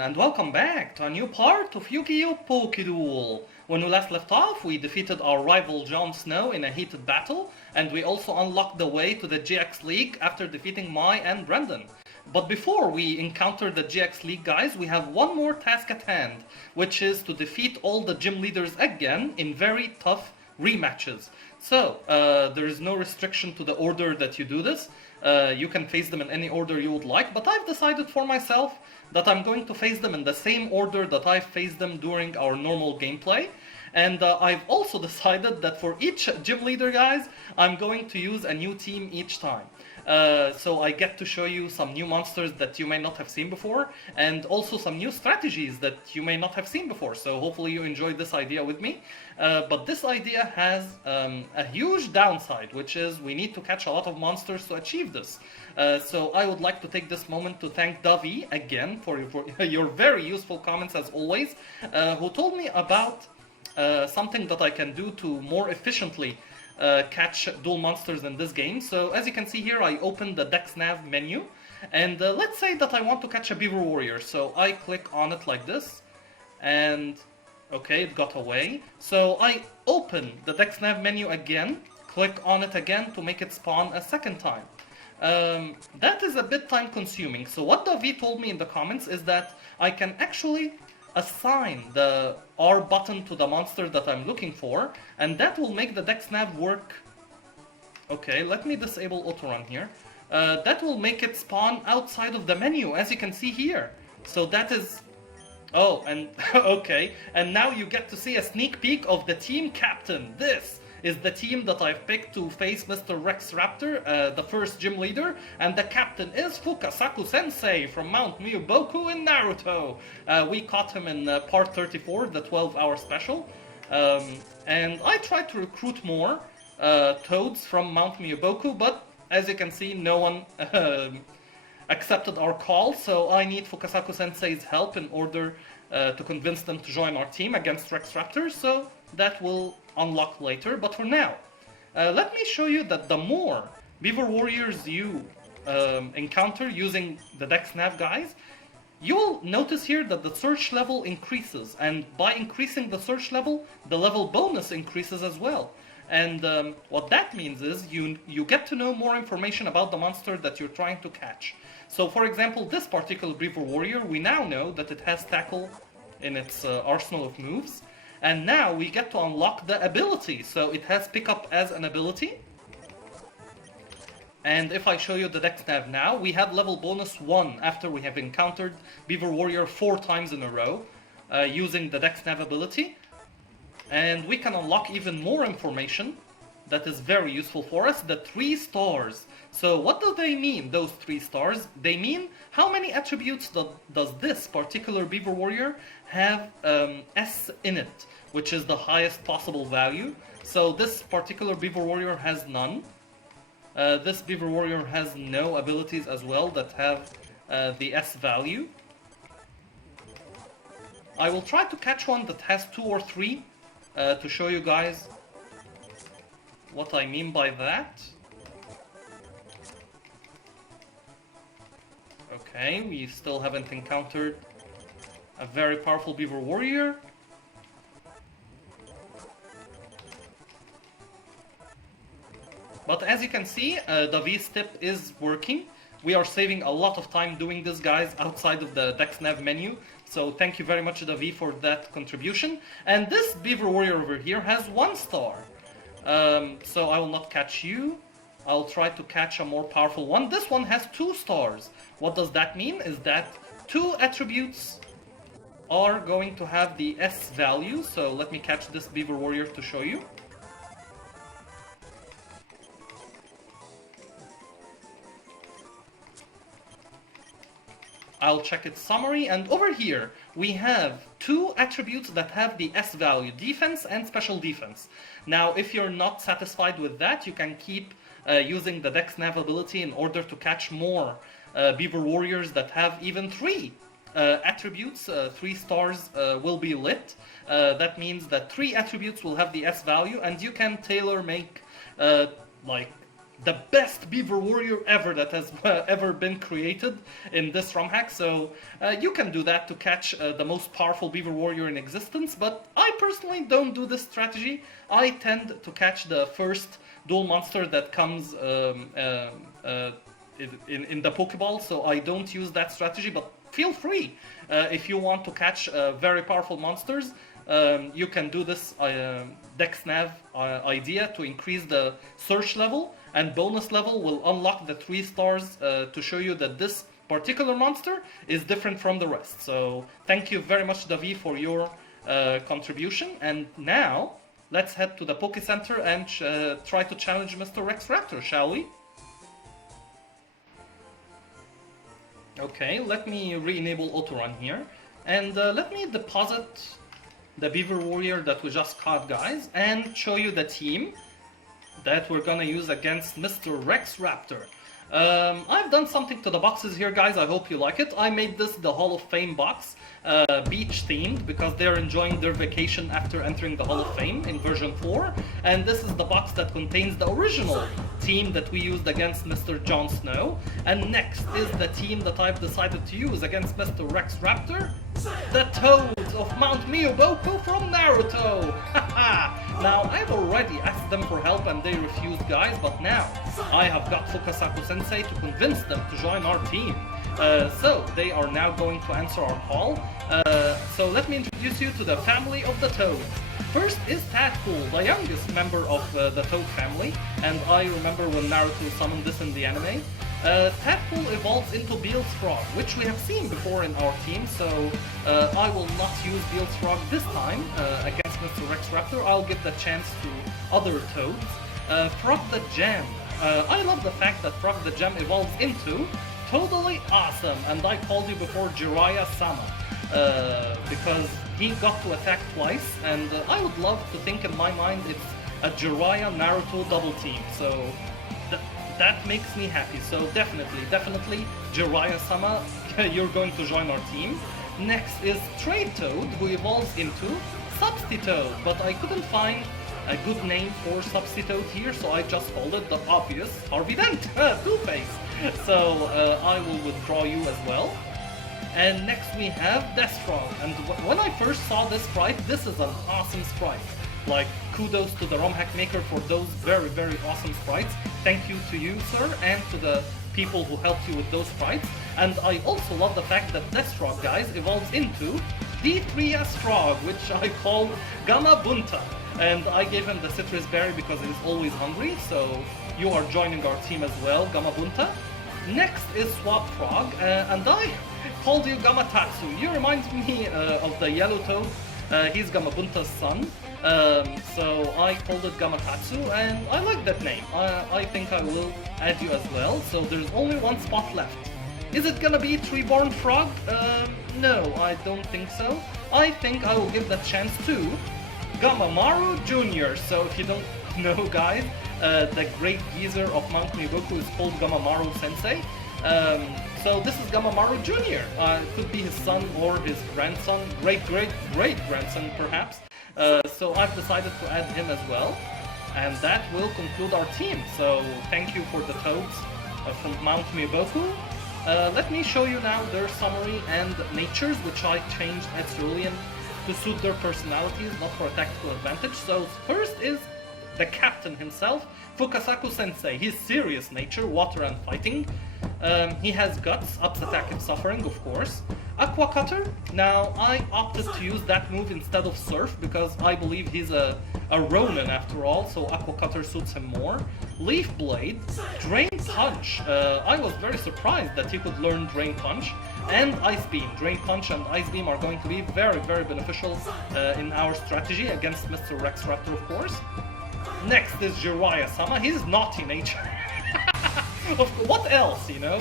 everyone, and welcome back to a new part of Yu-Gi-Oh! POKeDUEL. When we last left off, we defeated our rival Jon Snow in a heated battle, and we also unlocked the way to the GX League after defeating Mai and Brendan. But before we encounter the GX League guys, we have one more task at hand, which is to defeat all the gym leaders again in very tough rematches. So, there is no restriction to the order that you do this. You can face them in any order you would like, but I've decided for myself that I'm going to face them in the same order that I faced them during our normal gameplay. And I've also decided that for each gym leader, guys, I'm going to use a new team each time. So I get to show you some new monsters that you may not have seen before, and also some new strategies that you may not have seen before. So hopefully you enjoyed this idea with me. But this idea has a huge downside, which is we need to catch a lot of monsters to achieve this. So I would like to take this moment to thank Davi again for your very useful comments as always, who told me about something that I can do to more efficiently catch dual monsters in this game. So as you can see here, I opened the Dex Nav menu, and let's say that I want to catch a Beaver Warrior. So I click on it like this, and okay, it got away. So I open the Dex Nav menu again, click on it again to make it spawn a second time. That is a bit time consuming. So what Davi told me in the comments is that I can actually assign the R button to the monster that I'm looking for, and that will make the Dex Nav work. Okay, let me disable autorun here. That will make it spawn outside of the menu, as you can see here. So that is... Oh, and okay, and now you get to see a sneak peek of the team captain. This is the team that I've picked to face Mr. Rex Raptor, the first gym leader, and the captain is Fukasaku Sensei from Mount Miyuboku in Naruto. We caught him in part 34, the 12-hour special, and I tried to recruit more toads from Mount Miyuboku, but as you can see, no one accepted our call, so I need Fukasaku Sensei's help in order to convince them to join our team against Rex Raptor, so that will unlock later. But for now, let me show you that the more Beaver Warriors you encounter using the Dex Nav guys, you'll notice here that the search level increases, and by increasing the search level, the level bonus increases as well. And what that means is you get to know more information about the monster that you're trying to catch. So for example, this particular Beaver Warrior, we now know that it has Tackle in its arsenal of moves. And now we get to unlock the ability. So it has Pickup as an ability. And if I show you the Dex Nav now, we have level bonus 1 after we have encountered Beaver Warrior 4 times in a row using the Dex Nav ability. And we can unlock even more information that is very useful for us, the 3 stars. So what do they mean, those 3 stars? They mean how many attributes does this particular Beaver Warrior have S in it, which is the highest possible value. So this particular Beaver Warrior has none. This Beaver Warrior has no abilities as well that have the S value. I will try to catch one that has 2 or 3 to show you guys what I mean by that. Okay, we still haven't encountered a very powerful Beaver Warrior. But as you can see, Davi's tip is working. We are saving a lot of time doing this, guys, outside of the Dex Nav menu. So thank you very much, Davi, for that contribution. And this Beaver Warrior over here has 1 star. So I will not catch you. I'll try to catch a more powerful one. This one has 2 stars. What does that mean? Is that 2 attributes are going to have the S value. So let me catch this Beaver Warrior to show you. I'll check its summary, and over here we have 2 attributes that have the S value, defense and special defense. Now if you're not satisfied with that, you can keep using the Dex Nav ability in order to catch more Beaver Warriors that have even 3 attributes. 3 stars will be lit. That means that 3 attributes will have the S value, and you can tailor make like the best Beaver Warrior ever that has ever been created in this ROM hack. So you can do that to catch the most powerful Beaver Warrior in existence, but I personally don't do this strategy. I tend to catch the first duel monster that comes in the Pokeball, so I don't use that strategy, but feel free. If you want to catch very powerful monsters, you can do this Dex Nav idea to increase the search level, and bonus level will unlock the 3 stars to show you that this particular monster is different from the rest. So thank you very much, Davi, for your contribution. And now let's head to the Poke Center and try to challenge Mr. Rex Raptor, shall we? Okay, let me re-enable auto-run here, and let me deposit the Beaver Warrior that we just caught, guys, and show you the team that we're gonna use against Mr. Rex Raptor. I've done something to the boxes here, guys. I hope you like it. I made this the Hall of Fame box, beach themed, because they're enjoying their vacation after entering the Hall of Fame in version 4. And this is the box that contains the original team that we used against Mr. Jon Snow. And next is the team that I've decided to use against Mr. Rex Raptor, the Toads of Mount Miyoboku from Naruto. Now, I've already asked them for help and they refused, guys, but now I have got Fukasaku Sensei to convince them to join our team. So they are now going to answer our call. So let me introduce you to the family of the Toads. First is Tadpool, the youngest member of the Toad family, and I remember when Naruto summoned this in the anime. Tadpool evolves into Beel's Frog, which we have seen before in our team, so I will not use Beel's Frog this time against Mr. Rex Raptor. I'll give the chance to other Toads. Frog the Gem. I love the fact that Frog the Gem evolves into Totally Awesome, and I called you before Jiraiya-sama, because he got to attack twice, and I would love to think in my mind it's a Jiraiya-Naruto double team, so that makes me happy. So definitely, Jiraiya-sama, you're going to join our team. Next is Trade Toad, who evolves into Substitoad, but I couldn't find a good name for Substitoad here, so I just called it the obvious Harvey Dent, Two-Face. So I will withdraw you as well. And next we have Deathstrong, and when I first saw this sprite, this is an awesome sprite. Like, kudos to the ROM hack maker for those very awesome sprites. Thank you to you, sir, and to the people who helped you with those sprites. And I also love the fact that Deathstrong, guys, evolves into D3S Frog, which I call Gamma Bunta. And I gave him the citrus berry because he's always hungry, so you are joining our team as well, Gamma Bunta. Next is Swap Frog, and I called you Gamatatsu. You remind me of the yellow toad. He's Gamabunta's son, so I called it Gamatatsu, and I like that name. I think I will add you as well, so there's only one spot left. Is it gonna be Treeborn Frog? No, I don't think so. I think I will give that chance to Gamamaru Jr. So if you don't know, guys, the great geezer of Mount Miyoboku is called Gamamaru Sensei. So this is Gamamaru Jr. It could be his son or his grandson, great-grandson perhaps. So I've decided to add him as well. And that will conclude our team. So thank you for the Toads from Mount Miyoboku. Let me show you now their summary and natures, which I changed at cerulean to suit their personalities, not for a tactical advantage. So first is the captain himself, Fukasaku Sensei. His serious nature, water and fighting. He has guts, ups attack and suffering, of course. Aqua Cutter. Now, I opted to use that move instead of Surf because I believe he's a Ronin after all, so Aqua Cutter suits him more. Leaf Blade. Drain Punch. I was very surprised that he could learn Drain Punch. And Ice Beam. Drain Punch and Ice Beam are going to be very beneficial in our strategy against Mr. Rex Raptor, of course. Next is Jiraiya-sama. His naughty nature. What else, you know?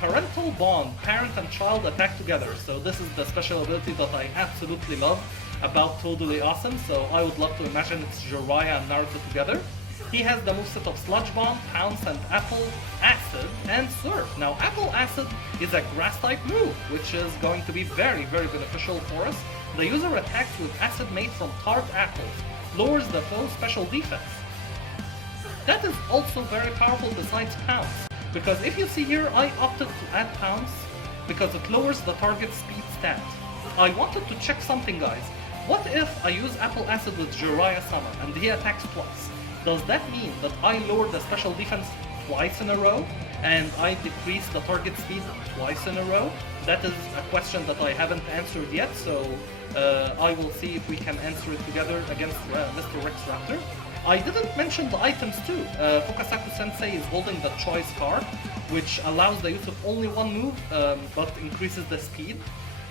Parental Bond. Parent and child attack together. So this is the special ability that I absolutely love about Totally Awesome. So I would love to imagine it's Jiraiya and Naruto together. He has the moveset of Sludge Bomb, Pounce, and Apple Acid, and Surf. Now, Apple Acid is a grass-type move, which is going to be very beneficial for us. The user attacks with acid made from tart apples. Lowers the foe's special defense. That is also very powerful besides Pounce, because if you see here, I opted to add Pounce because it lowers the target speed stat. I wanted to check something, guys. What if I use Apple Acid with Jiraiya-sama and he attacks twice? Does that mean that I lower the special defense twice in a row and I decrease the target speed twice in a row? That is a question that I haven't answered yet, so I will see if we can answer it together against Mr. Rex Raptor. I didn't mention the items too. Fukasaku-sensei is holding the Choice card, which allows the use of only one move, but increases the speed.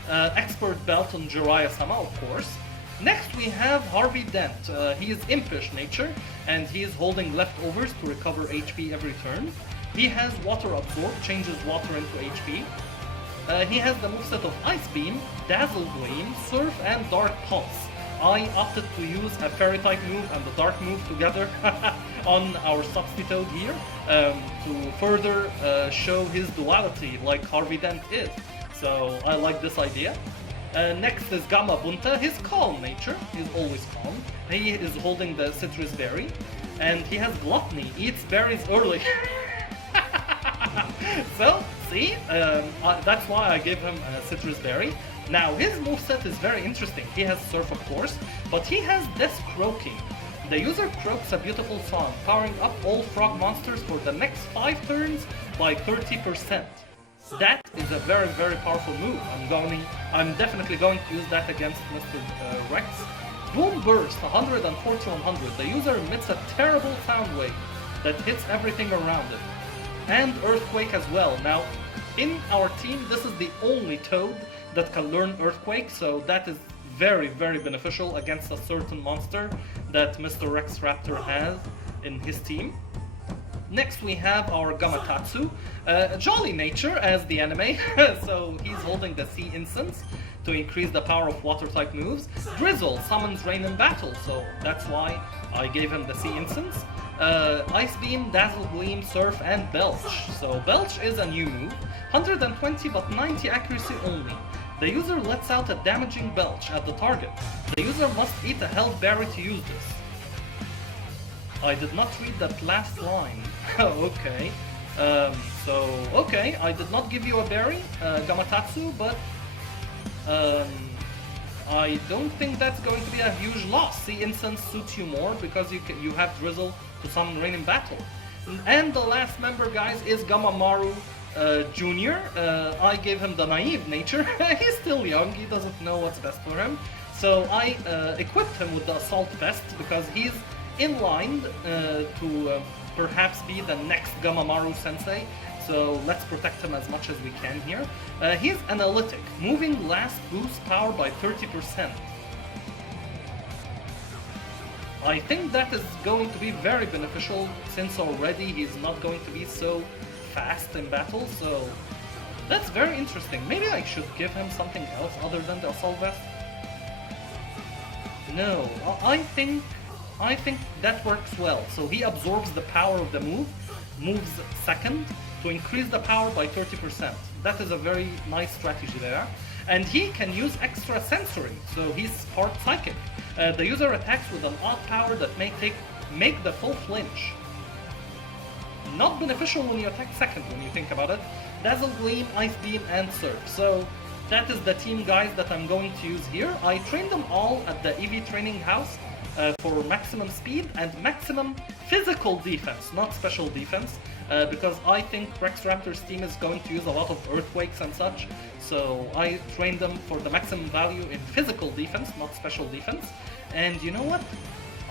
Expert Belt on Jiraiya-sama, of course. Next we have Harvey Dent. He is impish nature, and he is holding leftovers to recover HP every turn. He has Water Absorb, changes water into HP. He has the moveset of Ice Beam, Dazzle Gleam, Surf, and Dark Pulse. I opted to use a Fairy type move and the Dark move together on our Substitute here to further show his duality like Harvey Dent is. So I like this idea. Next is Gamma Bunta. He's calm nature. He's always calm. He is holding the Citrus Berry. And he has Gluttony. Eats berries early. So, see? That's why I gave him a Citrus Berry. Now, his moveset is very interesting. He has Surf, of course, but he has Death Croaking. The user croaks a beautiful song, powering up all frog monsters for the next 5 turns by 30%. That is a very, very powerful move. I'm definitely going to use that against Mr. Rex. Boom Burst, 140-100. The user emits a terrible sound wave that hits everything around it. And Earthquake as well. Now, in our team, this is the only Toad that can learn Earthquake, so that is very, very beneficial against a certain monster that Mr. Rex Raptor has in his team. Next we have our Gamatatsu, jolly nature as the anime, so he's holding the Sea Incense to increase the power of water type moves. Drizzle summons rain in battle, so that's why I gave him the Sea Incense. Ice Beam, Dazzle Gleam, Surf, and Belch. So Belch is a new move, 120 but 90 accuracy only. The user lets out a damaging belch at the target. The user must eat a health berry to use this. I did not read that last line. Okay. Okay, I did not give you a berry, Gamatatsu, but I don't think that's going to be a huge loss. Sea Incense suits you more because you have Drizzle to summon rain in battle. And the last member, guys, is Gamamaru Jr. I gave him the naive nature. He's still young, he doesn't know what's best for him. So I equipped him with the Assault Vest because he's in line to perhaps be the next Gamamaru sensei. So let's protect him as much as we can here. He's Analytic, moving last boost power by 30%. I think that is going to be very beneficial since already he's not going to be so fast in battle, so that's very interesting. Maybe I should give him something else other than the Assault Vest? No, I think that works well. So he absorbs the power of the move, moves second to increase the power by 30%. That is a very nice strategy there. And he can use extra sensory, so he's part psychic. The user attacks with an odd power that may make the full flinch. Not beneficial when you attack second, when you think about it. Dazzle Gleam, Ice Beam, and Surf. So that is the team, guys, that I'm going to use here. I trained them all at the EV training house for maximum speed and maximum physical defense, not special defense, because I think Rex Raptor's team is going to use a lot of earthquakes and such. So I trained them for the maximum value in physical defense, not special defense. And you know what?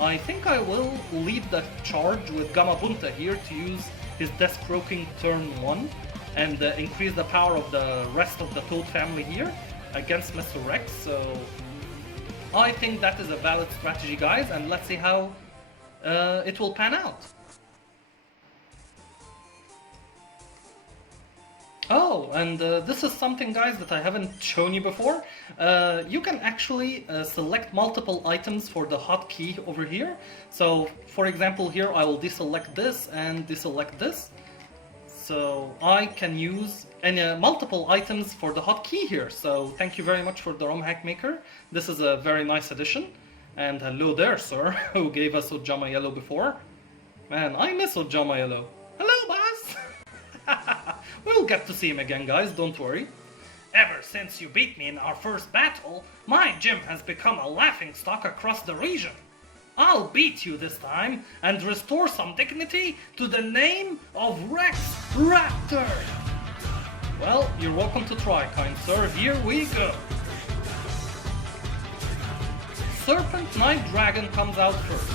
I think I will lead the charge with Gamabunta here to use his Death Croaking turn 1 and increase the power of the rest of the Toad family here against Mr. Rex. So I think that is a valid strategy, guys, and let's see how it will pan out. Oh, and this is something, guys, that I haven't shown you before. You can actually select multiple items for the hotkey over here. So, for example, here I will deselect this and deselect this. So I can use multiple items for the hotkey here. So thank you very much for the ROM hack maker. This is a very nice addition. And hello there, sir, who gave us Ojama Yellow before. Man, I miss Ojama Yellow. Hello, boss! We'll get to see him again, guys, don't worry. Ever since you beat me in our first battle, my gym has become a laughingstock across the region. I'll beat you this time and restore some dignity to the name of Rex Raptor. Well, you're welcome to try, kind sir. Here we go. Serpent Night Dragon comes out first.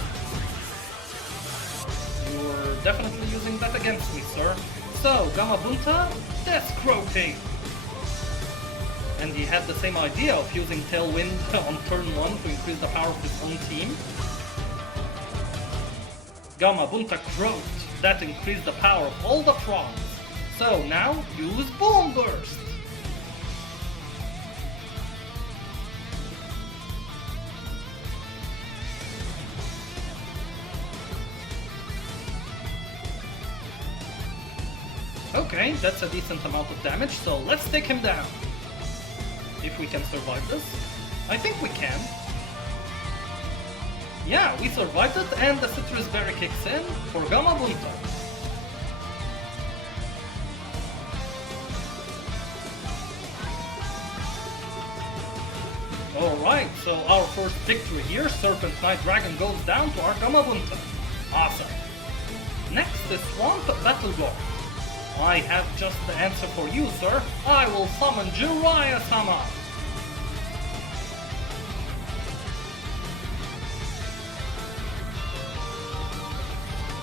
You're definitely using that against me, sir. So, Gamabunta, Death Croaking. And he had the same idea of using Tailwind on turn 1 to increase the power of his own team. Gamabunta Croaked. That increased the power of all the frogs. So now, use Boom Burst. Okay, that's a decent amount of damage, so let's take him down. If we can survive this. I think we can. Yeah, we survived it, and the Citrus Berry kicks in for Gamabunta. Alright, so our first victory here, Serpent Night Dragon goes down to our Gamabunta. Awesome. Next is Swamp Battleguard. I have just the answer for you, sir. I will summon Jiraiya-sama.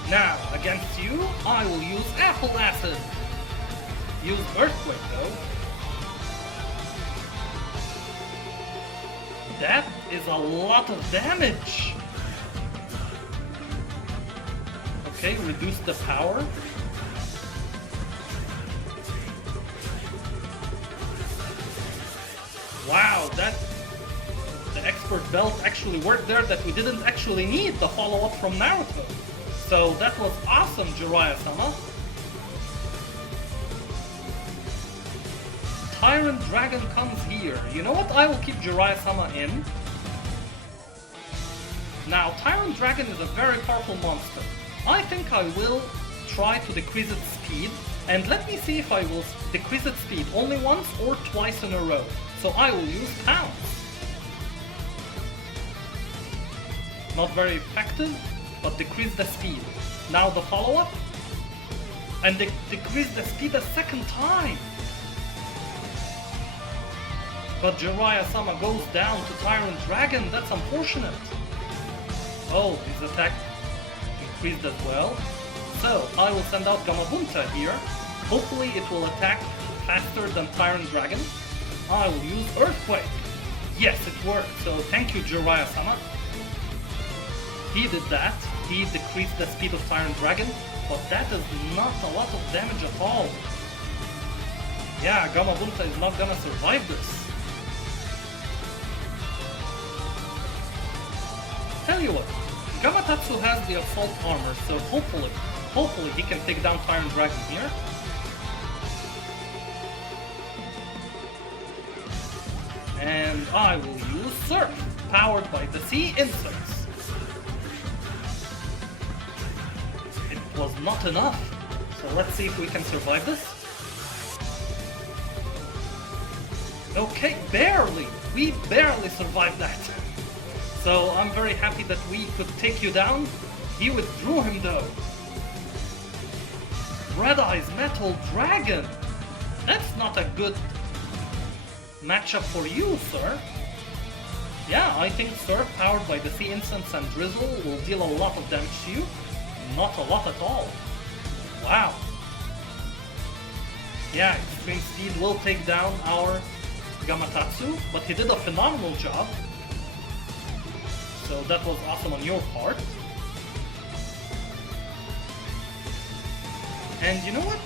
Now, against you, I will use Apple Acid. Use Earthquake, though. That is a lot of damage. Okay, reduce the power. Wow, the expert belt actually worked there, that we didn't actually need the follow-up from Naruto. So that was awesome, Jiraiya-sama. Tyrant Dragon comes here. You know what? I will keep Jiraiya-sama in. Now, Tyrant Dragon is a very powerful monster. I think I will try to decrease its speed, and let me see if I will decrease its speed only once or twice in a row. So I will use Pounce. Not very effective, but decrease the speed. Now the follow-up, and decrease the speed a second time. But Jiraiya-sama goes down to Tyrant Dragon, that's unfortunate. Oh, his attack increased as well. So, I will send out Gamabunta here. Hopefully it will attack faster than Tyrant Dragon. I will use Earthquake. Yes, it worked, so thank you, Jiraiya-sama. He did that. He decreased the speed of Tyrant Dragon, but that is not a lot of damage at all. Yeah, Gamabunta is not gonna survive this. Tell you what, Gamatatsu has the assault armor, so hopefully he can take down Tyrant Dragon here. And I will use Surf, powered by the sea insects. It was not enough, so let's see if we can survive this. Okay, barely! We barely survived that. So I'm very happy that we could take you down. He withdrew him though. Red Eyes Metal Dragon! That's not a good matchup for you, sir. Yeah, I think Surf powered by the Sea Incense and Drizzle will deal a lot of damage to you. Not a lot at all. Wow. Yeah, Extreme Speed will take down our Gamatatsu, but he did a phenomenal job. So that was awesome on your part. And you know what?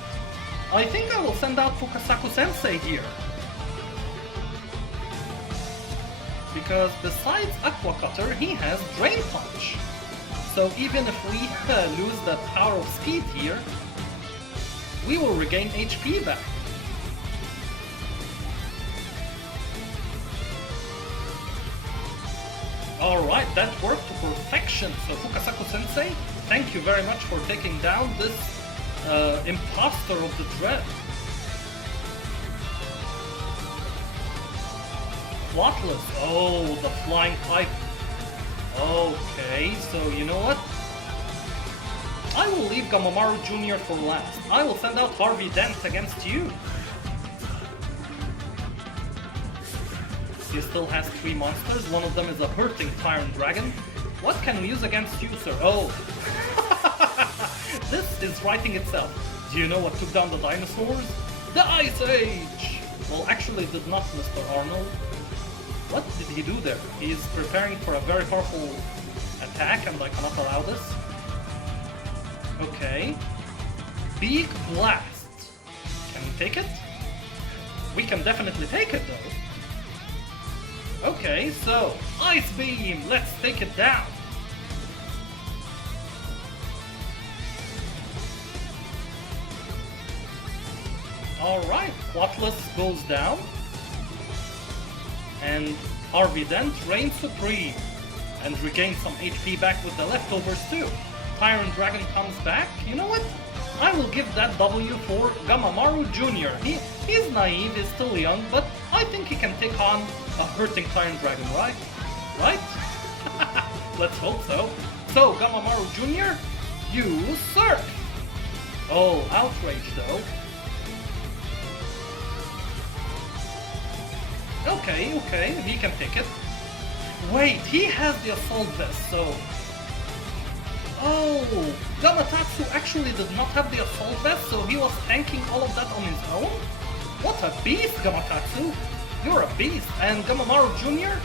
I think I will send out Fukasaku Sensei here. Because besides Aqua Cutter, he has Drain Punch. So even if we lose the power of speed here, we will regain HP back. Alright, that worked to perfection. So Fukasaku Sensei, thank you very much for taking down this imposter of the dread. Flawless. Oh, the flying pipe. Okay, so you know what? I will leave Gamamaru Jr. for last. I will send out Harvey Dent against you. He still has 3 monsters. One of them is a hurting Tyrant Dragon. What can we use against you, sir? Oh! This is writing itself. Do you know what took down the dinosaurs? The Ice Age! Well, actually it did not, Mr. Arnold. What did he do there? He is preparing for a very powerful attack and I cannot allow this. Okay. Big Blast. Can we take it? We can definitely take it though. Okay, so Ice Beam, let's take it down. Alright, Quatless goes down. And Harvey Dent reigns supreme and regains some HP back with the leftovers too. Tyrant Dragon comes back. You know what? I will give that W for Gamamaru Jr. He's naive, he's still young, but I think he can take on a hurting Tyrant Dragon, right? Right? Let's hope so. So, Gamamaru Jr., you Surf! Oh, Outrage though. Okay, he can take it. Wait, he has the Assault Vest, so... Oh, Gamatatsu actually did not have the Assault Vest, so he was tanking all of that on his own? What a beast, Gamatatsu! You're a beast! And Gamamaru Jr.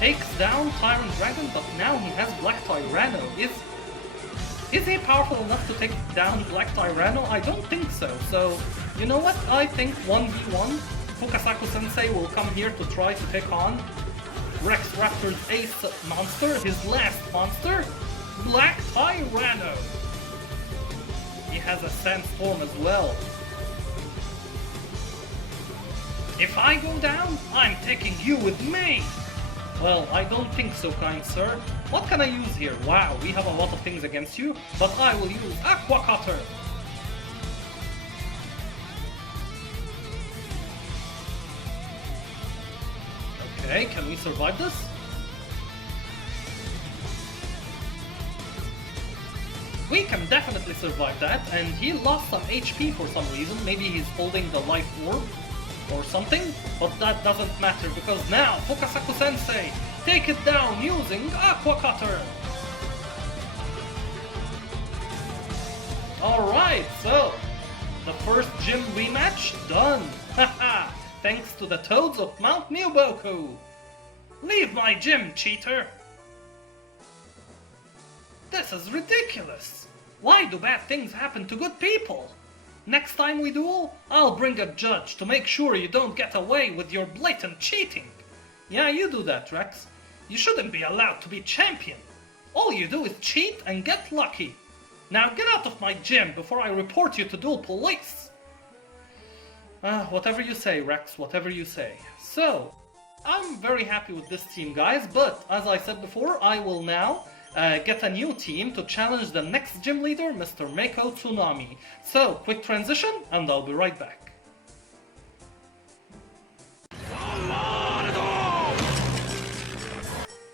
takes down Tyrant Dragon, but now he has Black Tyranno. Is he powerful enough to take down Black Tyranno? I don't think so. So, you know what? I think 1v1, Fukasaku-sensei will come here to try to take on Rex Raptor's ace monster, his last monster, Black Tyranno. He has a Sandstorm as well. If I go down, I'm taking you with me! Well, I don't think so, kind sir. What can I use here? Wow, we have a lot of things against you, but I will use Aqua Cutter! Okay, can we survive this? We can definitely survive that, and he lost some HP for some reason. Maybe he's holding the life orb or something, but that doesn't matter because now Fukasaku-sensei take it down using Aqua Cutter. Alright, so the first gym rematch done. Haha, thanks to the Toads of Mount Miuboku. Leave my gym, cheater. This is ridiculous. Why do bad things happen to good people? Next time we duel, I'll bring a judge to make sure you don't get away with your blatant cheating. Yeah, you do that, Rex. You shouldn't be allowed to be champion. All you do is cheat and get lucky. Now get out of my gym before I report you to duel police. Whatever you say, Rex, whatever you say. So, I'm very happy with this team, guys, but as I said before, I will now get a new team to challenge the next gym leader, Mr. Mako Tsunami. So, quick transition, and I'll be right back.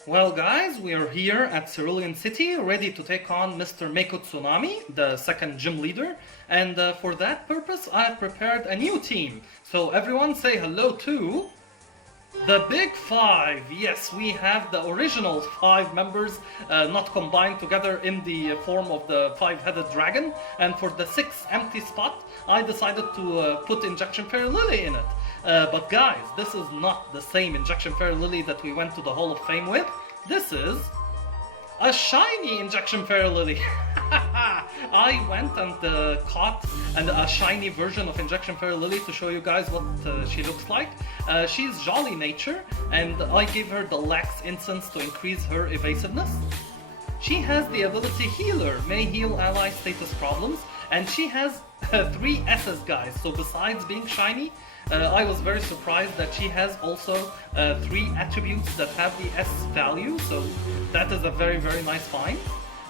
Well guys, we are here at Cerulean City, ready to take on Mr. Mako Tsunami, the second gym leader. And for that purpose, I have prepared a new team. So everyone say hello to... the Big Five! Yes, we have the original 5 members not combined together in the form of the 5-headed dragon. And for the 6th empty spot, I decided to put Injection Fairy Lily in it. But guys, this is not the same Injection Fairy Lily that we went to the Hall of Fame with. This is a shiny Injection Fairy Lily. I went and caught a shiny version of Injection Fairy Lily to show you guys what she looks like. She's Jolly Nature, and I gave her the Lax Incense to increase her evasiveness. She has the ability Healer, may heal ally status problems, and she has 3 S's, guys. So besides being shiny, I was very surprised that she has also 3 attributes that have the S value, so that is a very, very nice find.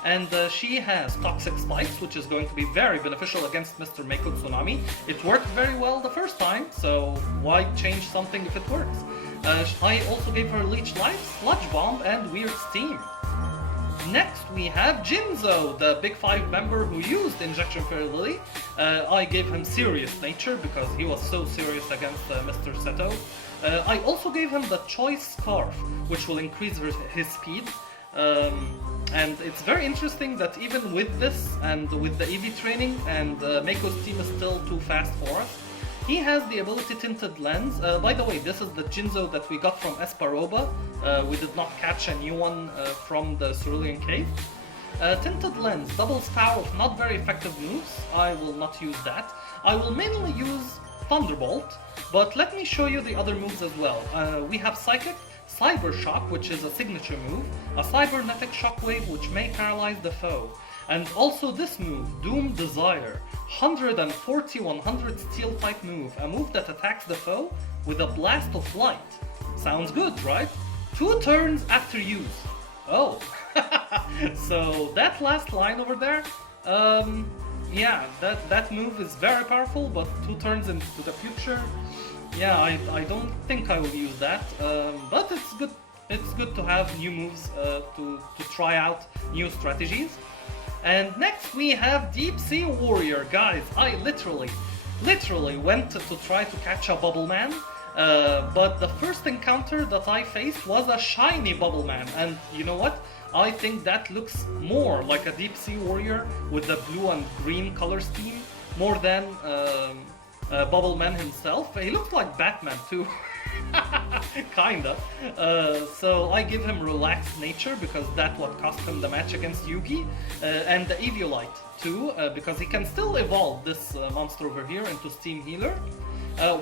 and she has Toxic Spikes, which is going to be very beneficial against Mr. Mako Tsunami. It worked very well the first time, so why change something if it works? I also gave her Leech Life, Sludge Bomb, and Weird Steam. Next we have Jinzo, the Big 5 member who used Injection Fairy Lily. I gave him Serious Nature because he was so serious against Mr. Seto. I also gave him the Choice Scarf, which will increase his speed. And it's very interesting that even with this and with the EV training and Mako's team is still too fast for us, he has the ability Tinted Lens. By the way, this is the Jinzo that we got from Esparoba. We did not catch a new one from the Cerulean Cave. Tinted Lens doubles power of not very effective moves. I will not use that. I will mainly use Thunderbolt, but let me show you the other moves as well. We have Psychic, Cyber Shock, which is a signature move, a Cybernetic Shockwave, which may paralyze the foe, and also this move, Doom Desire, 140-100 Steel type move, a move that attacks the foe with a Blast of Light. Sounds good, right? 2 turns after use. Oh, so that last line over there, yeah, that move is very powerful, but 2 turns into the future, yeah, I don't think I will use that, but it's good. It's good to have new moves to try out new strategies. And next we have Deep Sea Warrior. Guys, I literally went to try to catch a Bubble Man, but the first encounter that I faced was a shiny Bubble Man, and you know what? I think that looks more like a Deep Sea Warrior with the blue and green color scheme, more than Bubble Man himself. He looks like Batman too. Kinda. So I give him Relaxed Nature because that's what cost him the match against Yugi, and the Eviolite too, because he can still evolve this monster over here into Steam Healer.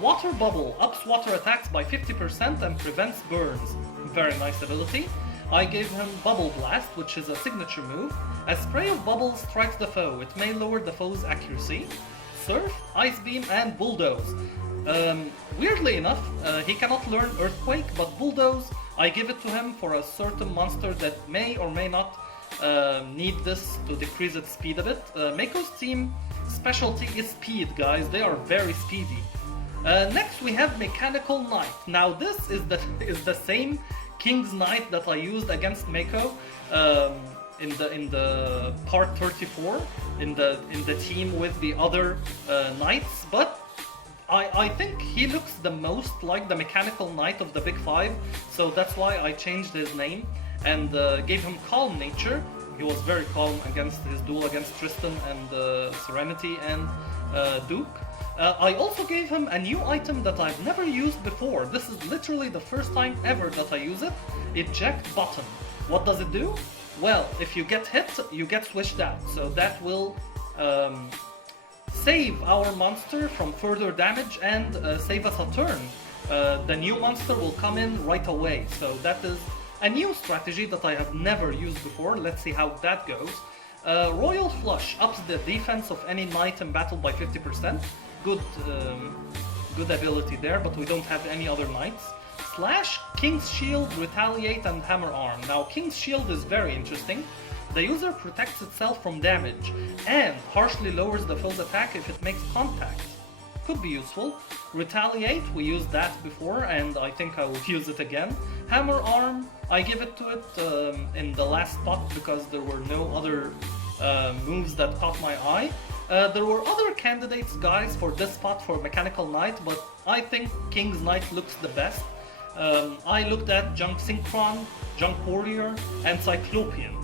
Water Bubble ups water attacks by 50% and prevents burns. Very nice ability. I gave him Bubble Blast, which is a signature move. A spray of bubbles strikes the foe. It may lower the foe's accuracy. Surf, Ice Beam, and Bulldoze. Weirdly enough, he cannot learn Earthquake, but Bulldoze, I give it to him for a certain monster that may or may not need this to decrease its speed a bit. Mako's team specialty is speed, guys. They are very speedy. Next we have Mechanical Knight. Now this is the same King's Knight that I used against Mako in the part 34 in the team with the other knights, but I think he looks the most like the Mechanical Knight of the Big 5, so that's why I changed his name and gave him Calm Nature. He was very calm against his duel against Tristan and Serenity and Duke. I also gave him a new item that I've never used before. This is literally the first time ever that I use it. Eject Button. What does it do? Well, if you get hit, you get switched out. So that will save our monster from further damage and save us a turn. The new monster will come in right away. So that is a new strategy that I have never used before. Let's see how that goes. Royal Flush ups the defense of any knight in battle by 50%. Good ability there, but we don't have any other knights. Slash, King's Shield, Retaliate, and Hammer Arm. Now, King's Shield is very interesting. The user protects itself from damage and harshly lowers the foe's attack if it makes contact. Could be useful. Retaliate, we used that before and I think I will use it again. Hammer Arm, I give it to it in the last spot because there were no other moves that caught my eye. There were other candidates, guys, for this spot for Mechanical Knight, but I think King's Knight looks the best. I looked at Junk Synchron, Junk Warrior, and Cyclopean.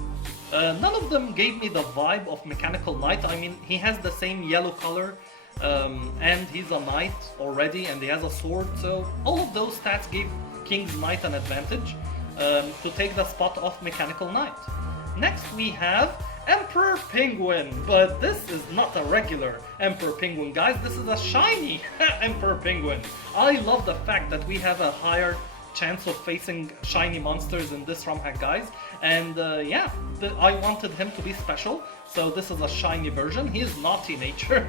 None of them gave me the vibe of Mechanical Knight. I mean, he has the same yellow color, and he's a knight already, and he has a sword, so all of those stats gave King's Knight an advantage to take the spot of Mechanical Knight. Next we have Emperor Penguin, but this is not a regular Emperor Penguin, guys. This is a shiny Emperor Penguin. I love the fact that we have a higher chance of facing shiny monsters in this ROM hack, guys. And yeah, I wanted him to be special, so this is a shiny version. He is Naughty Nature,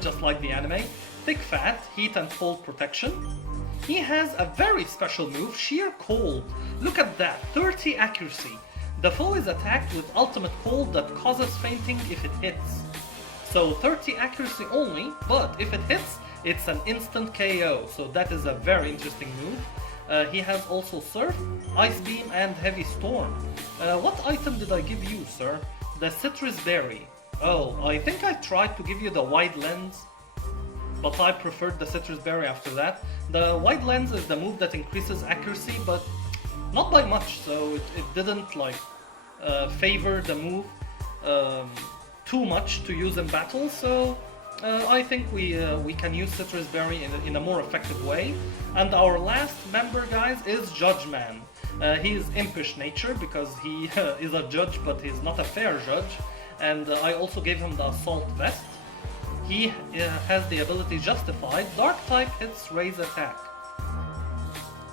just like the anime. Thick Fat, Heat and Cold Protection. He has a very special move, Sheer Cold. Look at that, 30 accuracy. The foe is attacked with ultimate cold that causes fainting if it hits. So 30 accuracy only, but if it hits, it's an instant KO, so that is a very interesting move. He has also Surf, Ice Beam, and Heavy Storm. What item did I give you, sir? The Citrus Berry. Oh, I think I tried to give you the Wide Lens, but I preferred the Citrus Berry after that. The Wide Lens is the move that increases accuracy, but not by much, so it didn't like favor the move too much to use in battle, so I think we can use Citrus Berry in a more effective way. And our last member, guys, is Judge Man. He is impish nature because he is a judge, but he's not a fair judge. And I also gave him the Assault Vest. He has the ability Justified. Dark type hits raise attack.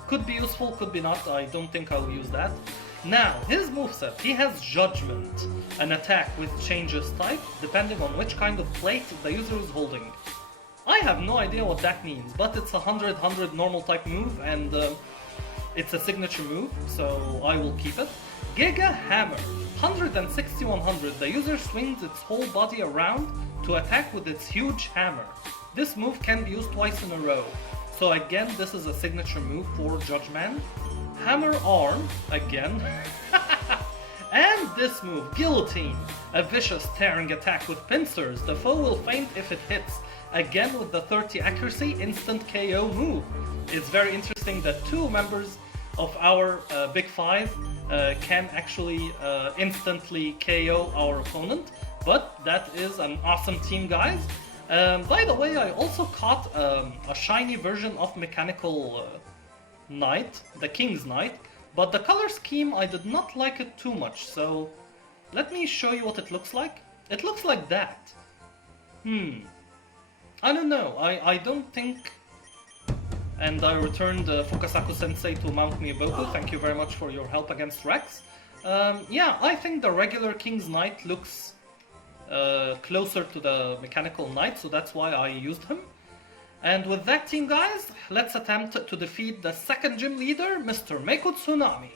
Could be useful, could be not. I don't think I'll use that. Now, his moveset, he has Judgment, an attack which changes type depending on which kind of plate the user is holding. I have no idea what that means, but it's a 100-100 normal type move, and it's a signature move, so I will keep it. Giga Hammer, 160-100, the user swings its whole body around to attack with its huge hammer. This move can be used twice in a row, so again this is a signature move for Judge Man. Hammer Arm, again. And this move, Guillotine, a vicious tearing attack with pincers. The foe will faint if it hits. Again with the 30 accuracy, instant KO move. It's very interesting that two members of our Big Five can actually instantly KO our opponent, but that is an awesome team, guys. By the way, I also caught a shiny version of Mechanical Knight, the King's Knight, but the color scheme I did not like it too much, so let me show you what it looks like. It looks like that. I don't know, I don't think... And I returned Fukasaku Sensei to mount me a Boku, thank you very much for your help against Rex. Yeah, I think the regular King's Knight looks closer to the Mechanical Knight, so that's why I used him. And with that, team, guys, let's attempt to defeat the second gym leader, Mr. Meiko Tsunami.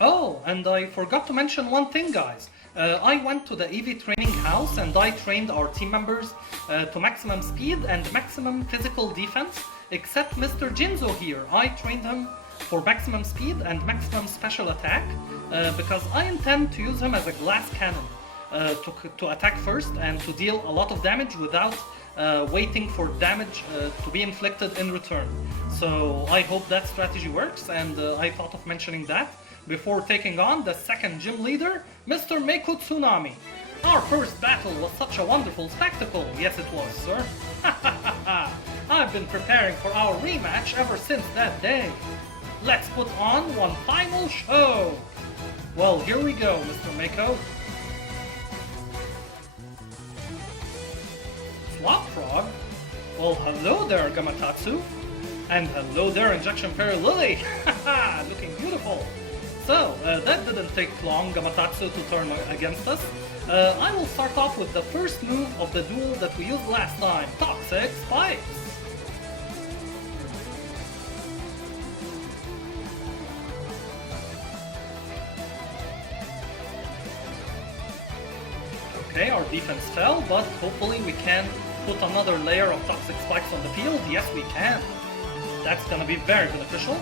Oh, and I forgot to mention one thing, guys. I went to the EV training house and I trained our team members to maximum speed and maximum physical defense, except Mr. Jinzo here. I trained him for maximum speed and maximum special attack because I intend to use him as a glass cannon. To attack first and to deal a lot of damage without waiting for damage to be inflicted in return. So I hope that strategy works, and I thought of mentioning that before taking on the second gym leader, Mr. Meiko Tsunami. Our first battle was such a wonderful spectacle. Yes, it was, sir. I've been preparing for our rematch ever since that day. Let's put on one final show. Well, here we go, Mr. Meiko. Swap Frog? Well, hello there, Gamatatsu. And hello there, Injection Fairy Lily. Haha, looking beautiful. So, that didn't take long, Gamatatsu, to turn against us. I will start off with the first move of the duel that we used last time, Toxic Spikes. Okay, our defense fell, but hopefully we can put another layer of Toxic Spikes on the field. Yes, we can. That's gonna be very beneficial.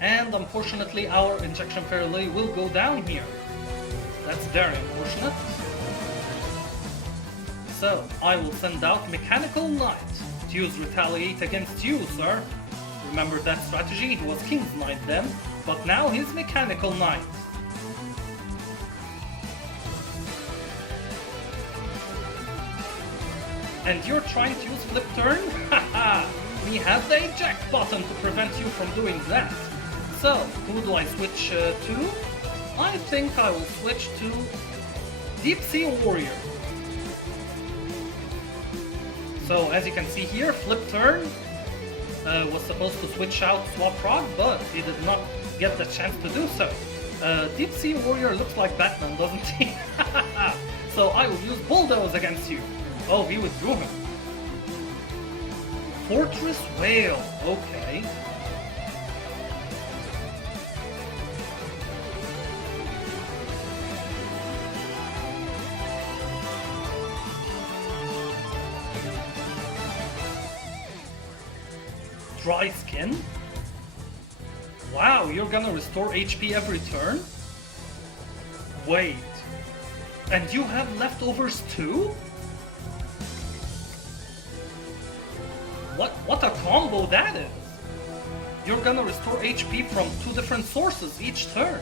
And unfortunately, our Injection Fairy Lily will go down here. That's very unfortunate. So, I will send out Mechanical Knight to use Retaliate against you, sir. Remember that strategy? He was King's Knight then, but now he's Mechanical Knight. And you're trying to use Flip Turn? Haha! We have the eject button to prevent you from doing that. So, who do I switch to? I think I will switch to Deep Sea Warrior. So, as you can see here, Flip Turn was supposed to switch out Swap Frog, but he did not get the chance to do so. Deep Sea Warrior looks like Batman, doesn't he? So I will use Bulldoze against you. Oh, he withdrew him. Fortress Whale, okay. Dry Skin? Wow, you're gonna restore HP every turn? Wait. And you have leftovers too? What a combo that is! You're gonna restore HP from 2 different sources each turn.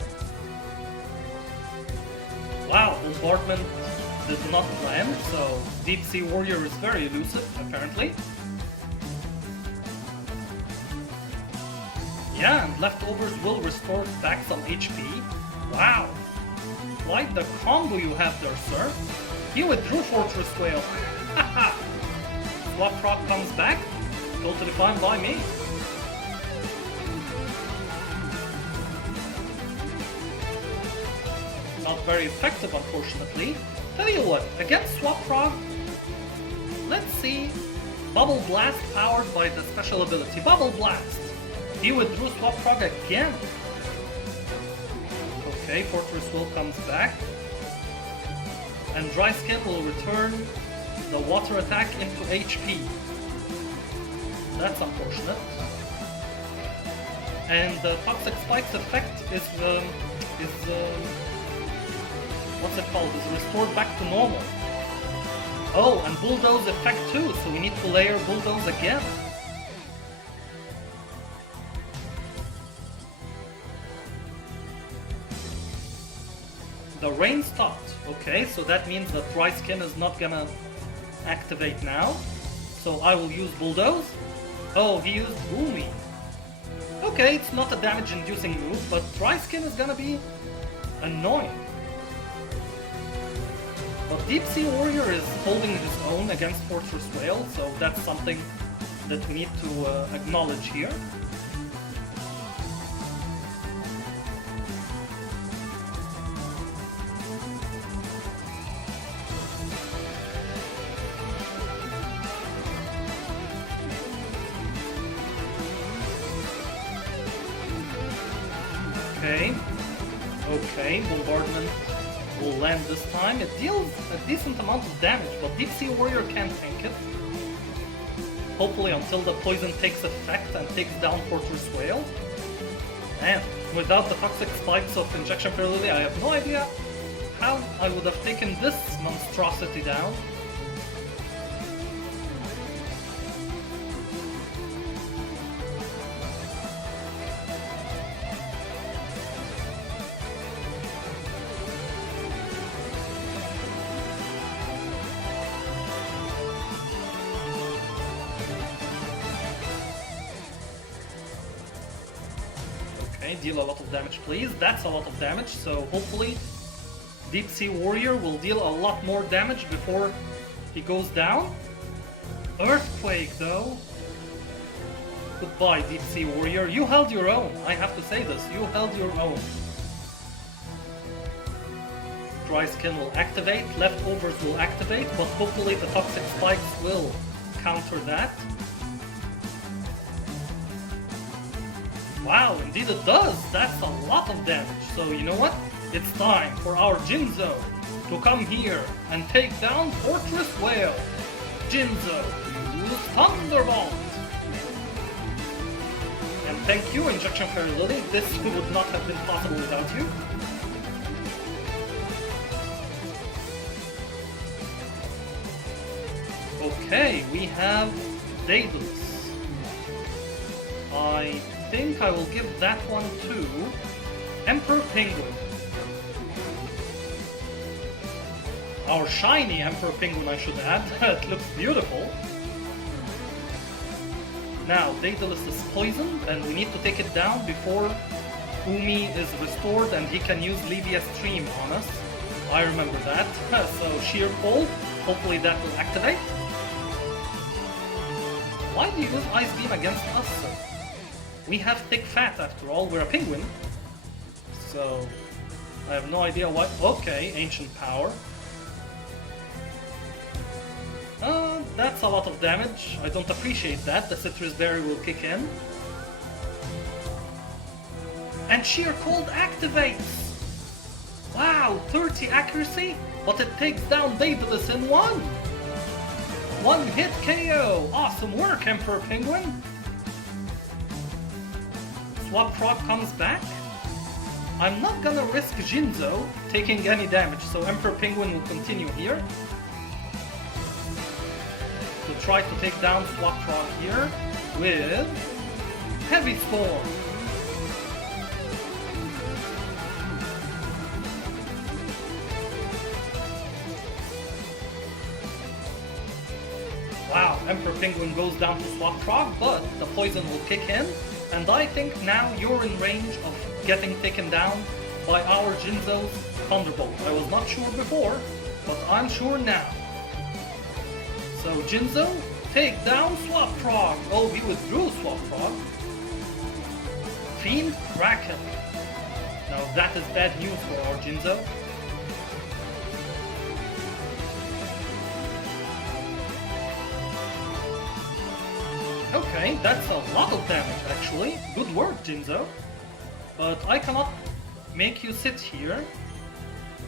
Wow, Bombardment did not land, so Deep Sea Warrior is very elusive, apparently. Yeah, and leftovers will restore back some HP. Wow! Quite the combo you have there, sir. He withdrew Fortress Whale. Haha! Swap Rock comes back. Totally fine by me. Not very effective, unfortunately. Tell you what, against Swap Frog, let's see. Bubble Blast powered by the special ability. Bubble Blast! He withdrew Swap Frog again. Okay, Fortress Will comes back. And Dry Skin will return the water attack into HP. That's unfortunate. And the Toxic Spike's effect is what's it called? Is restored back to normal. Oh, and Bulldoze effect too, so we need to layer Bulldoze again. The rain stopped. Okay, so that means that Dry Skin is not gonna activate now. So I will use Bulldoze. Oh, he used Boomy. Okay, it's not a damage-inducing move, but Dry Skin is gonna be annoying. But Deep Sea Warrior is holding his own against Fortress Whale, so that's something that we need to acknowledge here. Okay, Bombardment will land this time. It deals a decent amount of damage, but Deep Sea Warrior can't tank it. Hopefully until the poison takes effect and takes down Fortress Whale. And without the Toxic Spikes of Injection Fertility, I have no idea how I would have taken this monstrosity down. Deal a lot of damage, please. That's a lot of damage, so hopefully Deep Sea Warrior will deal a lot more damage before he goes down. Earthquake, though. Goodbye, Deep Sea Warrior. You held your own. I have to say this. You held your own. Dry Skin will activate. Leftovers will activate, but hopefully the Toxic Spikes will counter that. Wow, indeed it does! That's a lot of damage. So you know what? It's time for our Jinzo to come here and take down Fortress Whale. Jinzo, use Thunderbolt! And thank you, Injection Fairy Lily. This would not have been possible without you. Okay, we have Daedalus. I think I will give that one to Emperor Penguin. Our shiny Emperor Penguin, I should add. It looks beautiful. Now, Daedalus is poisoned, and we need to take it down before Umi is restored and he can use Livia Stream on us. I remember that. So, Sheer Cold, hopefully that will activate. Why do you use Ice Beam against us, sir? We have thick fat after all, we're a penguin. So, I have no idea what... Okay, Ancient Power. That's a lot of damage. I don't appreciate that. The Citrus Berry will kick in. And Sheer Cold activates! Wow, 30 accuracy, but it takes down Daedalus in one! One hit KO! Awesome work, Emperor Penguin! Swap Frog comes back. I'm not gonna risk Jinzo taking any damage, so Emperor Penguin will continue here. To try to take down Swap Frog here with Heavy Storm. Wow, Emperor Penguin goes down to Swap Frog, but the poison will kick in, and I think now you're in range of getting taken down by our Jinzo's Thunderbolt. I was not sure before, but I'm sure now. So Jinzo, take down Swap Frog. Oh, he withdrew Swap Frog. Fiend Kraken. Now that is bad news for our Jinzo. Okay, that's a lot of damage actually. Good work, Jinzo. But I cannot make you sit here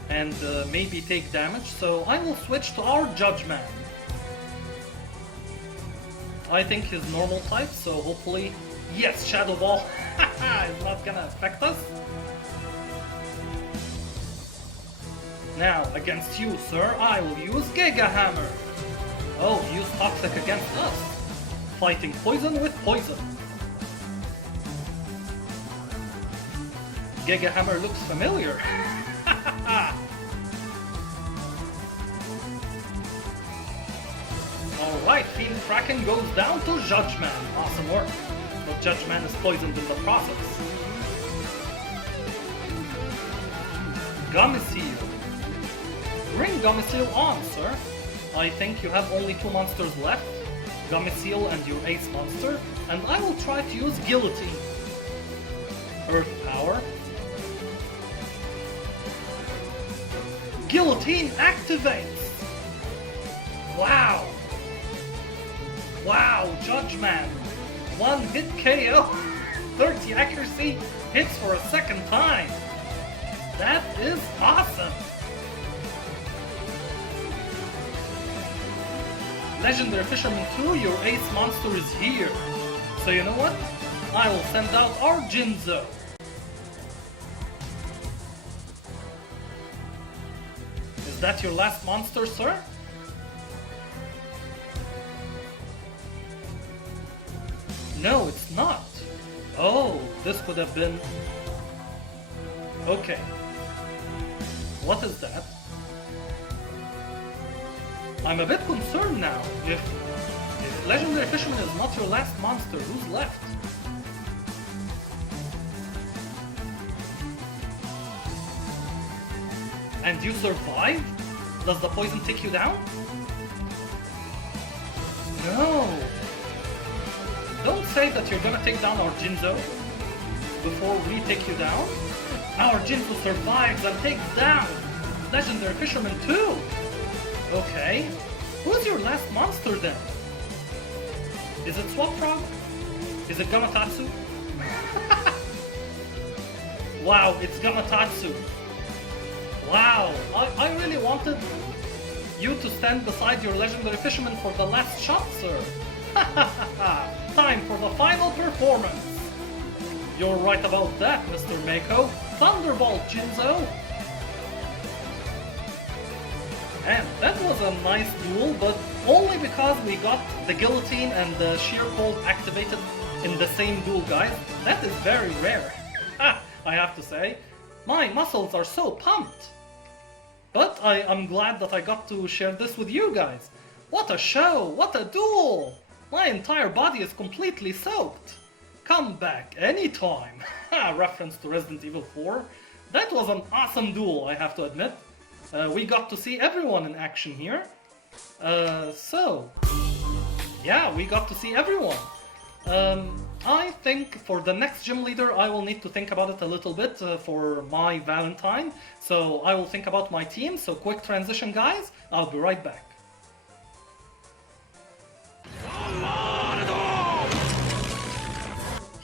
and maybe take damage, so I will switch to our Judge Man. I think he's normal type, so hopefully... Yes, Shadow Ball is not gonna affect us. Now, against you, sir, I will use Giga Hammer. Oh, use Toxic against us. Fighting poison with poison. Giga Hammer looks familiar. Alright, Fiend Kraken goes down to Judge Man. Awesome work. But Judge Man is poisoned in the process. Gummy-Seal. Bring Gummy-Seal on, sir. I think you have only 2 monsters left. Gummy-Seal and your ace monster. And I will try to use Guillotine. Earth Power. Guillotine activates! Wow! Wow, Judge Man! 1 hit KO, 30 accuracy, hits for a second time! That is awesome! Legendary Fisherman 2, your ace monster is here. So you know what? I will send out our Jinzo. Is that your last monster, sir? No, it's not. Oh, this could have been... Okay. What is that? I'm a bit concerned now. If Legendary Fisherman is not your last monster, who's left? And you survive? Does the poison take you down? No! Don't say that you're gonna take down our Jinzo before we take you down. Our Jinzo survives and takes down Legendary Fisherman 2! Okay. Who's your last monster then? Is it Swap Frog? Is it Gamatatsu? Wow, it's Gamatatsu. Wow, I really wanted you to stand beside your Legendary Fisherman for the last shot, sir. Time for the final performance. You're right about that, Mr. Mako. Thunderbolt, Jinzo. And that was a nice duel, but only because we got the Guillotine and the Sheer Cold activated in the same duel, guys. That is very rare, I have to say. My muscles are so pumped. But I'm glad that I got to share this with you guys. What a show! What a duel! My entire body is completely soaked. Come back anytime. Reference to Resident Evil 4. That was an awesome duel, I have to admit. We got to see everyone in action here. Yeah, we got to see everyone. I think for the next gym leader I will need to think about it a little bit for my Valentine. So I will think about my team, so quick transition guys, I'll be right back.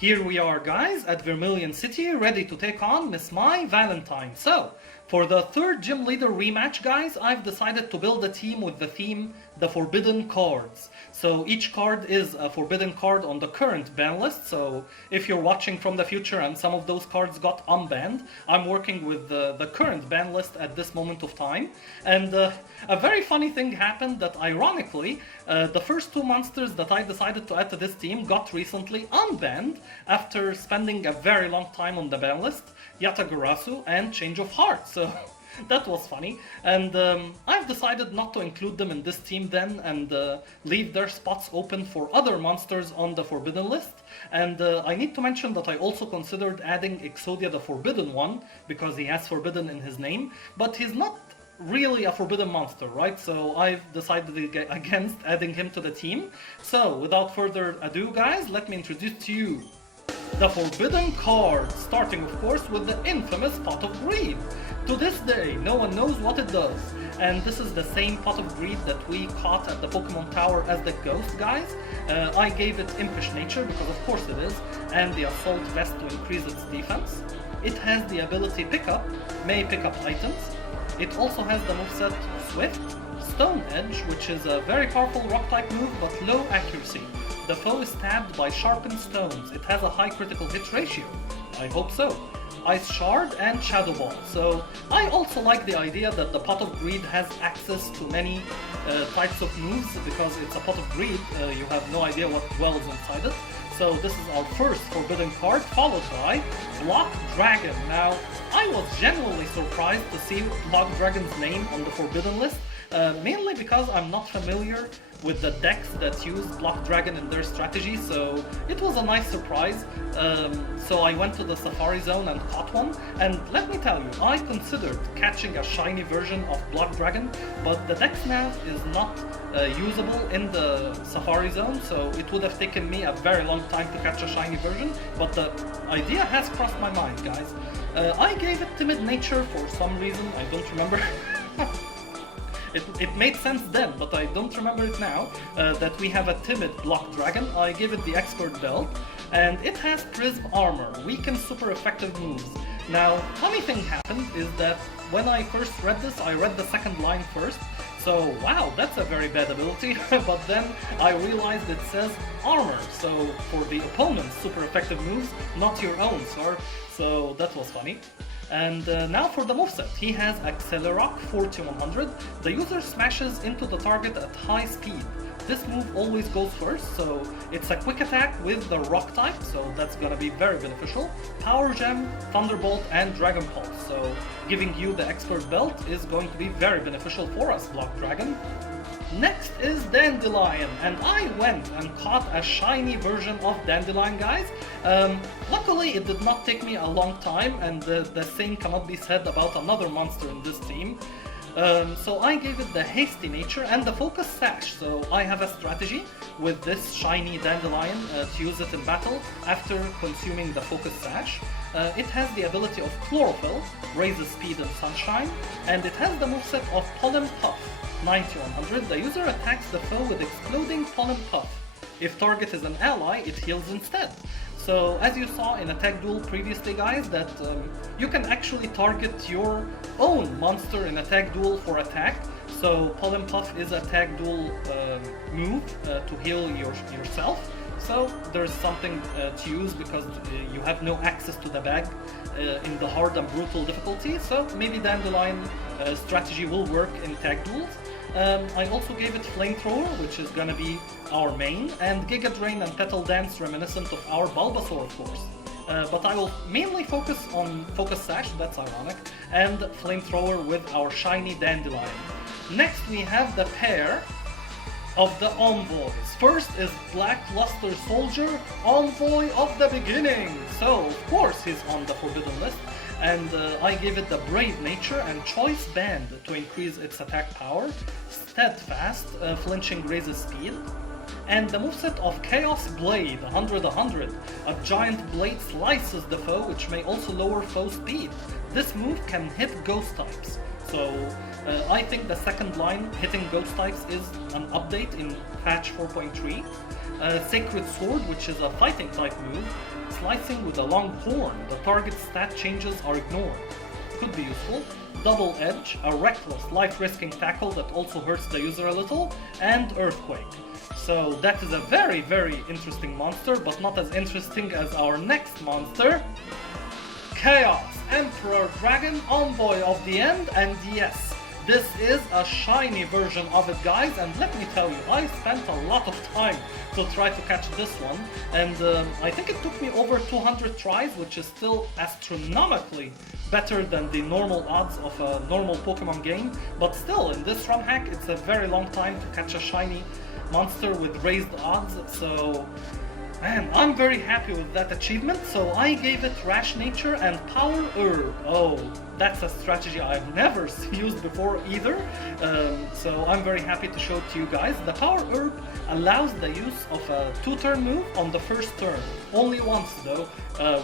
Here we are, guys, at Vermilion City, ready to take on Miss Mai Valentine. So, for the third Gym Leader rematch, guys, I've decided to build a team with the theme The Forbidden Cards. So each card is a forbidden card on the current ban list, so if you're watching from the future and some of those cards got unbanned, I'm working with the current ban list at this moment of time. And a very funny thing happened that ironically, the first two monsters that I decided to add to this team got recently unbanned after spending a very long time on the ban list, Yatagarasu and Change of Heart. So that was funny, and I've decided not to include them in this team then and leave their spots open for other monsters on the Forbidden list. And I need to mention that I also considered adding Exodia the Forbidden One, because he has Forbidden in his name, but he's not really a forbidden monster, right? So I've decided against adding him to the team. So without further ado, guys, let me introduce to you the forbidden cards, starting of course with the infamous Pot of Greed. To this day, no one knows what it does, and this is the same Pot of Greed that we caught at the Pokemon Tower as the Ghost, guys. I gave it Impish Nature, because of course it is, and the Assault Vest to increase its defense. It has the ability Pickup, may pick up items. It also has the moveset Swift, Stone Edge, which is a very powerful rock-type move but low accuracy. The foe is stabbed by sharpened stones. It has a high critical hit ratio. I hope so. Ice Shard and Shadow Ball. So I also like the idea that the Pot of Greed has access to many types of moves, because it's a Pot of Greed, you have no idea what dwells inside it. So this is our first forbidden card, followed by Block Dragon. Now, I was genuinely surprised to see Block Dragon's name on the forbidden list, mainly because I'm not familiar with the decks that use Block Dragon in their strategy, so it was a nice surprise. So I went to the Safari Zone and caught one, and let me tell you, I considered catching a shiny version of Block Dragon, but the deck nav is not usable in the Safari Zone, so it would have taken me a very long time to catch a shiny version, but the idea has crossed my mind, guys. I gave it Timid Nature for some reason, I don't remember. It made sense then, but I don't remember it now, that we have a timid Block Dragon. I gave it the Expert Belt, and it has Prism Armor, weakens super effective moves. Now, funny thing happened is that when I first read this, I read the second line first, so wow, that's a very bad ability, but then I realized it says Armor, so for the opponent's super effective moves, not your own, sir. So that was funny. And now for the moveset, he has Accelerock 4100. The user smashes into the target at high speed. This move always goes first, so it's a quick attack with the rock type, so that's gonna be very beneficial. Power Gem, Thunderbolt, and Dragon Pulse, so giving you the Expert Belt is going to be very beneficial for us, Block Dragon. Next is Dandelion, and I went and caught a shiny version of Dandelion, guys. Luckily, it did not take me a long time, and the same cannot be said about another monster in this team. So I gave it the Hasty Nature and the Focus Sash, so I have a strategy with this shiny Dandelion to use it in battle after consuming the Focus Sash. It has the ability of Chlorophyll, raises speed and sunshine, and it has the moveset of Pollen Puff. 9100, the user attacks the foe with Exploding Pollen Puff. If target is an ally, it heals instead. So as you saw in a tag duel previously, guys, that you can actually target your own monster in a tag duel for attack. So Pollen Puff is a tag duel move to heal yourself. So there's something to use because you have no access to the bag in the hard and brutal difficulty. So maybe Dandelion strategy will work in tag duels. I also gave it Flamethrower, which is gonna be our main, and Giga Drain and Petal Dance, reminiscent of our Bulbasaur, of course. But I will mainly focus on Focus Sash, that's ironic, and Flamethrower with our shiny Dandelion. Next we have the pair of the Envoys. First is Blackluster Soldier, Envoy of the Beginning. So, of course, he's on the forbidden list. And I gave it the Brave Nature and Choice Band to increase its attack power, Steadfast, flinching raises speed, and the moveset of Chaos Blade, 100-100. A giant blade slices the foe, which may also lower foe speed. This move can hit ghost types, so I think the second line, hitting ghost types, is an update in patch 4.3. Sacred Sword, which is a fighting type move, slicing with a long horn. The target's stat changes are ignored. Could be useful. Double Edge, a reckless, life-risking tackle that also hurts the user a little, and Earthquake. So that is a very, very interesting monster, but not as interesting as our next monster, Chaos Emperor Dragon, Envoy of the End, and yes, this is a shiny version of it, guys, and let me tell you, I spent a lot of time to try to catch this one, and I think it took me over 200 tries, which is still astronomically better than the normal odds of a normal Pokemon game, but still, in this ROM hack, it's a very long time to catch a shiny monster with raised odds, so man, I'm very happy with that achievement. So I gave it Rash Nature and Power Herb. Oh, that's a strategy I've never used before either, so I'm very happy to show it to you guys. The Power Herb allows the use of a 2-turn move on the first turn, only once though,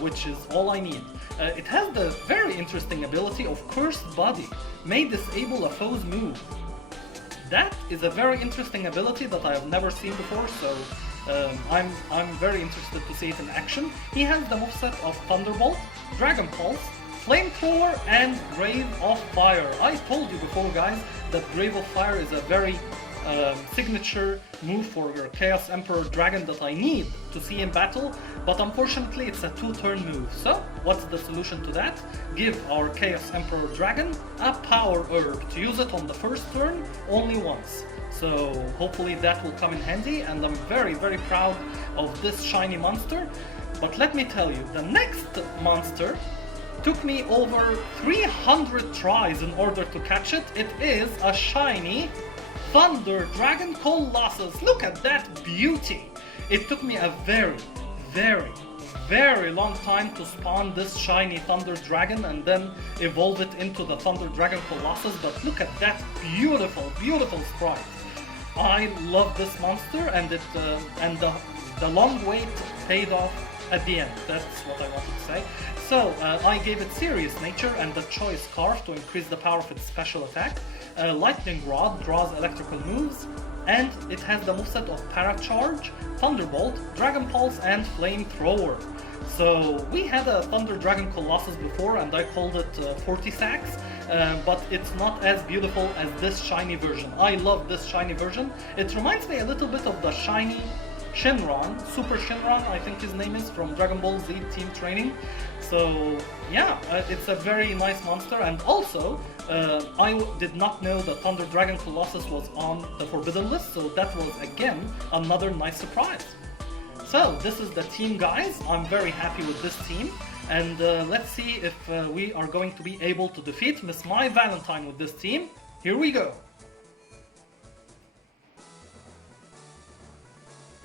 which is all I need. It has the very interesting ability of Cursed Body, may disable a foe's move. That is a very interesting ability that I have never seen before, so I'm very interested to see it in action. He has the moveset of Thunderbolt, Dragon Pulse, Flamethrower, and Grave of Fire. I told you before, guys, that Grave of Fire is a very signature move for your Chaos Emperor Dragon that I need to see in battle, but unfortunately it's a 2-turn move. So, what's the solution to that? Give our Chaos Emperor Dragon a Power Herb to use it on the first turn only once. So hopefully that will come in handy, and I'm very, very proud of this shiny monster. But let me tell you, the next monster took me over 300 tries in order to catch it. It is a shiny Thunder Dragon Colossus. Look at that beauty! It took me a very, very, very long time to spawn this shiny Thunder Dragon and then evolve it into the Thunder Dragon Colossus, but look at that beautiful, beautiful sprite. I love this monster, and the long wait paid off at the end. That's what I wanted to say. So I gave it Serious Nature and the Choice Scarf to increase the power of its special attack. Lightning Rod draws electrical moves, and it has the moveset of Paracharge, Thunderbolt, Dragon Pulse, and Flamethrower. So we had a Thunder Dragon Colossus before, and I called it 40 sacks, but it's not as beautiful as this shiny version. I love this shiny version. It reminds me a little bit of the shiny Shinron, Super Shinron, I think his name is, from Dragon Ball Z Team Training. So yeah, it's a very nice monster, and also I did not know that Thunder Dragon Colossus was on the Forbidden List, so that was again another nice surprise. So this is the team, guys. I'm very happy with this team, and let's see if we are going to be able to defeat Miss My Valentine with this team. Here we go.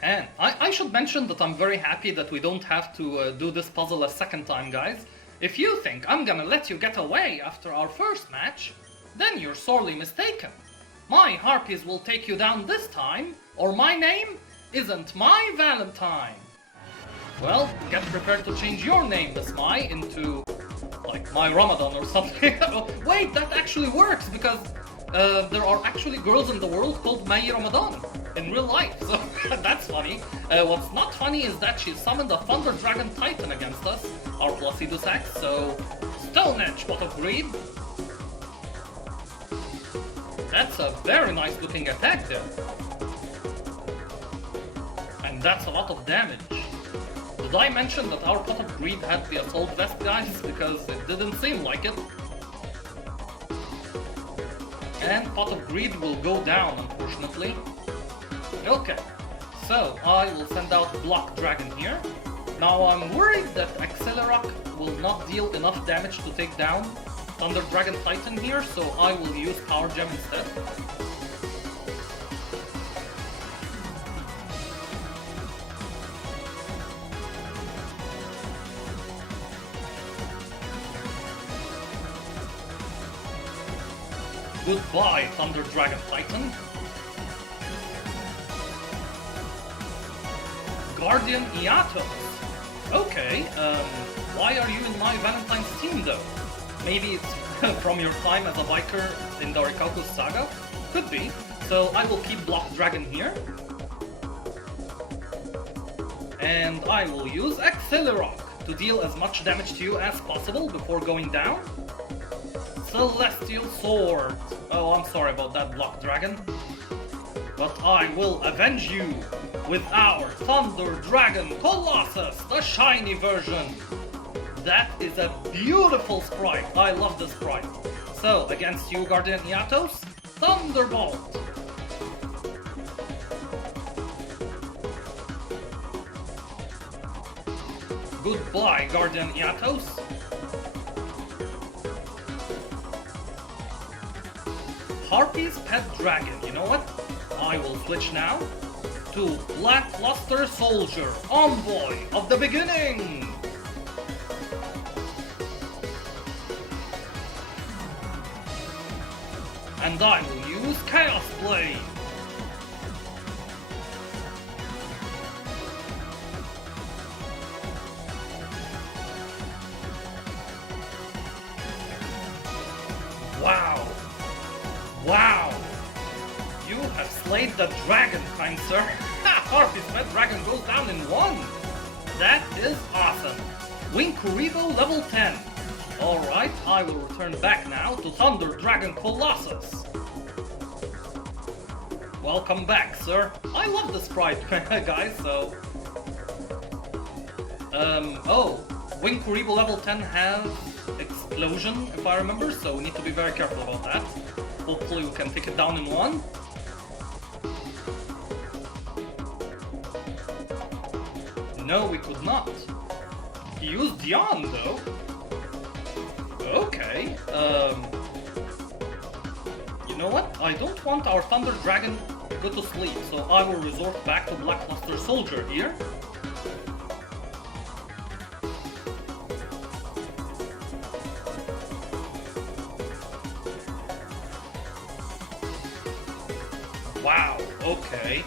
And I should mention that I'm very happy that we don't have to do this puzzle a second time, guys. If you think I'm gonna let you get away after our first match, then you're sorely mistaken. My Harpies will take you down this time, or my name isn't My Valentine. Well, get prepared to change your name, Miss My, into, like, My Ramadan or something. Wait, that actually works, because there are actually girls in the world called May Ramadan in real life, so that's funny. What's not funny is that she summoned a Thunder Dragon Titan against us, our Placido Sax, so Stone Edge, Pot of Greed. That's a very nice looking attack there. And that's a lot of damage. Did I mention that our Pot of Greed had the Assault Vest, guys? Because it didn't seem like it. And Pot of Greed will go down, unfortunately. Okay, so I will send out Block Dragon here. Now I'm worried that Accelerock will not deal enough damage to take down Thunder Dragon Titan here, so I will use Power Gem instead. Goodbye, Thunder Dragon Titan. Guardian Iatos. Okay, why are you in My Valentine's team though? Maybe it's from your time as a biker in the Orichalcos Saga? Could be. So I will keep Block Dragon here. And I will use Accelerock. to deal as much damage to you as possible before going down. Celestial Sword. Oh, I'm sorry about that, Block Dragon. But I will avenge you with our Thunder Dragon Colossus, the shiny version. That is a beautiful sprite. I love this sprite. So, against you, Guardian Eatos, Thunderbolt. Goodbye, Guardian Eatos. Harpy's Pet Dragon. You know what? I will switch now to Lackluster Soldier, Envoy of the Beginning. And I will use Chaos Blade. Wow! Wow! You have slayed the dragon, kind sir. Harpy's Pet Dragon goes down in 1. That is awesome. Winkuribo level 10. Alright, I will return back now to Thunder Dragon Colossus. Welcome back, sir. I love the sprite, guys, so... oh, Winkuribo level 10 has Explosion, if I remember, so we need to be very careful about that. Hopefully we can take it down in 1. No, we could not. He used Dion, though. Okay, you know what? I don't want our Thunder Dragon to go to sleep, so I will resort back to Lackluster Soldier here. Wow, okay.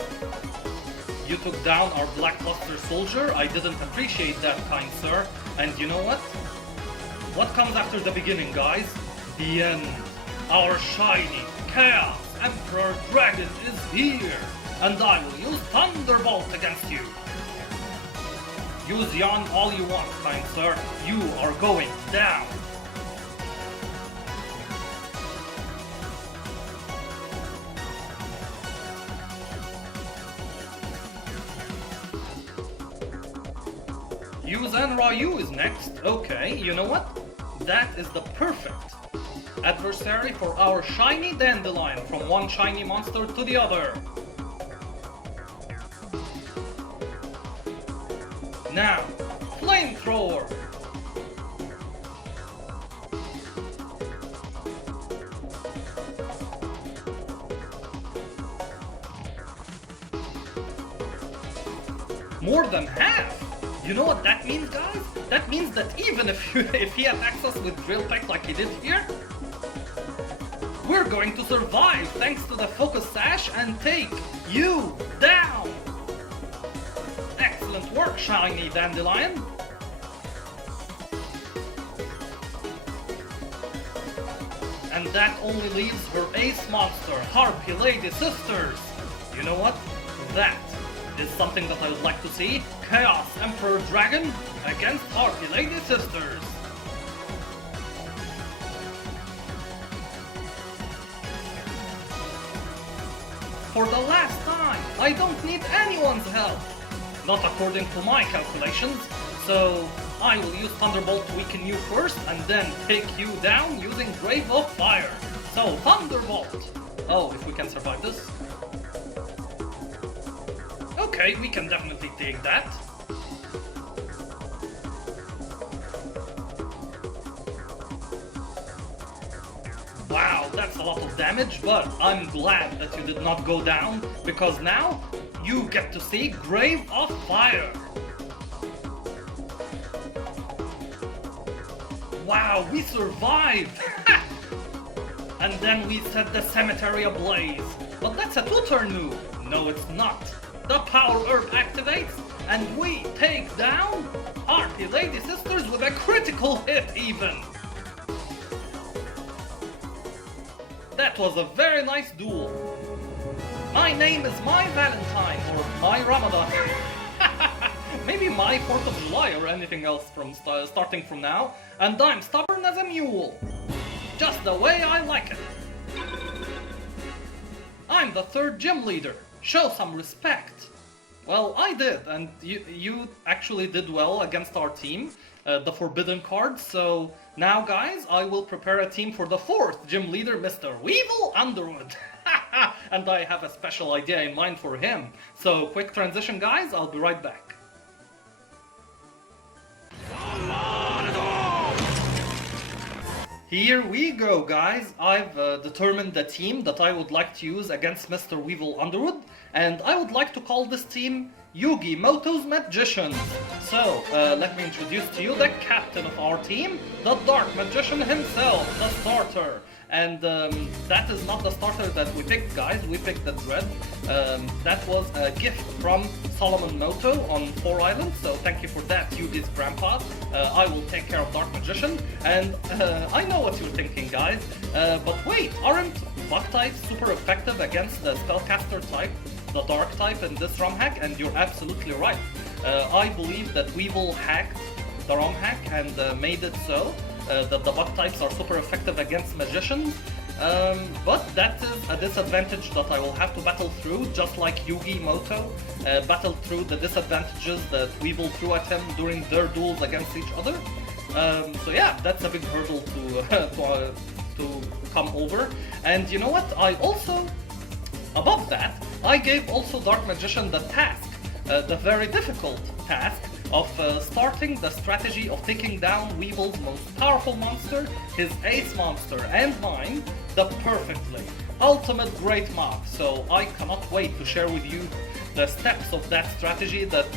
You took down our Lackluster Soldier. I didn't appreciate that, kind sir. And you know what? What comes after the beginning, guys? The end. Our shiny Chaos Emperor Dragon is here, and I will use Thunderbolt against you. Use Yon all you want, kind sir. You are going down. Yuzan Ryu is next. Okay, you know what? That is the perfect adversary for our shiny Dandelion from one shiny monster to the other. Now, Flamethrower. More than half. You know what that means, guys? That means that even if he attacks us with Drill Peck like he did here, we're going to survive thanks to the Focus Sash and take you down! Excellent work, shiny Dandelion! And that only leaves her ace monster, Harpy Lady Sisters! You know what? That is something that I would like to see. Chaos Emperor Dragon against Harpy Lady Sisters. For the last time, I don't need anyone's help. Not according to my calculations, so I will use Thunderbolt to weaken you first and then take you down using Grave of Fire. So, Thunderbolt! Oh, if we can survive this. Okay, we can definitely take that. Wow, that's a lot of damage, but I'm glad that you did not go down, because now you get to see Grave of Fire. Wow, we survived! And then we set the cemetery ablaze. But that's a 2-turn move. No, it's not. The Power Herb activates, and we take down Harpy Lady Sisters with a critical hit even. That was a very nice duel. My name is My Valentine, or My Ramadan. maybe my 4th of July or anything else from starting from now, and I'm stubborn as a mule. Just the way I like it. I'm the 3rd gym leader. Show some respect. Well, I did, and you actually did well against our team, the Forbidden card, so now guys, I will prepare a team for the 4th gym leader, Mr. Weevil Underwood. And I have a special idea in mind for him. So, quick transition guys, I'll be right back. Here we go guys, I've determined the team that I would like to use against Mr. Weevil Underwood, and I would like to call this team Yugi Moto's Magicians. So, let me introduce to you the captain of our team, the Dark Magician himself, the starter. And that is not the starter that we picked guys, we picked the Dread. That was a gift from Solomon Moto on 4 Islands, so thank you for that, Yugi's grandpa. I will take care of Dark Magician, and I know what you're thinking guys, but wait, aren't Bug types super effective against the Spellcaster type, the Dark type in this ROM hack? And you're absolutely right. I believe that Weevil hacked the ROM hack and made it so that the Bug types are super effective against Magicians, but that is a disadvantage that I will have to battle through, just like Yugi Moto battled through the disadvantages that Weevil threw at him during their duels against each other. So yeah, that's a big hurdle to come over. And you know what, I also, above that, I gave also Dark Magician the task, the very difficult task, of starting the strategy of taking down Weevil's most powerful monster, his ace monster, and mine, the perfectly ultimate great mob. So I cannot wait to share with you the steps of that strategy that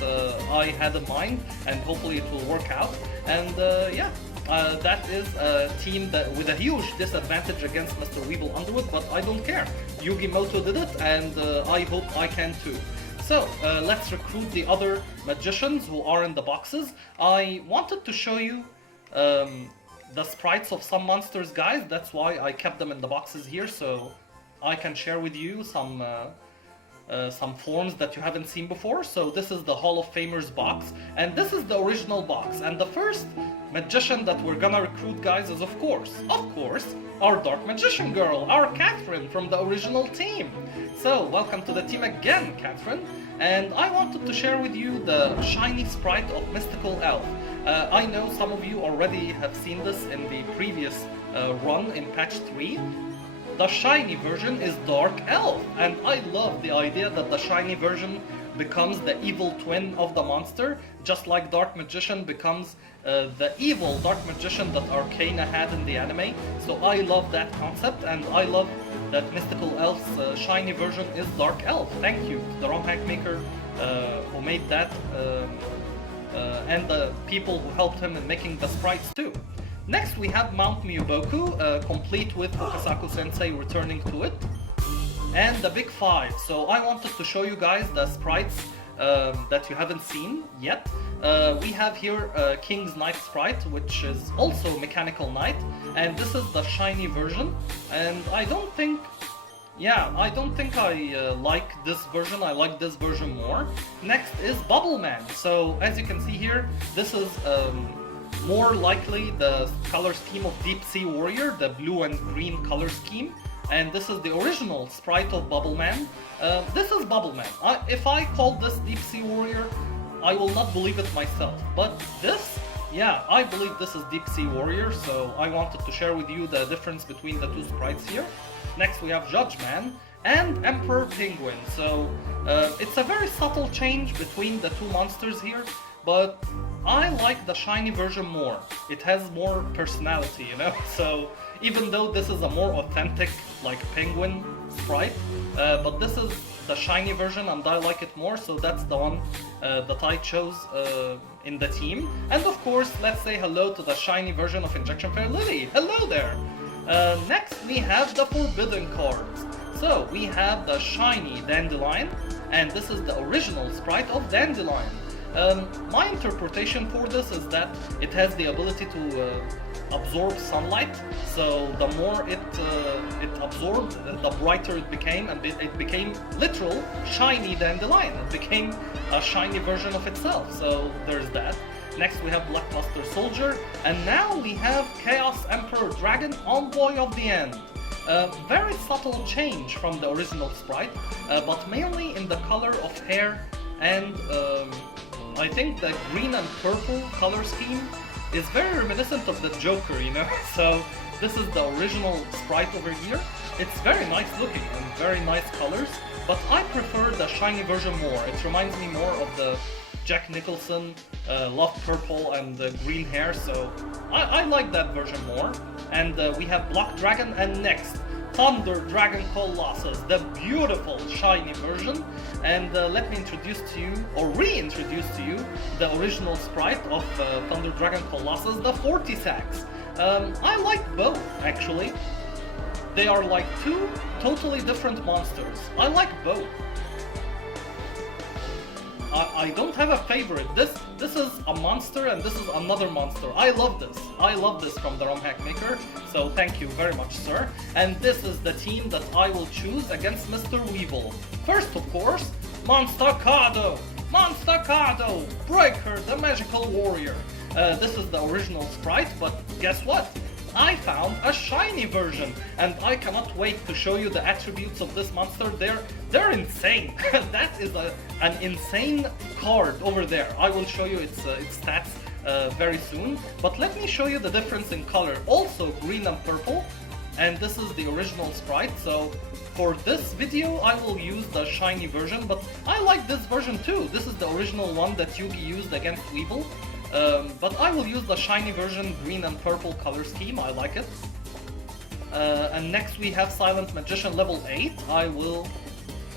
I had in mind, and hopefully it will work out. And yeah, that is a team that with a huge disadvantage against Mr. Weevil Underwood, but I don't care. Yugi Moto did it, and I hope I can too. So, let's recruit the other magicians who are in the boxes. I wanted to show you the sprites of some monsters, guys. That's why I kept them in the boxes here, so I can share with you some forms that you haven't seen before. So this is the Hall of Famers box, and this is the original box. And the first magician that we're gonna recruit, guys, is of course, our Dark Magician girl, our Catherine from the original team. So, welcome to the team again, Catherine. And I wanted to share with you the shiny sprite of Mystical Elf. I know some of you already have seen this in the previous run in patch 3. The shiny version is Dark Elf, and I love the idea that the shiny version becomes the evil twin of the monster, just like Dark Magician becomes the evil Dark Magician that Arcana had in the anime. So I love that concept, and I love that Mystical Elf's shiny version is Dark Elf. Thank you to the ROM hack maker who made that, and the people who helped him in making the sprites too. Next we have Mount Miyuboku, complete with Okasaku Sensei returning to it. And the big 5. So I wanted to show you guys the sprites that you haven't seen yet. We have here King's Knight sprite, which is also Mechanical Knight, and this is the shiny version. And I don't think I like this version. I like this version more. Next is Bubble Man. So as you can see here, this is more likely the color scheme of Deep Sea Warrior, the blue and green color scheme. And this is the original sprite of Bubble Man. This is Bubble Man. If I call this Deep Sea Warrior, I will not believe it myself. But this, yeah, I believe this is Deep Sea Warrior, so I wanted to share with you the difference between the two sprites here. Next we have Judge Man and Emperor Penguin. So it's a very subtle change between the two monsters here, but I like the shiny version more. It has more personality, you know? So even though this is a more authentic, like, penguin sprite, but this is the shiny version and I like it more, so that's the one that I chose in the team. And of course, let's say hello to the shiny version of Injection Fair Lily. Hello there! Next we have the Forbidden cards. So we have the shiny Dandelion, and this is the original sprite of Dandelion. My interpretation for this is that it has the ability to absorb sunlight, so the more it absorbed, the brighter it became, and it became literal shiny dandelion. It became a shiny version of itself, so there's that. Next we have Blockbuster Soldier, and now we have Chaos Emperor Dragon, Envoy of the End. Very subtle change from the original sprite, but mainly in the color of hair, and I think the green and purple color scheme is very reminiscent of the Joker, you know? So this is the original sprite over here. It's very nice looking and very nice colors, but I prefer the shiny version more. It reminds me more of the Jack Nicholson, love purple and green hair, so I like that version more. And we have Block Dragon, and next Thunder Dragon Colossus, the beautiful shiny version. And let me introduce to you, or reintroduce to you, the original sprite of Thunder Dragon Colossus, the 40 sacks. I like both, actually. They are like two totally different monsters. I like both. I don't have a favorite. This is a monster and this is another monster. I love this. I love this from the ROM hack maker. So thank you very much, sir. And this is the team that I will choose against Mr. Weevil. First, of course, Monstacado! Monstacado! Breaker, the magical warrior. This is the original sprite, but guess what? I found a shiny version, and I cannot wait to show you the attributes of this monster. They're insane. That is an insane card over there. I will show you its stats very soon, but let me show you the difference in color. Also green and purple, and this is the original sprite. So for this video I will use the shiny version, but I like this version too. This is the original one that Yugi used against Weevil. But I will use the shiny version, green and purple color scheme. I like it. And next we have Silent Magician level 8. I will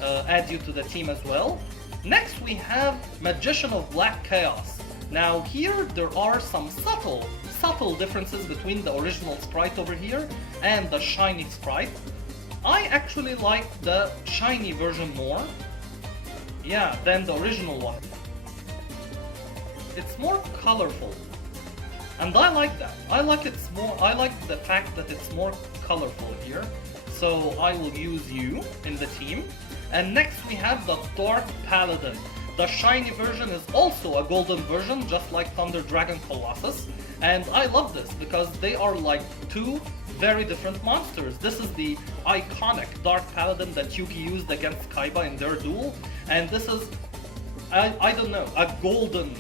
add you to the team as well. Next we have Magician of Black Chaos. Now here there are some subtle differences between the original sprite over here and the shiny sprite. I actually like the shiny version more, yeah, than the original one. It's more colorful, and I like that. I like the fact that it's more colorful here. So I will use you in the team. And next we have the Dark Paladin. The shiny version is also a golden version, just like Thunder Dragon Colossus. And I love this because they are like two very different monsters. This is the iconic Dark Paladin that Yugi used against Kaiba in their duel, and this is, I don't know, a golden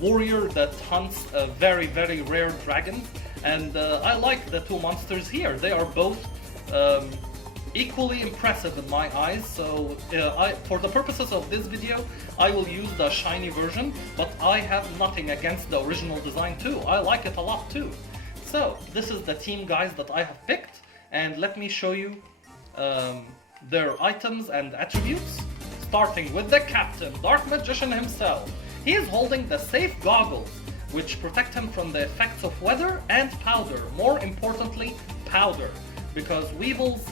warrior that hunts very rare dragons. And I like the two monsters here. They are both equally impressive in my eyes, so for the purposes of this video I will use the shiny version, but I have nothing against the original design too. I like it a lot too. So this is the team, guys, that I have picked, and let me show you their items and attributes, starting with the captain, Dark Magician himself. He is holding the safe goggles, which protect him from the effects of weather and powder. More importantly, powder, because Weevil's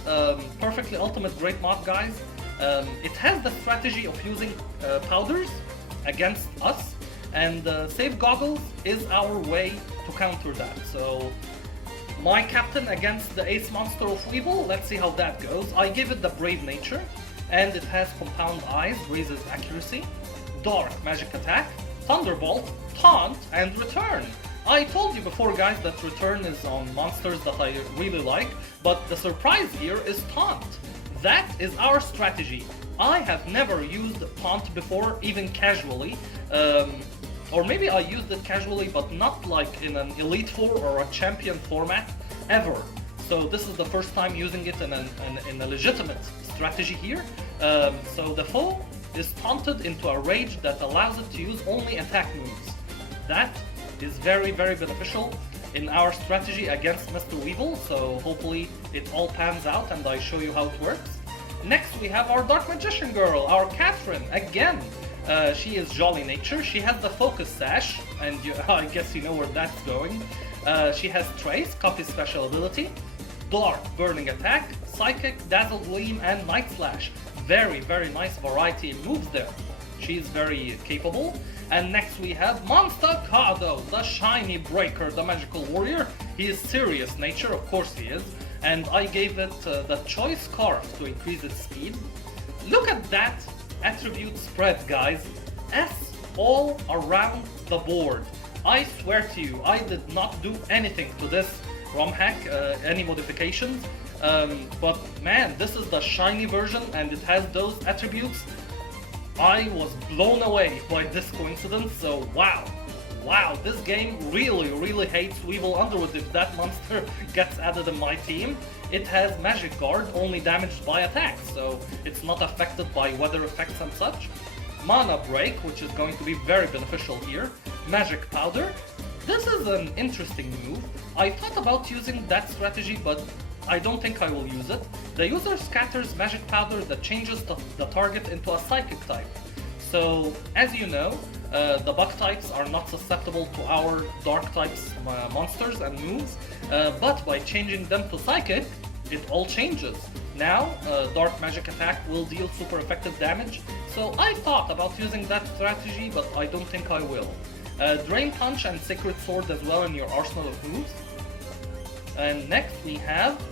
perfectly ultimate great mod, guys, it has the strategy of using powders against us, and safe goggles is our way to counter that. So my captain against the ace monster of Weevil, let's see how that goes. I give it the brave nature, and it has compound eyes, raises accuracy, dark magic attack, thunderbolt, taunt, and return. I told you before, guys, that return is on monsters that I really like, but the surprise here is taunt. That is our strategy. I have never used taunt before, even casually. Or maybe I used it casually, but not like in an Elite Four or a Champion format, ever. So this is the first time using it in a legitimate strategy here. So the foe is taunted into a rage that allows it to use only attack moves. That is very beneficial in our strategy against Mr. Weevil, so hopefully it all pans out and I show you how it works. Next we have our Dark Magician girl, our Catherine, again. She is jolly nature, she has the focus sash, and I guess you know where that's going. She has Trace, copy special ability, Dark burning attack, Psychic, Dazzle Gleam, and Night Slash. Very nice variety of moves there. She's very capable. And next we have Monstacado, the shiny breaker, the magical warrior. He is serious nature, of course he is. And I gave it the choice scarf to increase its speed. Look at that attribute spread, guys. S all around the board. I swear to you, I did not do anything to this ROM hack, any modifications. But man, this is the shiny version and it has those attributes. I was blown away by this coincidence, so wow, this game really hates Weevil Underwood if that monster gets added in my team. It has Magic Guard, only damaged by attacks, so it's not affected by weather effects and such. Mana Break, which is going to be very beneficial here. Magic Powder. This is an interesting move. I thought about using that strategy, but I don't think I will use it. The user scatters Magic Powder that changes the target into a Psychic type. So, as you know, the Bug types are not susceptible to our Dark types monsters and moves, but by changing them to Psychic, it all changes. Now, Dark Magic attack will deal super effective damage, so I thought about using that strategy, but I don't think I will. Drain Punch and Sacred Sword as well in your arsenal of moves. And next we have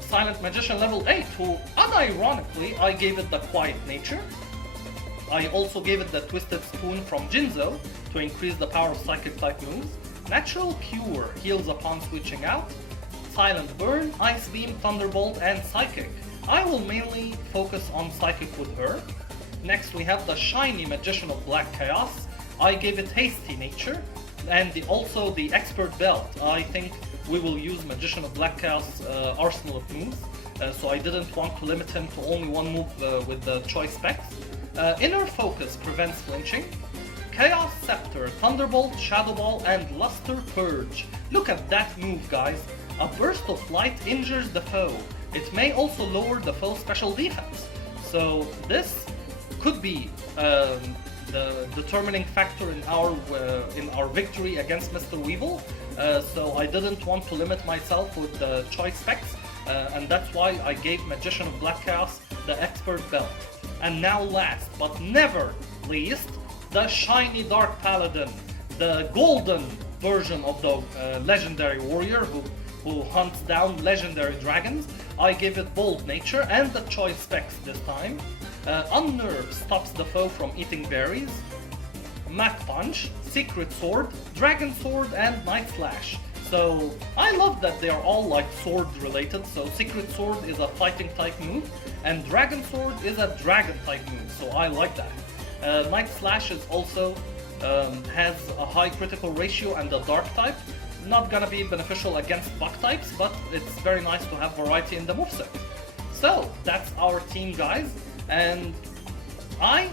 Silent Magician level 8, who, unironically, I gave it the Quiet Nature. I also gave it the Twisted Spoon from Jinzo to increase the power of Psychic type moves. Natural Cure heals upon switching out. Silent Burn, Ice Beam, Thunderbolt, and Psychic. I will mainly focus on Psychic with her. Next we have the Shiny Magician of Black Chaos. I gave it Hasty Nature, and also the Expert Belt. I think we will use Magician of Black Chaos arsenal of moves, so I didn't want to limit him to only one move with the choice specs. Inner Focus prevents flinching. Chaos Scepter, Thunderbolt, Shadow Ball, and Luster Purge. Look at that move, guys. A burst of light injures the foe. It may also lower the foe's special defense. So this could be the determining factor in our victory against Mr. Weevil. So I didn't want to limit myself with the choice specs, and that's why I gave Magician of Black Chaos the Expert Belt. And now last but never least, the Shiny Dark Paladin, the golden version of the legendary warrior who hunts down legendary dragons. I gave it Bold Nature and the choice specs this time. Unnerve stops the foe from eating berries. Mach Punch, Secret Sword, Dragon Sword, and Night Slash. So I love that they are all like sword related. So Secret Sword is a fighting type move and Dragon Sword is a dragon type move, so I like that. Night Slash is also has a high critical ratio and a dark type. Not gonna be beneficial against bug types, but it's very nice to have variety in the moveset. So that's our team, guys, and I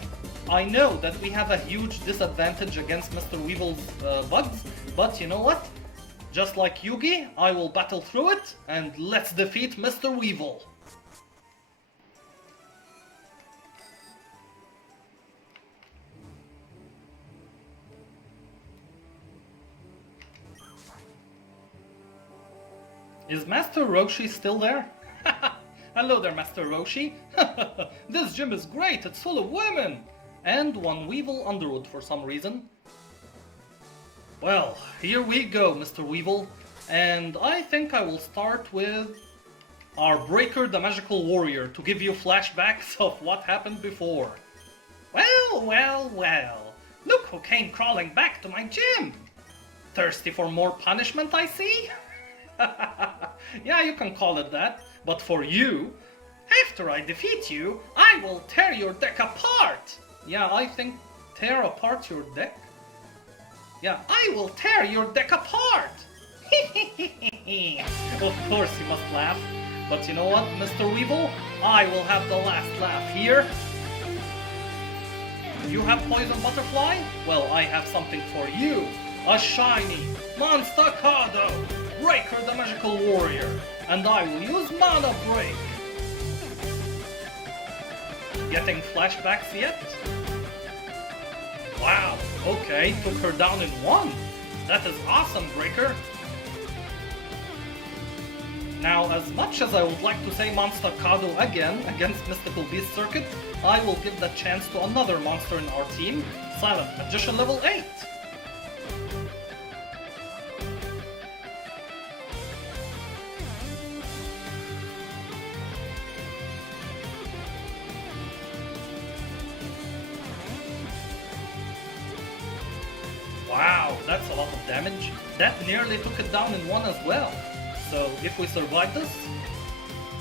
know that we have a huge disadvantage against Mr. Weevil's bugs, but you know what? Just like Yugi, I will battle through it, and let's defeat Mr. Weevil! Is Master Roshi still there? Hello there, Master Roshi! This gym is great, it's full of women! And one Weevil Underwood for some reason. Well, here we go, Mr. Weevil, and I think I will start with our Breaker the Magical Warrior to give you flashbacks of what happened before. Well, look who came crawling back to my gym! Thirsty for more punishment, I see? Yeah, you can call it that, but for you, after I defeat you, I will tear your deck apart! Yeah, I think tear apart your deck? Yeah, I will tear your deck apart! Of course you must laugh, but you know what, Mr. Weevil? I will have the last laugh here. You have Poison Butterfly? Well, I have something for you. A shiny Monstacado, Breaker the Magical Warrior, and I will use Mana Break. Getting flashbacks yet? Wow, okay, took her down in one. That is awesome, Breaker. Now, as much as I would like to say Monster Kado again against Mystical Beast Circuit, I will give the chance to another monster in our team, Silent Magician level 8. Wow, that's a lot of damage. That nearly took it down in one as well. So if we survive this,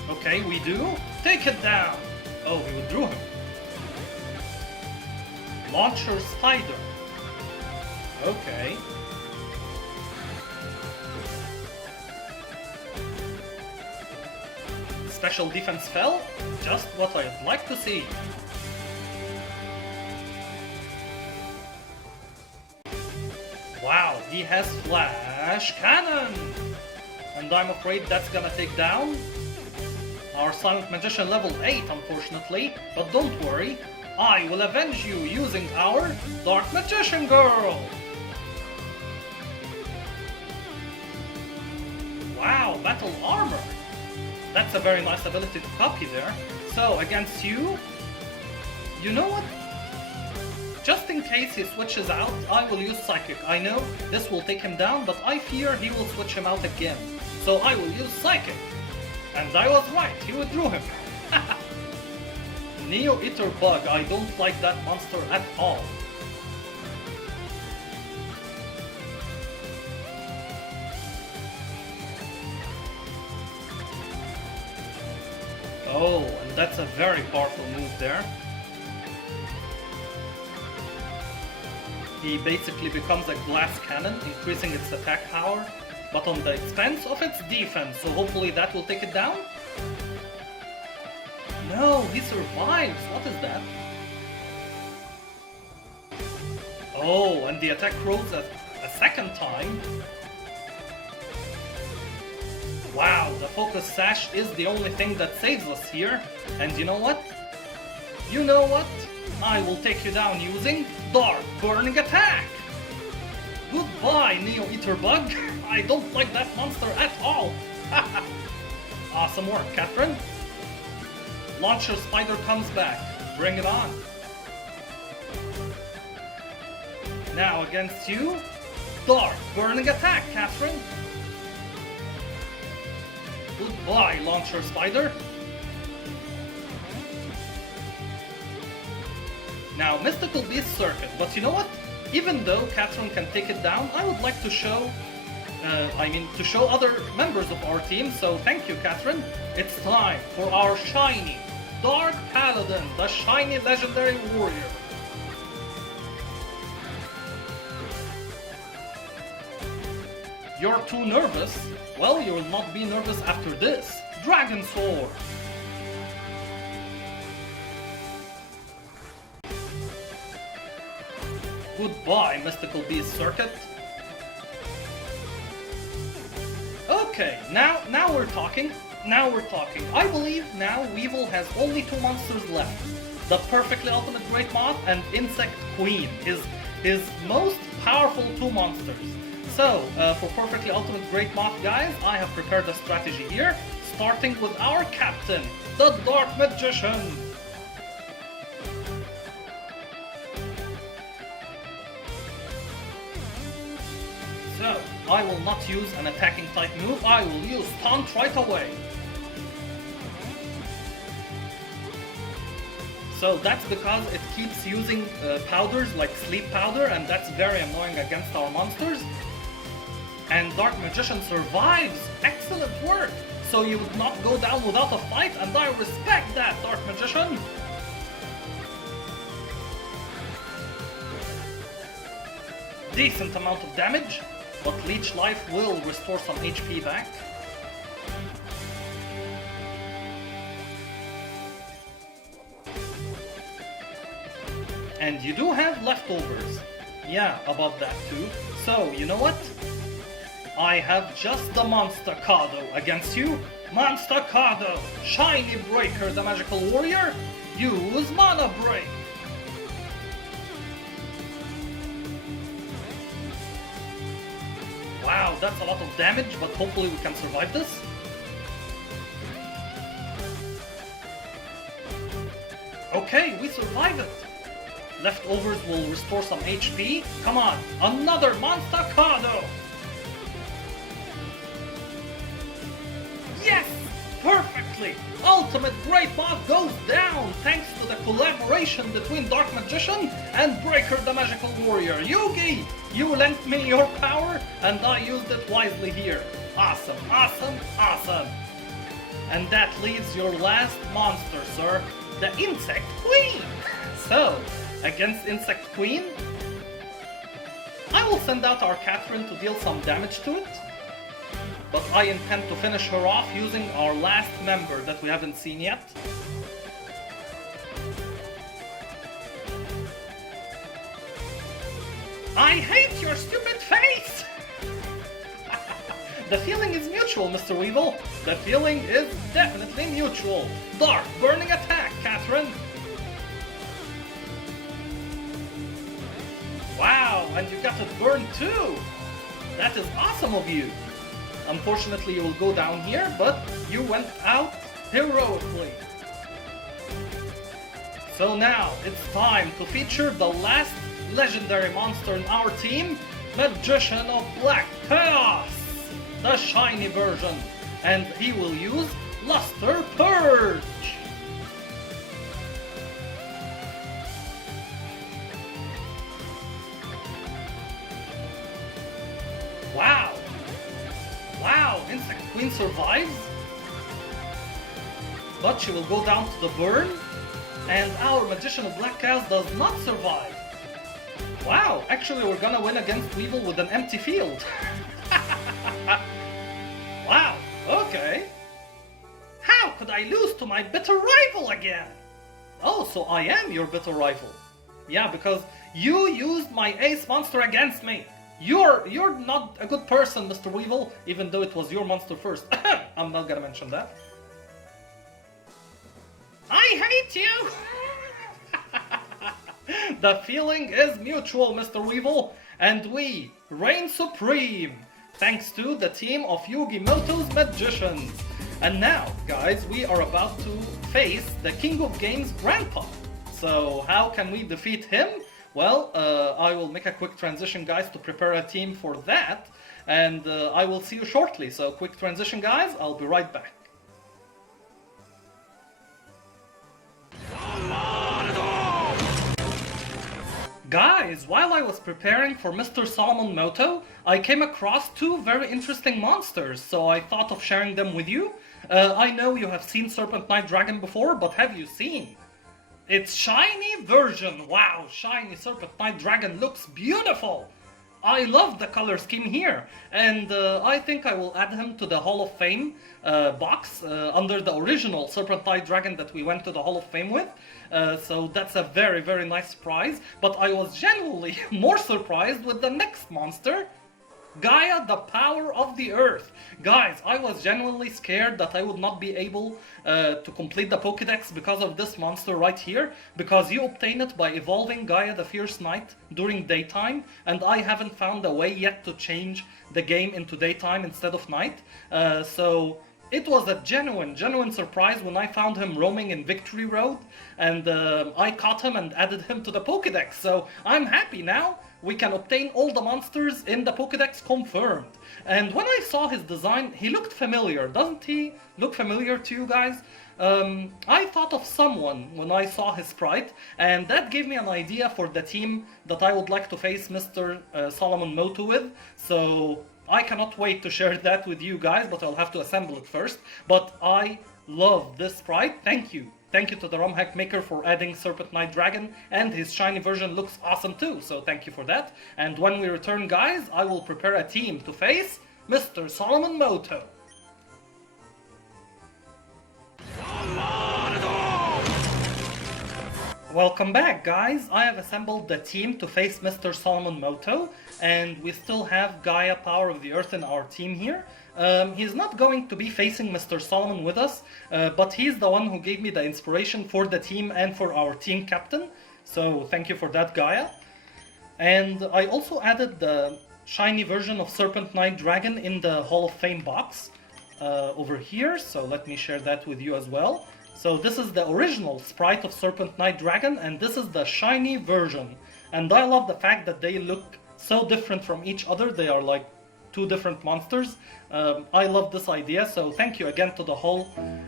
okay, we do. Take it down. Oh, we withdrew him. Launcher Spider. Okay. Special defense fell. Just what I'd like to see. Wow, he has Flash Cannon! And I'm afraid that's gonna take down our Silent Magician level 8, unfortunately. But don't worry, I will avenge you using our Dark Magician Girl! Wow, Battle Armor! That's a very nice ability to copy there. So, against you, you know what? Just in case he switches out, I will use Psychic. I know this will take him down, but I fear he will switch him out again. So I will use Psychic. And I was right, he withdrew him. Neo Eater Bug, I don't like that monster at all. Oh, and that's a very powerful move there. He basically becomes a glass cannon, increasing its attack power, but on the expense of its defense, so hopefully that will take it down? No, he survives! What is that? Oh, and the attack rose a second time? Wow, the Focus Sash is the only thing that saves us here, and you know what? You know what? I will take you down using Dark Burning Attack! Goodbye, Neo Eater Bug! I don't like that monster at all! Awesome work, Catherine! Launcher Spider comes back. Bring it on! Now against you, Dark Burning Attack, Catherine! Goodbye, Launcher Spider! Now, Mystical Beast Circuit, but you know what? Even though Catherine can take it down, I would like to show, to show other members of our team, so thank you, Catherine. It's time for our shiny Dark Paladin, the shiny legendary warrior. You're too nervous? Well, you will not be nervous after this. Dragon Sword! Goodbye, Mystical Beast Circuit. Okay, now we're talking. Now we're talking. I believe now Weevil has only 2 monsters left. The Perfectly Ultimate Great Moth and Insect Queen. His most powerful 2 monsters. So, for Perfectly Ultimate Great Moth, guys, I have prepared a strategy here, starting with our captain, the Dark Magician. So, I will not use an attacking type move, I will use Taunt right away. So that's because it keeps using powders like Sleep Powder, and that's very annoying against our monsters. And Dark Magician survives! Excellent work! So you would not go down without a fight, and I respect that, Dark Magician! Decent amount of damage, but Leech Life will restore some HP back. And you do have leftovers. Yeah, above that too. So, you know what? I have just the Monster Kado against you. Monster Kado! Shiny Breaker, the Magical Warrior! Use Mana Break! Wow, that's a lot of damage, but hopefully we can survive this. Okay, we survive it. Leftovers will restore some HP. Come on, another Monstacado! Yes! Perfectly! Ultimate Great Moth goes down thanks to the collaboration between Dark Magician and Breaker the Magical Warrior. Yugi, you lent me your power and I used it wisely here. Awesome, awesome, awesome! And that leaves your last monster, sir, the Insect Queen! So, against Insect Queen, I will send out our Catherine to deal some damage to it. But I intend to finish her off using our last member that we haven't seen yet. I hate your stupid face! The feeling is mutual, Mr. Weevil. The feeling is definitely mutual. Dark burning attack, Catherine. Wow, and you got it burned too. That is awesome of you. Unfortunately, you will go down here, but you went out heroically. So now, it's time to feature the last legendary monster in our team, Magician of Black Chaos, the shiny version, and he will use Luster Purge. Wow! Wow, Insect Queen survives, but she will go down to the burn, and our Magician of Black Chaos does not survive. Wow, actually we're gonna win against Weevil with an empty field. Wow, okay. How could I lose to my bitter rival again? Oh, so I am your bitter rival. Yeah, because you used my ace monster against me. You're not a good person, Mr. Weevil, even though it was your monster first. I'm not gonna mention that. I hate you! The feeling is mutual, Mr. Weevil, and we reign supreme, thanks to the team of Yugimoto's Magicians. And now, guys, we are about to face the King of Games Grandpa. So how can we defeat him? Well, I will make a quick transition, guys, to prepare a team for that, and I will see you shortly. So quick transition, guys, I'll be right back. Guys, while I was preparing for Mr. Solomon Moto, I came across two very interesting monsters, so I thought of sharing them with you. I know you have seen Serpent Knight Dragon before, but have you seen its shiny version? Wow, shiny Serpent Knight Dragon looks beautiful! I love the color scheme here, and I think I will add him to the Hall of Fame box under the original Serpent Knight Dragon that we went to the Hall of Fame with. So that's a very, very nice surprise, but I was genuinely more surprised with the next monster, Gaia, the Power of the Earth. Guys, I was genuinely scared that I would not be able to complete the Pokédex because of this monster right here, because you obtain it by evolving Gaia the Fierce Knight during daytime, and I haven't found a way yet to change the game into daytime instead of night. So it was a genuine surprise when I found him roaming in Victory Road, and I caught him and added him to the Pokédex, so I'm happy now. We can obtain all the monsters in the Pokédex confirmed. And when I saw his design, he looked familiar. Doesn't he look familiar to you guys? I thought of someone when I saw his sprite, and that gave me an idea for the team that I would like to face Mr. Solomon Moto with. So I cannot wait to share that with you guys, but I'll have to assemble it first. But I love this sprite. Thank you. Thank you to the ROM hack maker for adding Serpent Knight Dragon, and his shiny version looks awesome too, so thank you for that. And when we return, guys, I will prepare a team to face Mr. Solomon Moto. Welcome back, guys. I have assembled the team to face Mr. Solomon Moto, and we still have Gaia, Power of the Earth in our team here. He's not going to be facing Mr. Solomon with us, but he's the one who gave me the inspiration for the team and for our team captain. So thank you for that, Gaia. And I also added the shiny version of Serpent Knight Dragon in the Hall of Fame box over here. So let me share that with you as well. So this is the original sprite of Serpent Knight Dragon, and this is the shiny version. And I love the fact that they look so different from each other. They are like two different monsters. I love this idea, so thank you again to the whole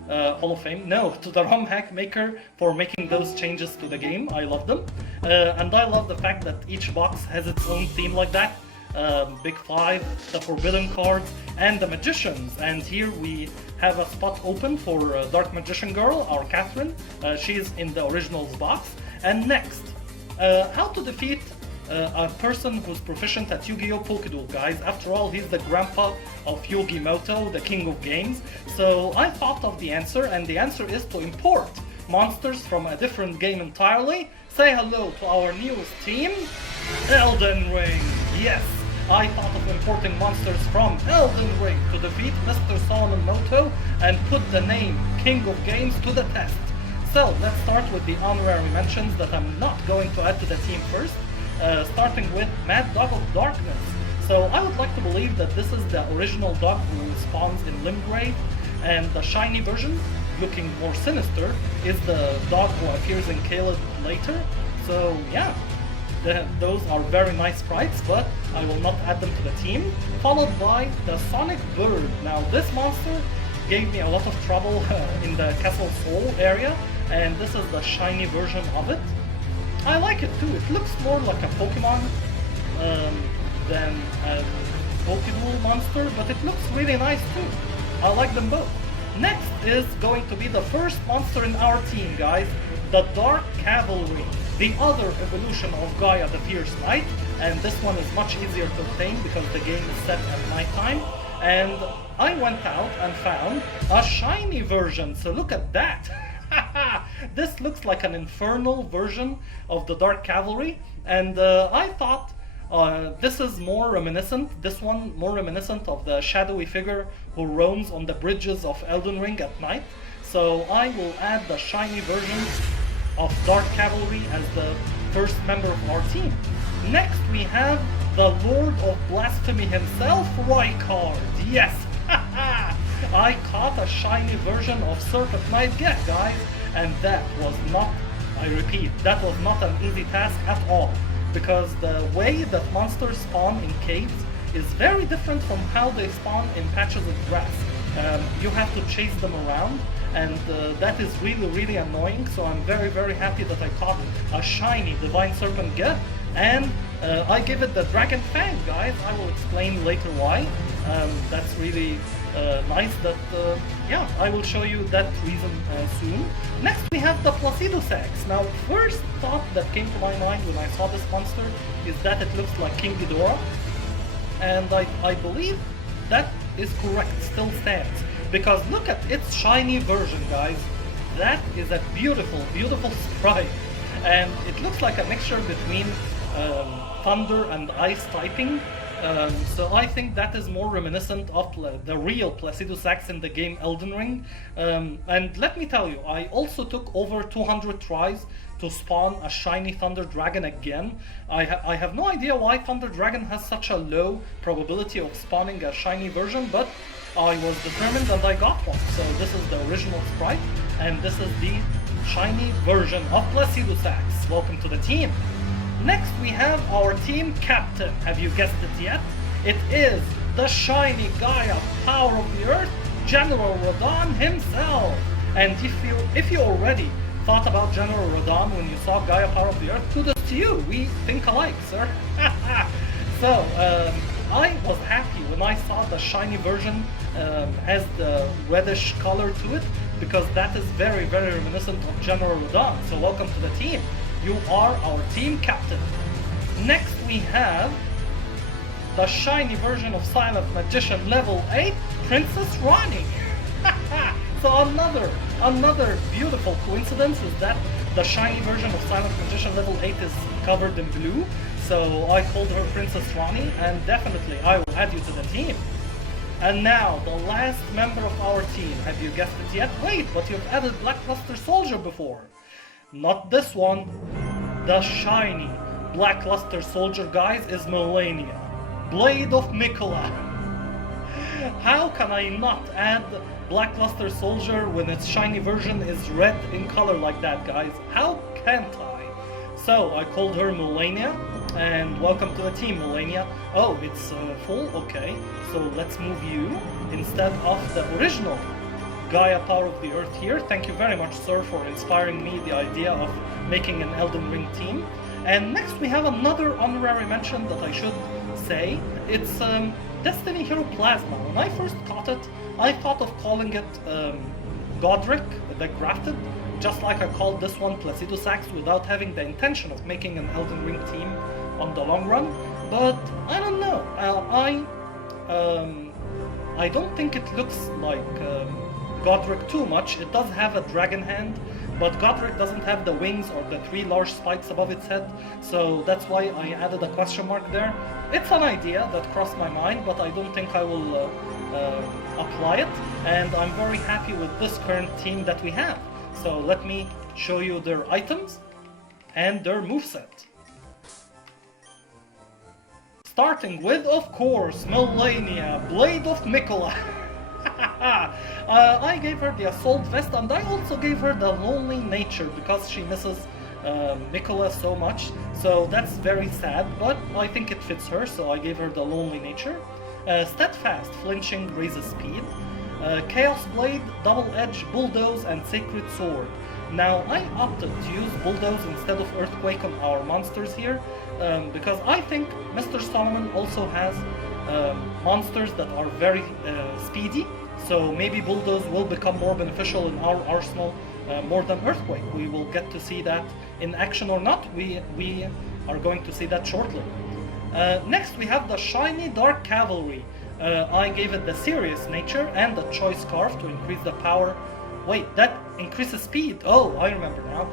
Hall of Fame, no, to the ROM hack maker for making those changes to the game. I love them. And I love the fact that each box has its own theme like that. Big Five, the Forbidden cards, and the Magicians. And here we have a spot open for Dark Magician Girl, our Catherine. She's in the originals box. And next, how to defeat a person who's proficient at Yu-Gi-Oh! POKeDUEL, guys. After all, he's the grandpa of Yugi Moto, the king of games. So I thought of the answer, and the answer is to import monsters from a different game entirely. Say hello to our newest team, Elden Ring. Yes, I thought of importing monsters from Elden Ring to defeat Mr. Solomon Moto and put the name King of Games to the test. So let's start with the honorary mentions that I'm not going to add to the team first. Starting with Mad Dog of Darkness. So I would like to believe that this is the original dog who spawns in Limgrave, and the shiny version, looking more sinister, is the dog who appears in Caleb later. So yeah, those are very nice sprites, but I will not add them to the team. Followed by the Sonic Bird. Now this monster gave me a lot of trouble in the Castle Soul area, and this is the shiny version of it. I like it too. It looks more like a Pokemon than a POKeDUEL monster, but it looks really nice too. I like them both. Next is going to be the first monster in our team, guys, the Dark Cavalry, the other evolution of Gaia the Fierce Knight, and this one is much easier to obtain because the game is set at nighttime. And I went out and found a shiny version, so look at that! This looks like an infernal version of the Dark Cavalry, and I thought this is more reminiscent, this one more reminiscent of the shadowy figure who roams on the bridges of Elden Ring at night. So I will add the shiny version of Dark Cavalry as the first member of our team. Next we have the Lord of Blasphemy himself, Rykard. Yes! I caught a shiny version of Serpent Knight Get, guys, and that was not, I repeat, that was not an easy task at all, because the way that monsters spawn in caves is very different from how they spawn in patches of grass. You have to chase them around, and that is really annoying, so I'm very happy that I caught a shiny Divine Serpent Get, and I give it the Dragon Fang, guys. I will explain later why. That's really nice that, yeah, I will show you that reason soon. Next we have the Placido Sax. Now, first thought that came to my mind when I saw this monster is that it looks like King Ghidorah, and I believe that is correct, still stands, because look at its shiny version, guys. That is a beautiful sprite, and it looks like a mixture between thunder and ice typing. So I think that is more reminiscent of the real Placido Sax in the game Elden Ring. And let me tell you, I also took over 200 tries to spawn a shiny Thunder Dragon again. I have no idea why Thunder Dragon has such a low probability of spawning a shiny version, but I was determined and I got one. So this is the original sprite, and this is the shiny version of Placido Sax. Welcome to the team. Next we have our team captain. Have you guessed it yet? It is the shiny Gaia Power of the Earth, General Radahn himself. And if you already thought about General Radahn when you saw Gaia Power of the Earth, kudos to you. We think alike, sir. So I was happy when I saw the shiny version has the reddish color to it, because that is very reminiscent of General Radahn. So welcome to the team. You are our team captain. Next we have the shiny version of Silent Magician level 8, Princess Ronnie. So another beautiful coincidence is that the shiny version of Silent Magician level 8 is covered in blue. So I called her Princess Ronnie, and definitely I will add you to the team. And now, the last member of our team. Have you guessed it yet? Wait, but you've added Blackluster Soldier before. Not this one. The shiny Blackluster Soldier, guys, is Melania, Blade of Mikola. How can I not add Blackluster Soldier when its shiny version is red in color like that, guys. How can't I? So I called her Melania, and welcome to the team, Melania. Oh, it's full? Okay, so let's move you instead of the original Gaia Power of the Earth here. Thank you very much, sir, for inspiring me the idea of making an Elden Ring team. And next we have another honorary mention that I should say. It's Destiny Hero Plasma. When I first caught it, I thought of calling it Godric, the Grafted, just like I called this one Placido Sax, without having the intention of making an Elden Ring team on the long run. But I don't know. I don't think it looks like Godric too much. It does have a dragon hand, but Godric doesn't have the wings or the 3 large spikes above its head, so that's why I added a question mark there. It's an idea that crossed my mind, but I don't think I will apply it, and I'm very happy with this current team that we have. So let me show you their items and their moveset. Starting with, of course, Melania, Blade of Mikola. I gave her the Assault Vest, and I also gave her the Lonely Nature because she misses Mikola so much. So that's very sad, but I think it fits her, so I gave her the Lonely Nature. Steadfast, Flinching raises speed. Chaos Blade, Double Edge, Bulldoze, and Sacred Sword. Now I opted to use Bulldoze instead of Earthquake on our monsters here, because I think Mr. Solomon also has monsters that are very speedy, so maybe Bulldoze will become more beneficial in our arsenal more than Earthquake. We will get to see that in action or not. We are going to see that shortly. Next we have the Shiny Dark Cavalry. I gave it the Serious Nature and the Choice Scarf to increase the power. Wait, that increases speed. Oh, I remember now.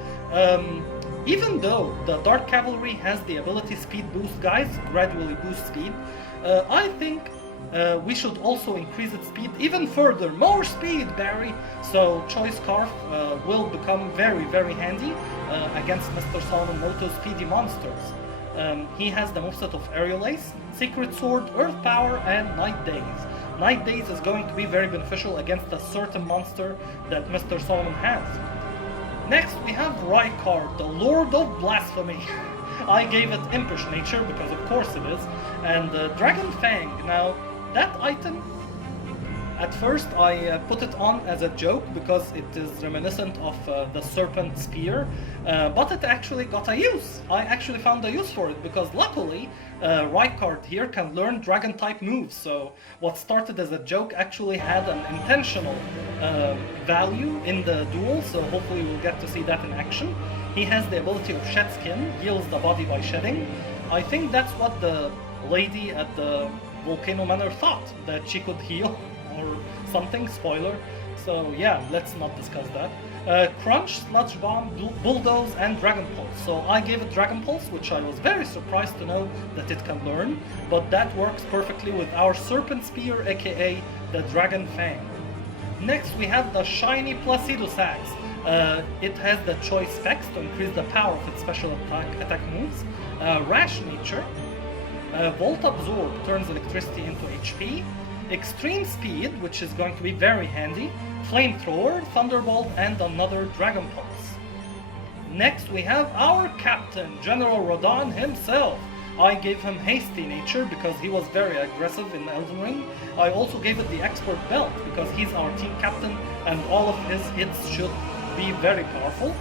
Even though the Dark Cavalry has the ability Speed Boost, guys, gradually boost speed, I think we should also increase its speed even further. More speed, Barry! So Choice Scarf will become very, very handy against Mr. Solomon Moto's speedy monsters. He has the moveset of Aerial Ace, Secret Sword, Earth Power, and Night Days. Night Days is going to be very beneficial against a certain monster that Mr. Solomon has. Next we have Rykard, the Lord of Blasphemy. I gave it Impish Nature because of course it is, and Dragon Fang. Now that item, at first I put it on as a joke because it is reminiscent of the Serpent Spear, but it actually got a use. I actually found a use for it because luckily Rykard here can learn Dragon type moves, so what started as a joke actually had an intentional value in the duel, so hopefully we'll get to see that in action. He has the ability of Shed Skin, heals the body by shedding. I think that's what the lady at the Volcano Manor thought, that she could heal or something, spoiler. So yeah, let's not discuss that. Crunch, Sludge Bomb, Bulldoze, and Dragon Pulse. So I gave it Dragon Pulse, which I was very surprised to know that it can learn, but that works perfectly with our Serpent Spear, aka the Dragon Fang. Next we have the Shiny Placido Sax. It has the Choice Specs to increase the power of its special attack moves. Rash Nature. Volt Absorb turns electricity into HP. Extreme Speed, which is going to be very handy. Flamethrower, Thunderbolt, and another Dragon Pulse. Next we have our captain, General Radahn himself. I gave him Hasty Nature because he was very aggressive in Elden Ring. I also gave it the Expert Belt because he's our team captain and all of his hits should be very powerful.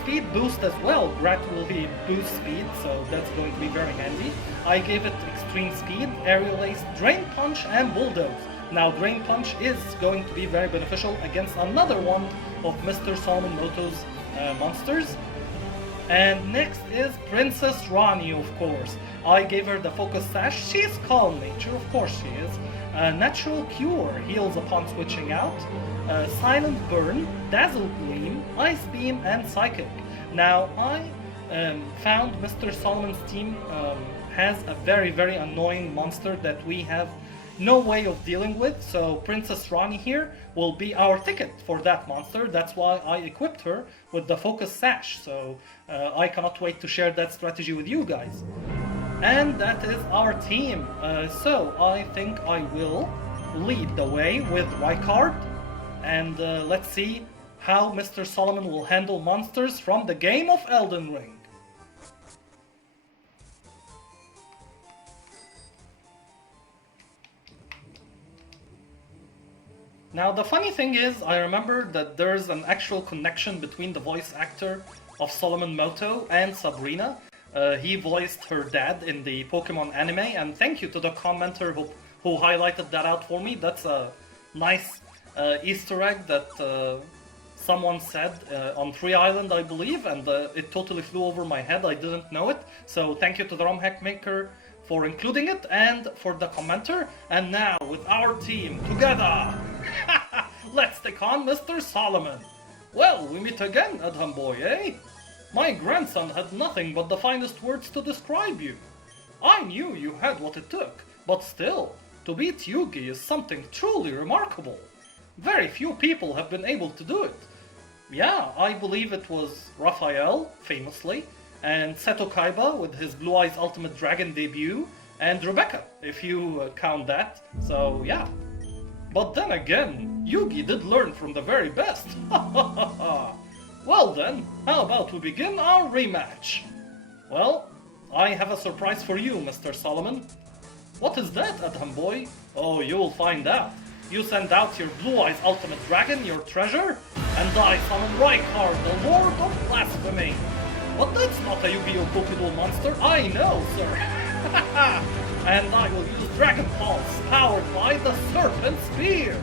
Speed Boost as well, gradually boost speed, so that's going to be very handy. I gave it Extreme Speed, Aerial Ace, Drain Punch, and Bulldoze. Now Drain Punch is going to be very beneficial against another one of Mr. Solomon Moto's monsters. And next is Princess Rani, of course. I gave her the Focus Sash. She's Calm Nature, of course she is. Natural Cure, heals upon switching out. Silent Burn, Dazzle Gleam, Ice Beam, and Psychic. Now I found Mr. Solomon's team has a very, very annoying monster that we have no way of dealing with, so Princess Rani here will be our ticket for that monster. That's why I equipped her with the Focus Sash, so I cannot wait to share that strategy with you guys. And that is our team. So I think I will lead the way with Rykard, and let's see how Mr. Solomon will handle monsters from the game of Elden Ring. Now, the funny thing is, I remember that there's an actual connection between the voice actor of Solomon Moto and Sabrina. He voiced her dad in the Pokemon anime, and thank you to the commenter who highlighted that out for me. That's a nice Easter egg that someone said on Tree Island, I believe, and it totally flew over my head. I didn't know it. So thank you to the ROM hack maker for including it and for the commenter. And now, with our team together, let's take on Mr. Solomon. Well, we meet again, Adham boy, eh? My grandson had nothing but the finest words to describe you. I knew you had what it took, but still, to beat Yugi is something truly remarkable. Very few people have been able to do it. Yeah, I believe it was Raphael, famously, and Seto Kaiba with his Blue Eyes Ultimate Dragon debut, and Rebecca, if you count that, so yeah. But then again, Yugi did learn from the very best. Well then, how about we begin our rematch? Well, I have a surprise for you, Mr. Solomon. What is that, Adham boy? Oh, you'll find out. You send out your Blue Eyes Ultimate Dragon, your treasure, and I summon Rykard, the Lord of Blasphemy. But that's not a Yu-Gi-Oh! POKeDUEL monster, I know, sir. And I will use Dragon Pulse, powered by the Serpent Spear.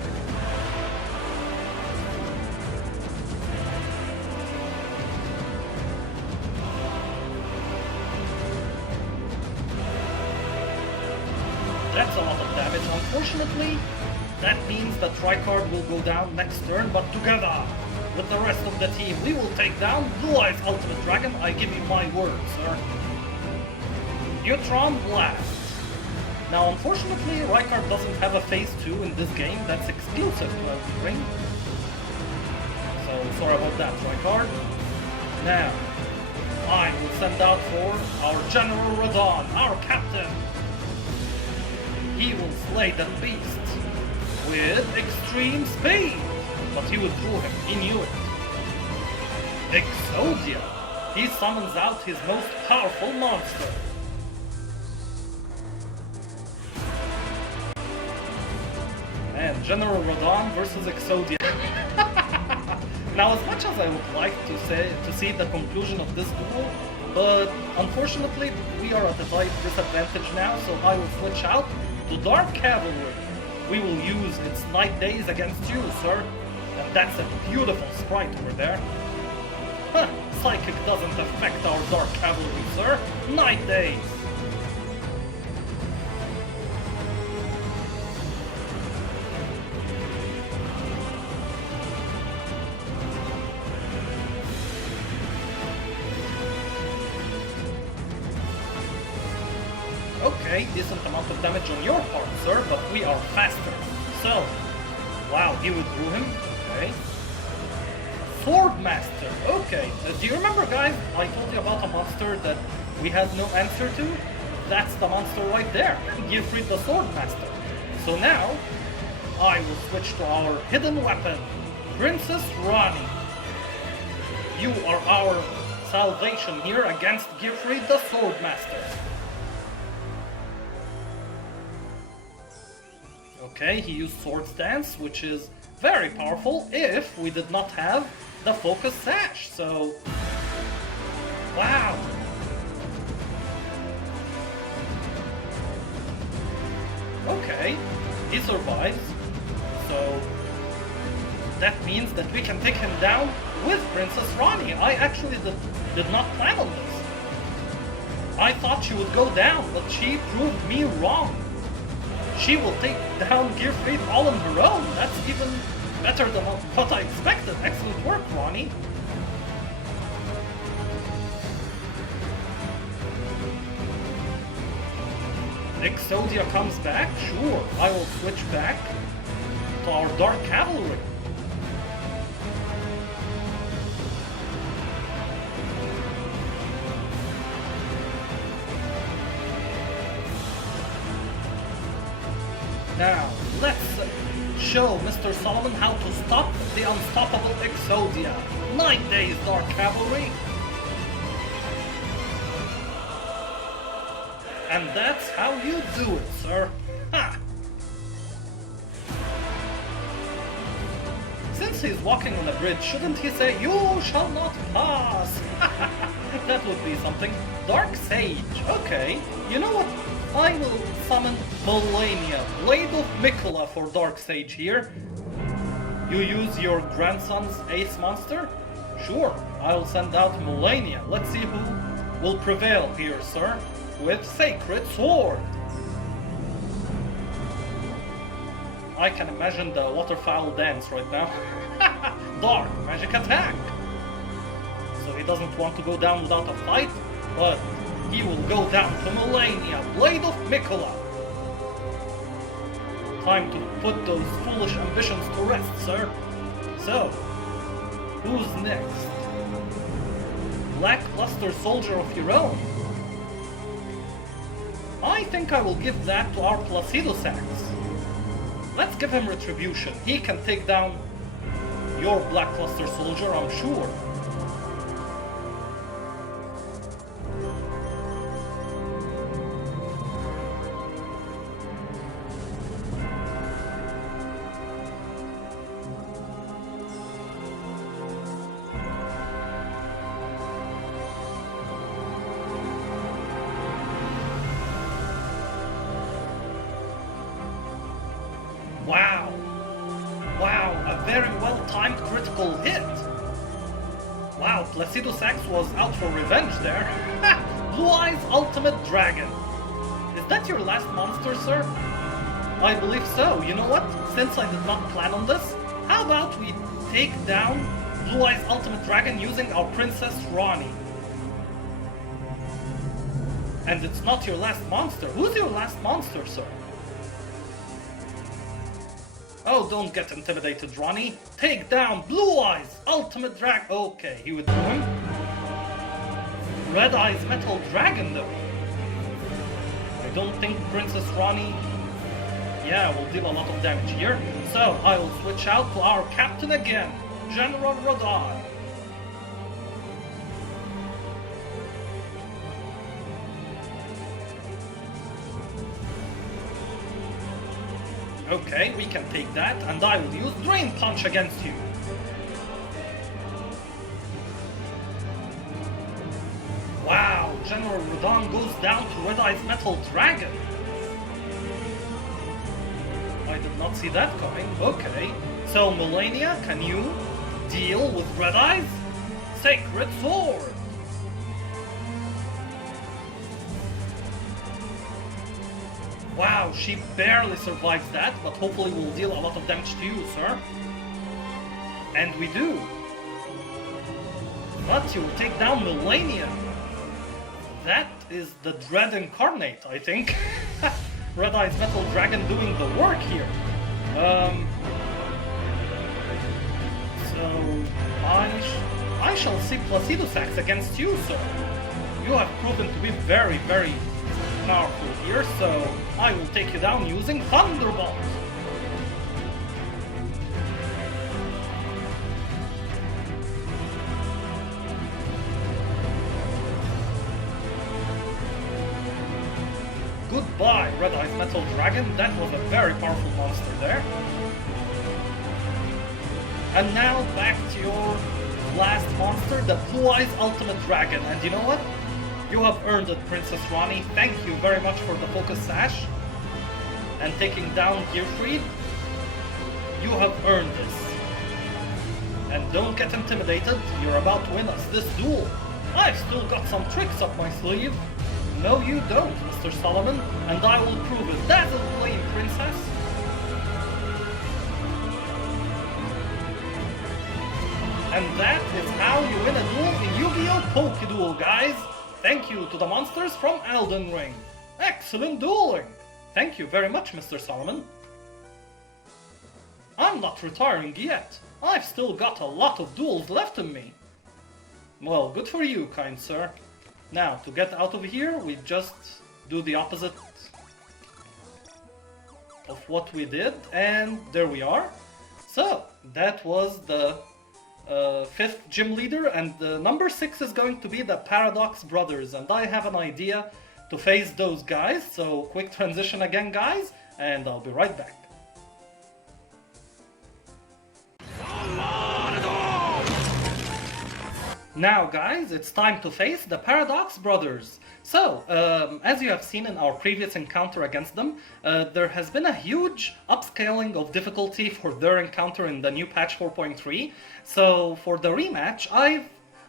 That's a lot of damage, unfortunately. That means that Rykard will go down next turn, but together with the rest of the team, we will take down Blue Eyes Ultimate Dragon. I give you my word, sir. Neutron Blast. Now, unfortunately, Rykard doesn't have a Phase 2 in this game. That's exclusive to Elden Ring. So, sorry about that, Rykard. Now, I will send out for our General Radon, our captain. He will slay the beast with extreme speed, but he withdrew him, he knew it. Exodia, he summons out his most powerful monster. And General Radon versus Exodia. Now, as much as I would like to see the conclusion of this duel, but unfortunately we are at a slight disadvantage now, so I will switch out to Dark Cavalry. We will use its Night Days against you, sir. And that's a beautiful sprite over there. Huh, Psychic doesn't affect our Dark Cavalry, sir. Night Days. Okay, decent amount of damage on your part, sir, but we are faster. So, wow, he withdrew him. Okay. Swordmaster. Okay, do you remember, guys, I told you about a monster that we had no answer to? That's the monster right there. Gifrid the Swordmaster. So now, I will switch to our hidden weapon, Princess Rani. You are our salvation here against Gifrid the Swordmaster. Okay, he used Swords Dance, which is very powerful if we did not have the Focus Sash, so... Wow! Okay, he survives, so... That means that we can take him down with Princess Rani. I actually did not plan on this. I thought she would go down, but she proved me wrong. She will take down Gearfried all on her own. That's even better than what I expected. Excellent work, Ronnie. Exodia comes back? Sure, I will switch back to our Dark Cavalry. Now, let's show Mr. Solomon how to stop the unstoppable Exodia. 9 days, Dark Cavalry. And that's how you do it, sir. Ha! Since he's walking on a bridge, shouldn't he say, "You shall not pass"? That would be something. Dark Sage, okay. You know what? I will summon Melania, Blade of Mikola for Dark Sage here. You use your grandson's ace monster? Sure, I'll send out Melania. Let's see who will prevail here, sir, with Sacred Sword. I can imagine the waterfowl dance right now. Dark Magic Attack! So he doesn't want to go down without a fight, but he will go down to Melania, Blade of Mikola. Time to put those foolish ambitions to rest, sir. So, who's next? Lackluster Soldier of your own. I think I will give that to our Placido Sax. Let's give him retribution. He can take down your Blackluster Soldier, I'm sure. Wow! Wow, a very well-timed critical hit! Wow, Placido Sax was out for revenge there. Blue Eyes Ultimate Dragon. Is that your last monster, sir? I believe so. You know what? Since I did not plan on this, how about we take down Blue Eyes Ultimate Dragon using our Princess Ronnie? And it's not your last monster. Who's your last monster, sir? Oh, don't get intimidated, Ronnie. Take down Blue Eyes Ultimate Dragon. Okay, he would do him. Red Eyes Metal Dragon, though. I don't think Princess Ronnie, yeah, will deal a lot of damage here. So, I will switch out to our captain again, General Radar. Okay, we can take that, and I will use Drain Punch against you. Wow, General Rodon goes down to Red Eyes Metal Dragon. I did not see that coming. Okay, so Melania, can you deal with Red Eyes? Sacred Sword! Wow, she barely survives that, but hopefully will deal a lot of damage to you, sir. And we do. But you will take down Melania. That is the Dread Incarnate, I think. Red Eyes Metal Dragon doing the work here. So, I shall see Placido Sax against you, sir. You have proven to be very, very powerful here, so I will take you down using Thunderbolt. Goodbye, Red Eyes Metal Dragon. That was a very powerful monster there. And now back to your last monster, the Blue Eyes Ultimate Dragon. And you know what? You have earned it, Princess Ronnie. Thank you very much for the Focus Sash. And taking down Gearfried. You have earned this. And don't get intimidated, you're about to win us this duel. I've still got some tricks up my sleeve. No you don't, Mr. Solomon, and I will prove it. Dazzle Flame, Princess. And that is how you win a duel in Yu-Gi-Oh! POKeDUEL, guys. Thank you to the monsters from Elden Ring. Excellent dueling! Thank you very much, Mr. Solomon. I'm not retiring yet. I've still got a lot of duels left in me. Well, good for you, kind sir. Now, to get out of here, we just do the opposite of what we did, and there we are. So that was the 5th gym leader, and the number 6 is going to be the Paradox Brothers, and I have an idea to face those guys. So quick transition again, guys, and I'll be right back. Now guys, it's time to face the Paradox Brothers. So, as you have seen in our previous encounter against them, there has been a huge upscaling of difficulty for their encounter in the new patch 4.3. So for the rematch,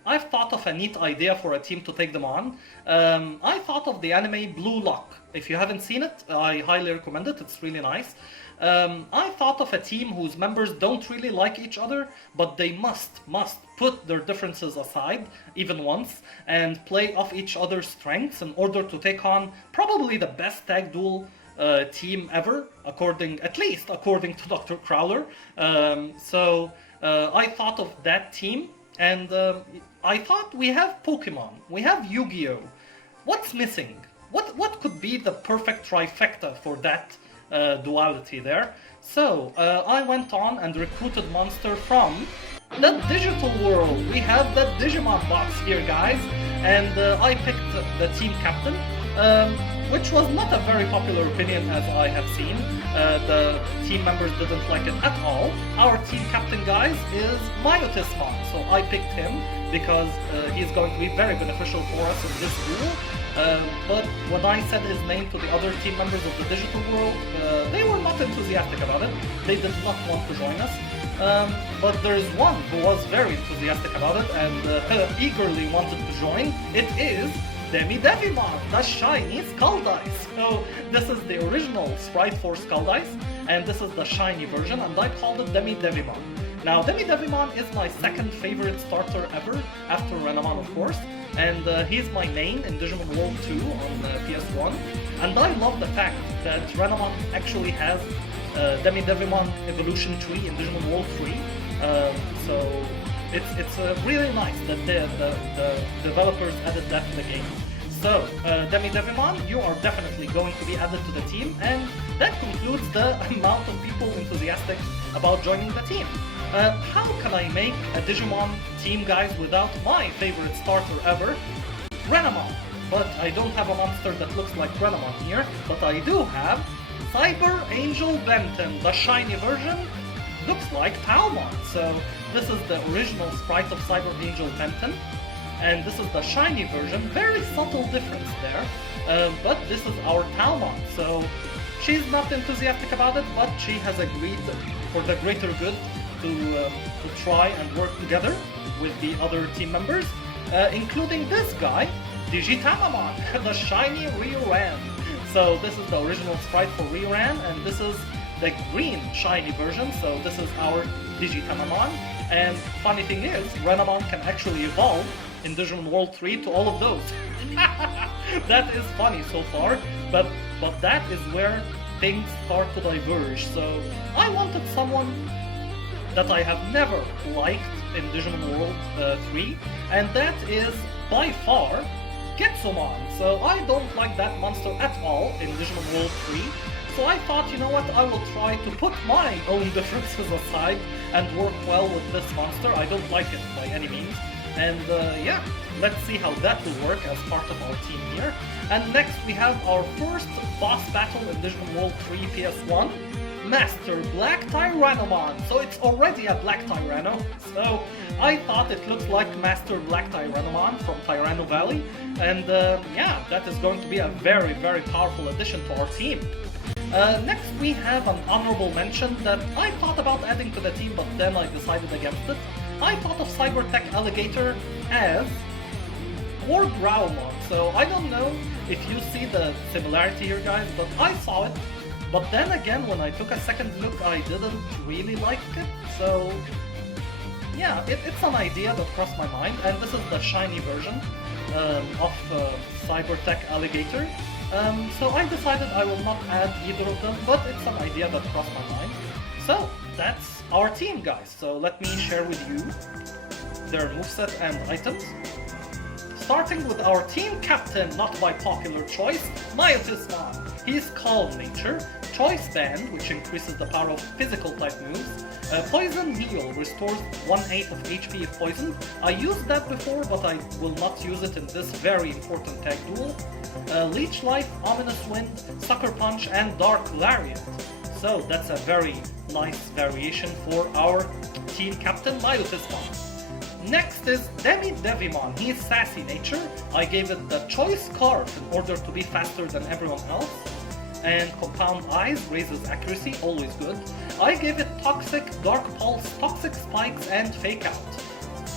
I've thought of a neat idea for a team to take them on. I thought of the anime Blue Lock. If you haven't seen it, I highly recommend it, it's really nice. I thought of a team whose members don't really like each other, but they must put their differences aside, even once, and play off each other's strengths in order to take on probably the best tag duel team ever, at least according to Dr. Crowler. I thought of that team, and I thought we have Pokemon, we have Yu-Gi-Oh! What's missing? What could be the perfect trifecta for that duality there? So I went on and recruited monster from the digital world. We have the Digimon box here, guys, and I picked the team captain, which was not a very popular opinion, as I have seen. The team members didn't like it at all. Our team captain, guys, is Myotismon, so I picked him because he's going to be very beneficial for us in this duel. But when I said his name to the other team members of the digital world, they were not enthusiastic about it. They did not want to join us. But there is one who was very enthusiastic about it and eagerly wanted to join. It is Devimon, the shiny Skull Dice. So this is the original sprite for Skull Dice, and this is the shiny version, and I called it Devimon. Now, Devimon is my second favorite starter ever, after Renamon, of course, and he's my main in Digimon World 2 on PS1, and I love the fact that Renamon actually has Devimon Evolution Tree in Digimon World 3, so it's really nice that the developers added that to the game. So, Devimon, you are definitely going to be added to the team, and that concludes the amount of people enthusiastic about joining the team. How can I make a Digimon team, guys, without my favorite starter ever, Renamon? But I don't have a monster that looks like Renamon here, but I do have Cyber Angel Benton, the shiny version. Looks like Palmon. So this is the original sprite of Cyber Angel Benton, and this is the shiny version. Very subtle difference there, but this is our Palmon. So she's not enthusiastic about it, but she has agreed for the greater good to try and work together with the other team members, including this guy, Digitamamon, the shiny Rioran. So this is the original sprite for Rioran, and this is the green shiny version, so this is our Digitamamon. And funny thing is, Renamon can actually evolve in Digimon World 3 to all of those. That is funny so far, but that is where things start to diverge. So I wanted someone that I have never liked in Digimon World 3, and that is by far Getsumon. So I don't like that monster at all in Digimon World 3. So I thought, you know what, I will try to put my own differences aside and work well with this monster. I don't like it by any means. And yeah, let's see how that will work as part of our team here. And next we have our first boss battle in Digimon World 3 PS1. Master Black Tyrannomon. So it's already a Black Tyranno. So I thought it looks like Master Black Tyrannomon from Tyranno Valley. And yeah, that is going to be a very, very powerful addition to our team. Next we have an honorable mention that I thought about adding to the team, but then I decided against it. I thought of Cybertech Alligator as War Growlmon. So I don't know if you see the similarity here, guys, but I saw it. But then again, when I took a second look, I didn't really like it. So yeah, it's an idea that crossed my mind, and this is the shiny version of Cybertech Alligator. So I decided I will not add either of them, but it's an idea that crossed my mind. So that's our team, guys. So let me share with you their moveset and items. Starting with our team captain, not by popular choice, Myotismon. He's calm nature, Choice Band, which increases the power of physical type moves. Poison Heal restores 1/8 of HP if poisoned. I used that before, but I will not use it in this very important tag duel. Leech Life, Ominous Wind, Sucker Punch, and Dark Lariat. So that's a very nice variation for our team captain, Myotismon. Next is Devimon. He is Sassy Nature. I gave it the Choice Scarf in order to be faster than everyone else. And Compound Eyes raises accuracy, always good. I gave it Toxic, Dark Pulse, Toxic Spikes, and Fake Out.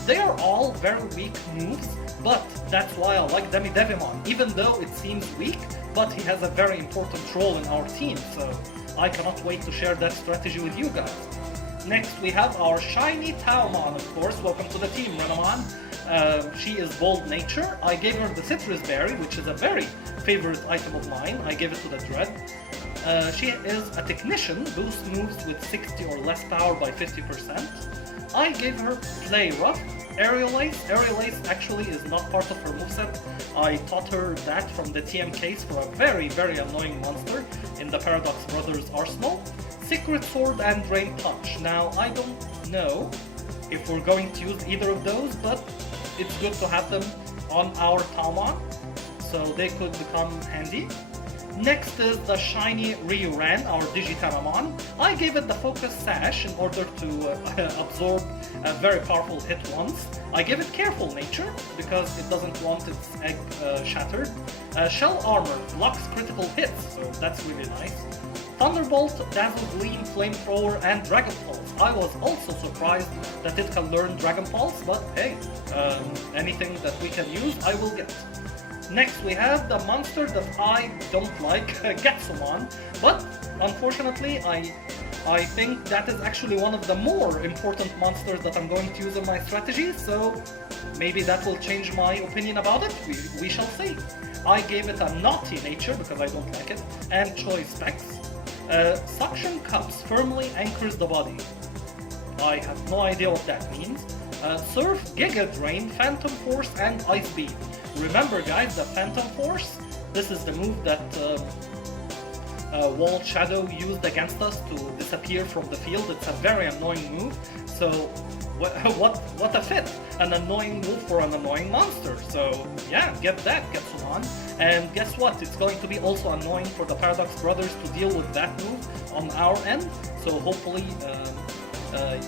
They are all very weak moves, but that's why I like Devimon, even though it seems weak, but he has a very important role in our team, so I cannot wait to share that strategy with you guys. Next we have our shiny Taomon, of course. Welcome to the team, Renamon. She is Bold Nature. I gave her the Citrus Berry, which is a very favorite item of mine. I gave it to the Dread. She is a Technician, boosts moves with 60 or less power by 50%. I gave her Play Rough. Aerial Ace. Aerial Ace actually is not part of her moveset. I taught her that from the TM case for a very, very annoying monster in the Paradox Brothers arsenal. Secret Sword and Drain Punch. Now, I don't know if we're going to use either of those, but it's good to have them on our Taomon, so they could become handy. Next is the shiny Ryuran, our Digitaramon. I gave it the Focus Sash in order to absorb a very powerful hit once. I gave it Careful Nature because it doesn't want its egg shattered. Shell Armor blocks critical hits, so that's really nice. Thunderbolt, Dazzle Gleam, Flamethrower, and Dragon Pulse. I was also surprised that it can learn Dragon Pulse, but hey, anything that we can use, I will get. Next we have the monster that I don't like, Getsumon, but unfortunately I think that is actually one of the more important monsters that I'm going to use in my strategy, so maybe that will change my opinion about it, we shall see. I gave it a Naughty Nature because I don't like it, and Choice Specs. Suction Cups firmly anchors the body. I have no idea what that means. Surf, Giga Drain, Phantom Force, and Ice Beam. Remember guys, the Phantom Force, this is the move that Wall Shadow used against us to disappear from the field. It's a very annoying move, so what a fit! An annoying move for an annoying monster, so yeah, get that, Getsumon. And guess what, it's going to be also annoying for the Paradox Brothers to deal with that move on our end, so hopefully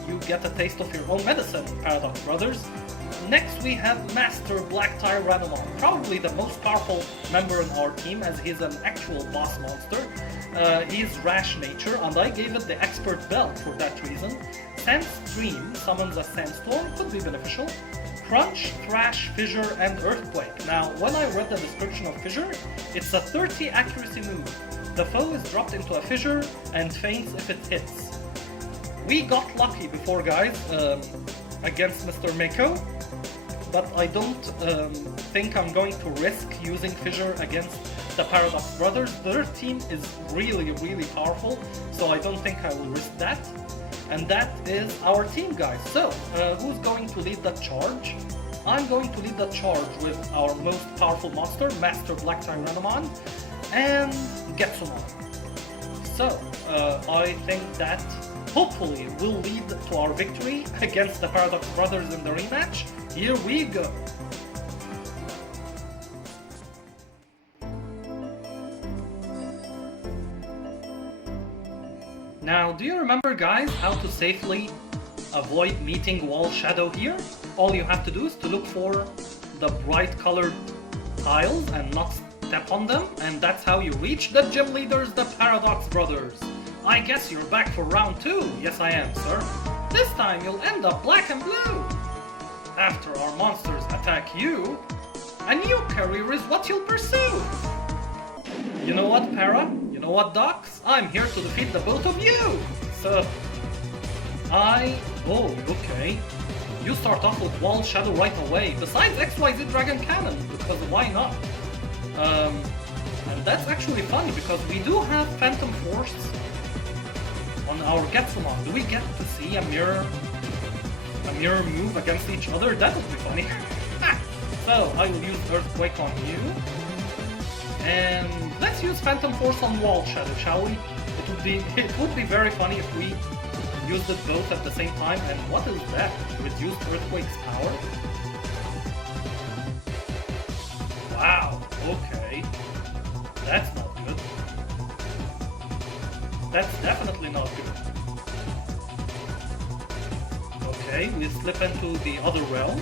you get a taste of your own medicine, Paradox Brothers. Next we have Master Black Tyrannomon, probably the most powerful member in our team as he's an actual boss monster. He's Rash Nature and I gave it the Expert Belt for that reason. Sandstream summons a Sandstorm, could be beneficial. Crunch, Thrash, Fissure, and Earthquake. Now, when I read the description of Fissure, it's a 30 accuracy move. The foe is dropped into a fissure and faints if it hits. We got lucky before, guys, against Mr. Mako, but I don't think I'm going to risk using Fissure against the Paradox Brothers. Their team is really, really powerful, so I don't think I will risk that. And that is our team, guys. So, who's going to lead the charge? I'm going to lead the charge with our most powerful monster, Master Black Tyrannomon, and Getsumon. So, I think that hopefully will lead to our victory against the Paradox Brothers in the rematch. Here we go! Now, do you remember, guys, how to safely avoid meeting Wall Shadow here? All you have to do is to look for the bright colored tiles and not step on them, and that's how you reach the gym leaders, the Paradox Brothers. I guess you're back for round 2. Yes, I am, sir. This time you'll end up black and blue. After our monsters attack you, a new career is what you'll pursue. You know what, Para? You know what, Docs? I'm here to defeat the both of you! So, oh, okay. You start off with Wall Shadow right away, besides XYZ Dragon Cannon, because why not? And that's actually funny, because we do have Phantom Force on our Getsumon. Do we get to see a mirror move against each other? That would be funny. So, I will use Earthquake on you. And let's use Phantom Force on Wall Shadow, shall we? it would be very funny if we used it both at the same time. And what is that? Reduced Earthquake's power? Wow, okay. That's not good. That's definitely not good. Okay, we slip into the other realm.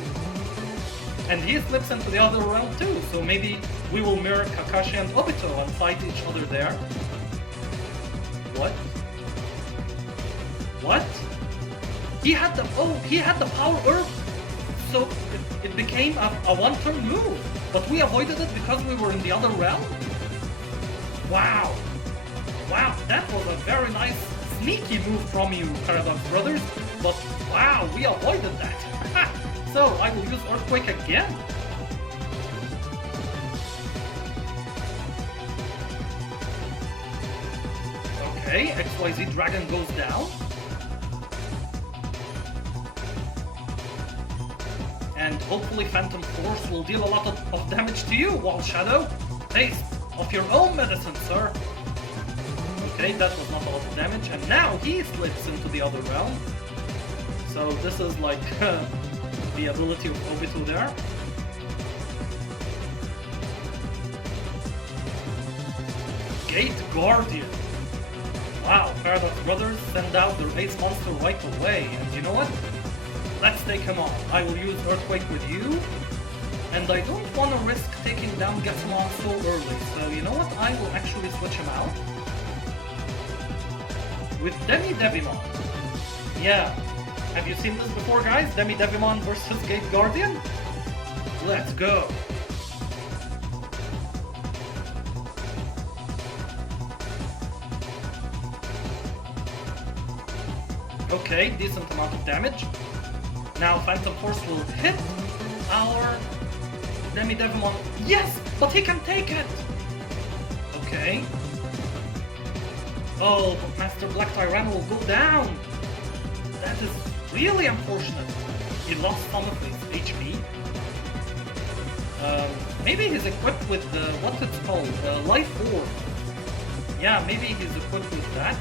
And he slips into the other realm too, so maybe we will mirror Kakashi and Obito and fight each other there. What? What? He had the power Earth, so it became a one-turn move. But we avoided it because we were in the other realm? Wow. Wow, that was a very nice, sneaky move from you, Paradox Brothers. But wow, we avoided that. So I will use Earthquake again. Okay, XYZ Dragon goes down. And hopefully Phantom Force will deal a lot of damage to you, Wall Shadow. Taste of your own medicine, sir. Okay, that was not a lot of damage. And now he slips into the other realm. So this is like the ability of Obito there. Gate Guardian. Wow, Paradox Brothers send out their ace monster right away. And you know what? Let's take him on. I will use Earthquake with you. And I don't want to risk taking down Getsumon so early. So you know what? I will actually switch him out. With Demi-Devimon. Yeah. Have you seen this before, guys? Demi-Devimon versus Gate Guardian? Let's go! Okay, decent amount of damage. Now Phantom Force will hit our Demi-Devimon. Yes! But he can take it! Okay. Oh, but Master Black Tyranno will go down! That is really unfortunate. He lost some of his HP. Maybe he's equipped with the, what it's called, Life Orb. Yeah, maybe he's equipped with that.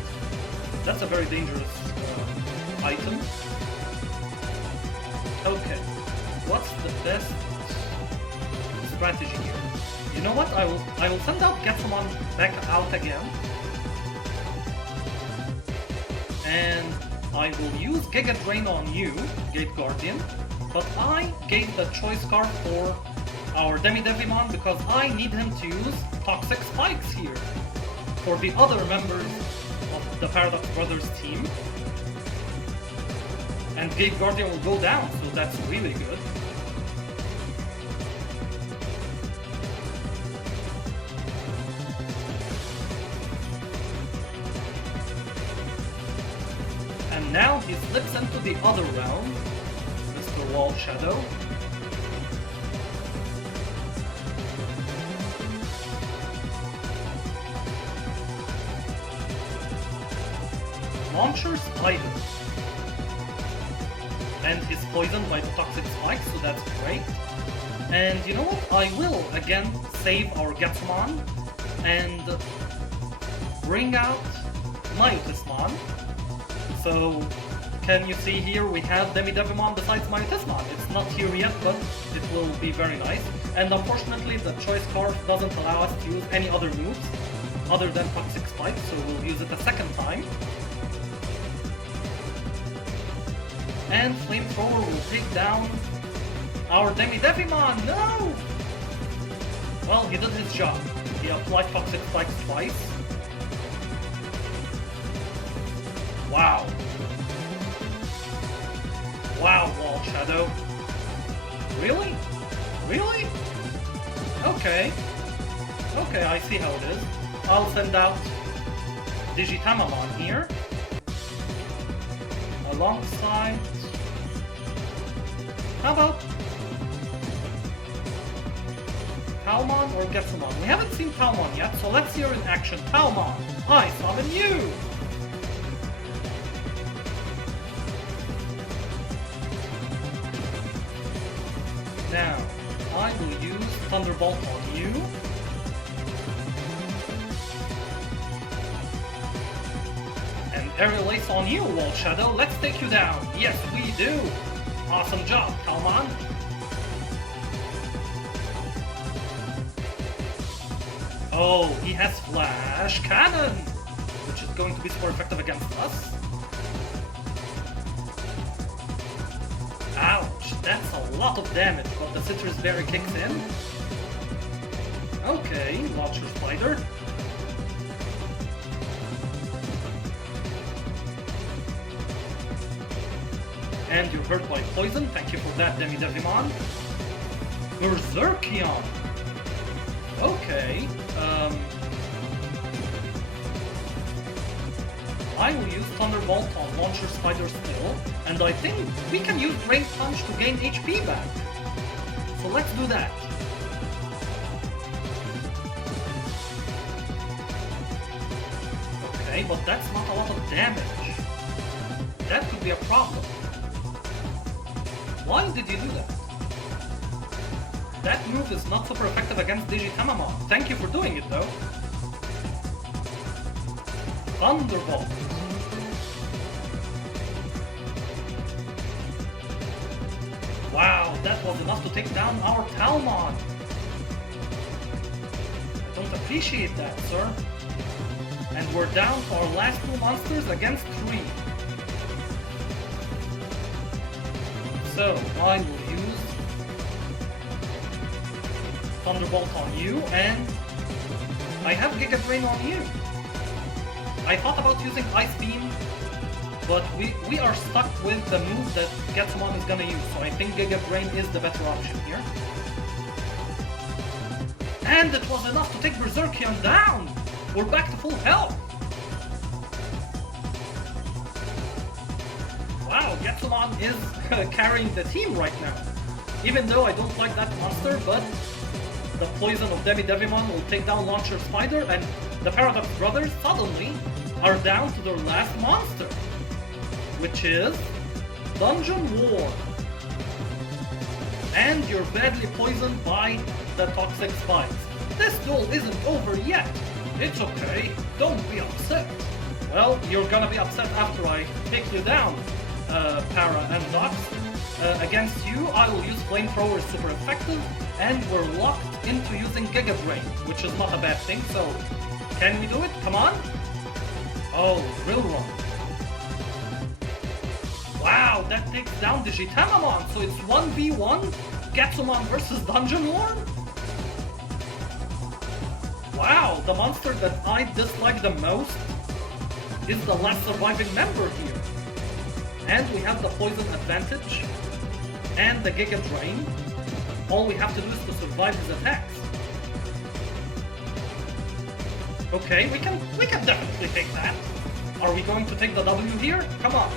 That's a very dangerous item. Okay, what's the best strategy here? You know what? I will send out Getsumon back out again. And I will use Giga Drain on you, Gate Guardian, but I gave the choice card for our Demi-Devimon because I need him to use Toxic Spikes here for the other members of the Paradox Brothers team. And Gate Guardian will go down, so that's really good. Now he slips into the other realm, Mr. Wall Shadow. Launcher Spider. And he's poisoned by the Toxic Spikes, so that's great. And you know what? I will again save our Getsumon and bring out Myotismon. So, can you see here we have Demi-Devimon besides Myotismon? It's not here yet, but it will be very nice. And unfortunately, the choice card doesn't allow us to use any other moves other than Toxic Spike, so we'll use it a second time. And Flamethrower will take down our Demi-Devimon! No! Well, he did his job. He applied Toxic Spikes twice. Wow. Wow, Wall Shadow. Really? Really? Okay. Okay, I see how it is. I'll send out Digitamamon here. Alongside... How about Palmon or Getsumon? We haven't seen Palmon yet, so let's see her in action. Palmon, I summon you! Now, I will use Thunderbolt on you. Aerial Lace on you, Wall Shadow. Let's take you down. Yes, we do. Awesome job, Talmon. Oh, he has Flash Cannon, which is going to be super effective against us. Ouch, that's a lot of damage, but the Citrus Berry kicks in. Okay, Launcher Spider. And you're hurt by poison, thank you for that, Demi-Devimon. Berserkion. Okay, I will use Thunderbolt on Launcher Spider still, and I think we can use Drain Punch to gain HP back. So let's do that. Okay, but that's not a lot of damage. That could be a problem. Why did you do that? That move is not super effective against Digitamamon. Thank you for doing it though. Thunderbolt. Wow, that was enough to take down our Talmon. I don't appreciate that, sir. And we're down to our last two monsters against 3. So, I will use Thunderbolt on you, and I have Giga Drain on you. I thought about using Ice Beam, but we are stuck with the move that Getsumon is gonna use, so I think Giga Drain is the better option here. And it was enough to take Berserkion down! We're back to full health! Wow, Getsumon is carrying the team right now. Even though I don't like that monster, but the poison of Demi-Devimon will take down Launcher Spider, and the Paradox Brothers suddenly are down to their last monster, which is Dungeon War. And you're badly poisoned by the Toxic Spikes. This duel isn't over yet. It's okay, don't be upset. Well, you're gonna be upset after I take you down, Para and Dox. Against you, I will use Flamethrower, is super effective, and we're locked into using Giga Drain, which is not a bad thing, so can we do it? Come on! Oh, Drill Run. Wow, that takes down Digitamamon, so it's 1v1 Getsumon versus Dungeon War? Wow, the monster that I dislike the most is the last surviving member here. And we have the poison advantage and the Giga Drain. All we have to do is to survive his attacks. Okay, we can definitely take that. Are we going to take the W here? Come on.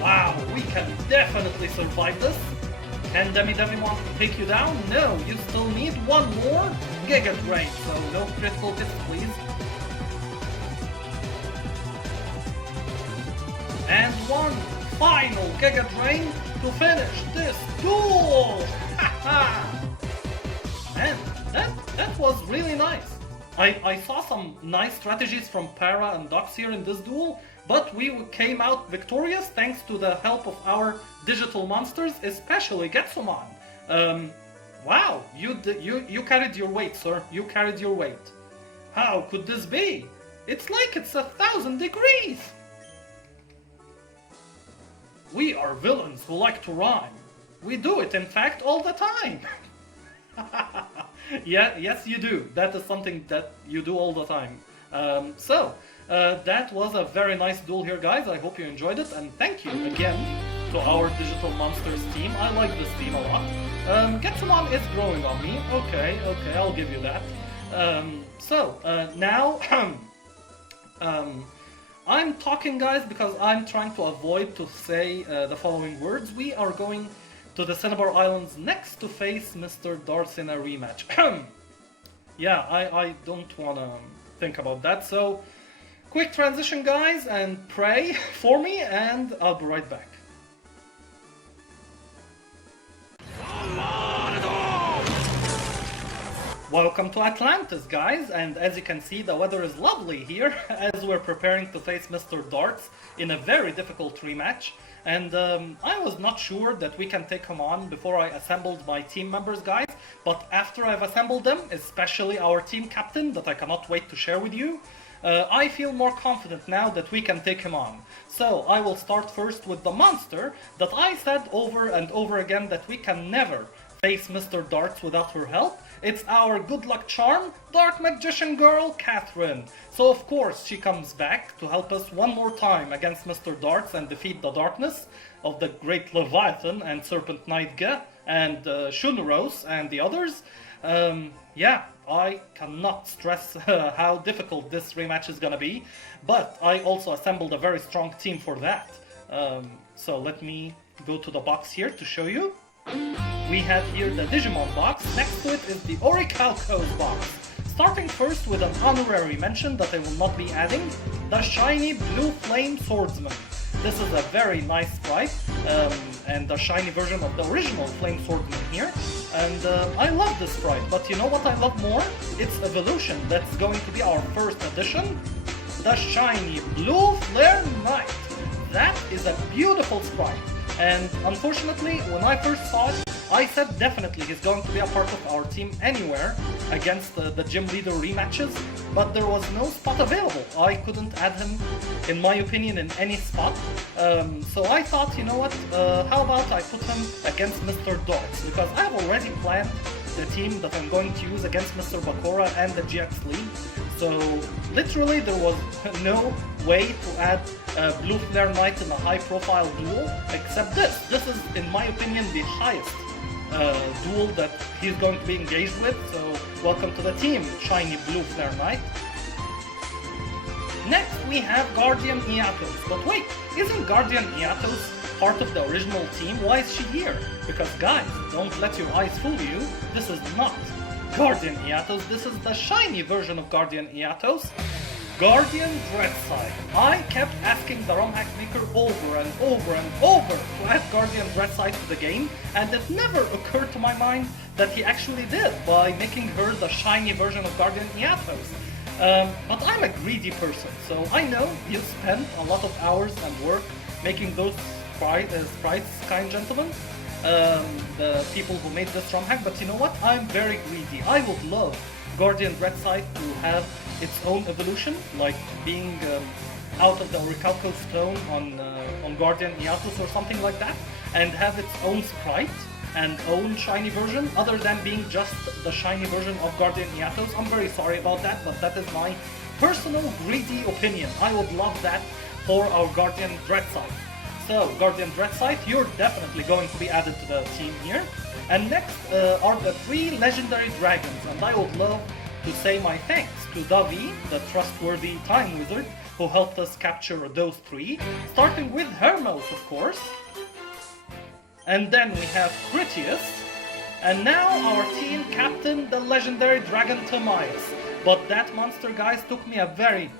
Wow, we can definitely survive this. Can Demi-Devimon take you down? No, you still need one more Giga Drain, so no critical hits, please. And one final Giga Drain to finish this duel! And that was really nice. I saw some nice strategies from Para and Dox here in this duel, but we came out victorious thanks to the help of our digital monsters, especially Getsumon. Wow, you carried your weight, sir. You carried your weight. How could this be? It's like it's 1,000 degrees! We are villains who like to rhyme. We do it, in fact, all the time. Yeah, yes, you do. That is something that you do all the time. That was a very nice duel here, guys. I hope you enjoyed it, and thank you again to our Digital Monsters team. I like this team a lot. Getsumon is growing on me. Okay, I'll give you that. Now, I'm talking, guys, because I'm trying to avoid to say the following words. We are going to the Cinnabar Islands next to face Mr. Darcy in a rematch. Yeah, I don't want to think about that, so quick transition, guys, and pray for me, and I'll be right back. Welcome to Atlantis, guys, and as you can see, the weather is lovely here as we're preparing to face Mr. Darts in a very difficult rematch. And I was not sure that we can take him on before I assembled my team members, guys, but after I've assembled them, especially our team captain that I cannot wait to share with you, I feel more confident now that we can take him on. So I will start first with the monster that I said over and over again that we can never face Mr. Darts without her help. It's our good luck charm, Dark Magician Girl, Catherine. So of course she comes back to help us one more time against Mr. Darts and defeat the darkness of the Great Leviathan and Serpent Knight Ge and Shuneros and the others. Yeah, I cannot stress how difficult this rematch is gonna be, but I also assembled a very strong team for that. So let me go to the box here to show you. We have here the Digimon box, next to it is the Orichalco's box. Starting first with an honorary mention that I will not be adding, the shiny Blue Flame Swordsman. This is a very nice sprite, and the shiny version of the original Flame Swordsman here. And I love this sprite, but you know what I love more? Its evolution, that's going to be our first edition, the shiny Blue Flare Knight. That is a beautiful sprite. And unfortunately, when I first saw it, I said definitely he's going to be a part of our team anywhere against the gym leader rematches, but there was no spot available. I couldn't add him, in my opinion, in any spot. So I thought, you know what, how about I put him against Mr. Darts, because I have already planned the team that I'm going to use against Mr. Bakura and the GX League. So literally there was no way to add Blue Flare Knight in a high profile duel except this. This is, in my opinion, the highest duel that he's going to be engaged with. So welcome to the team, shiny Blue Flare Knight. Next we have Guardian Eatos. But wait, isn't Guardian Eatos part of the original team? Why is she here? Because guys, don't let your eyes fool you. This is not Guardian Eatos, this is the shiny version of Guardian Eatos, Guardian Dreadside. I kept asking the ROM hack maker over and over and over to add Guardian Dreadside to the game, and it never occurred to my mind that he actually did by making her the shiny version of Guardian Eatos. But I'm a greedy person, so I know you spent a lot of hours and work making those sprites, kind gentlemen. The people who made this ROM hack, but you know what? I'm very greedy. I would love Guardian Dreadside to have its own evolution, like being out of the Orichalco stone on Guardian Eatos or something like that, and have its own sprite and own shiny version, other than being just the shiny version of Guardian Eatos. I'm very sorry about that, but that is my personal greedy opinion. I would love that for our Guardian Dreadside. So, Guardian Dreadside, you're definitely going to be added to the team here. And next are the 3 legendary dragons, and I would love to say my thanks to Davi, the trustworthy time wizard, who helped us capture those 3, starting with Hermos, of course. And then we have Critias, and now our team captain, the legendary dragon Timaeus. But that monster, guys, took me a very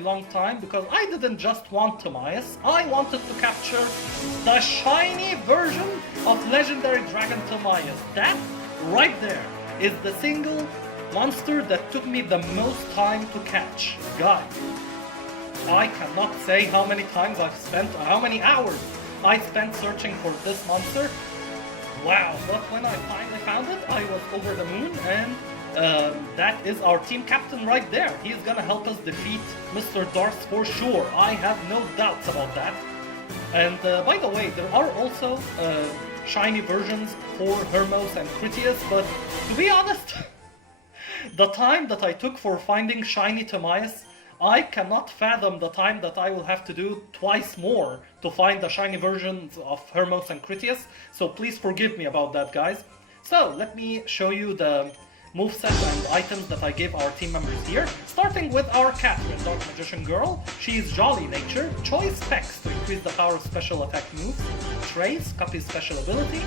long time, because I didn't just want Timaeus, I wanted to capture the shiny version of legendary dragon Timaeus. That right there is the single monster that took me the most time to catch. Guys, I cannot say how many times I've spent, or how many hours I spent searching for this monster. Wow, but when I finally found it, I was over the moon, and that is our team captain right there. He is gonna help us defeat Mr. Darts for sure. I have no doubts about that. And by the way, there are also shiny versions for Hermos and Critias, but to be honest, the time that I took for finding shiny Timaeus, I cannot fathom the time that I will have to do twice more to find the shiny versions of Hermos and Critias, so please forgive me about that, guys. So let me show you the moveset and items that I gave our team members here, starting with our Catherine, Dark Magician Girl. She is Jolly Nature, Choice Specs to increase the power of special attack moves, Trace, copy special ability,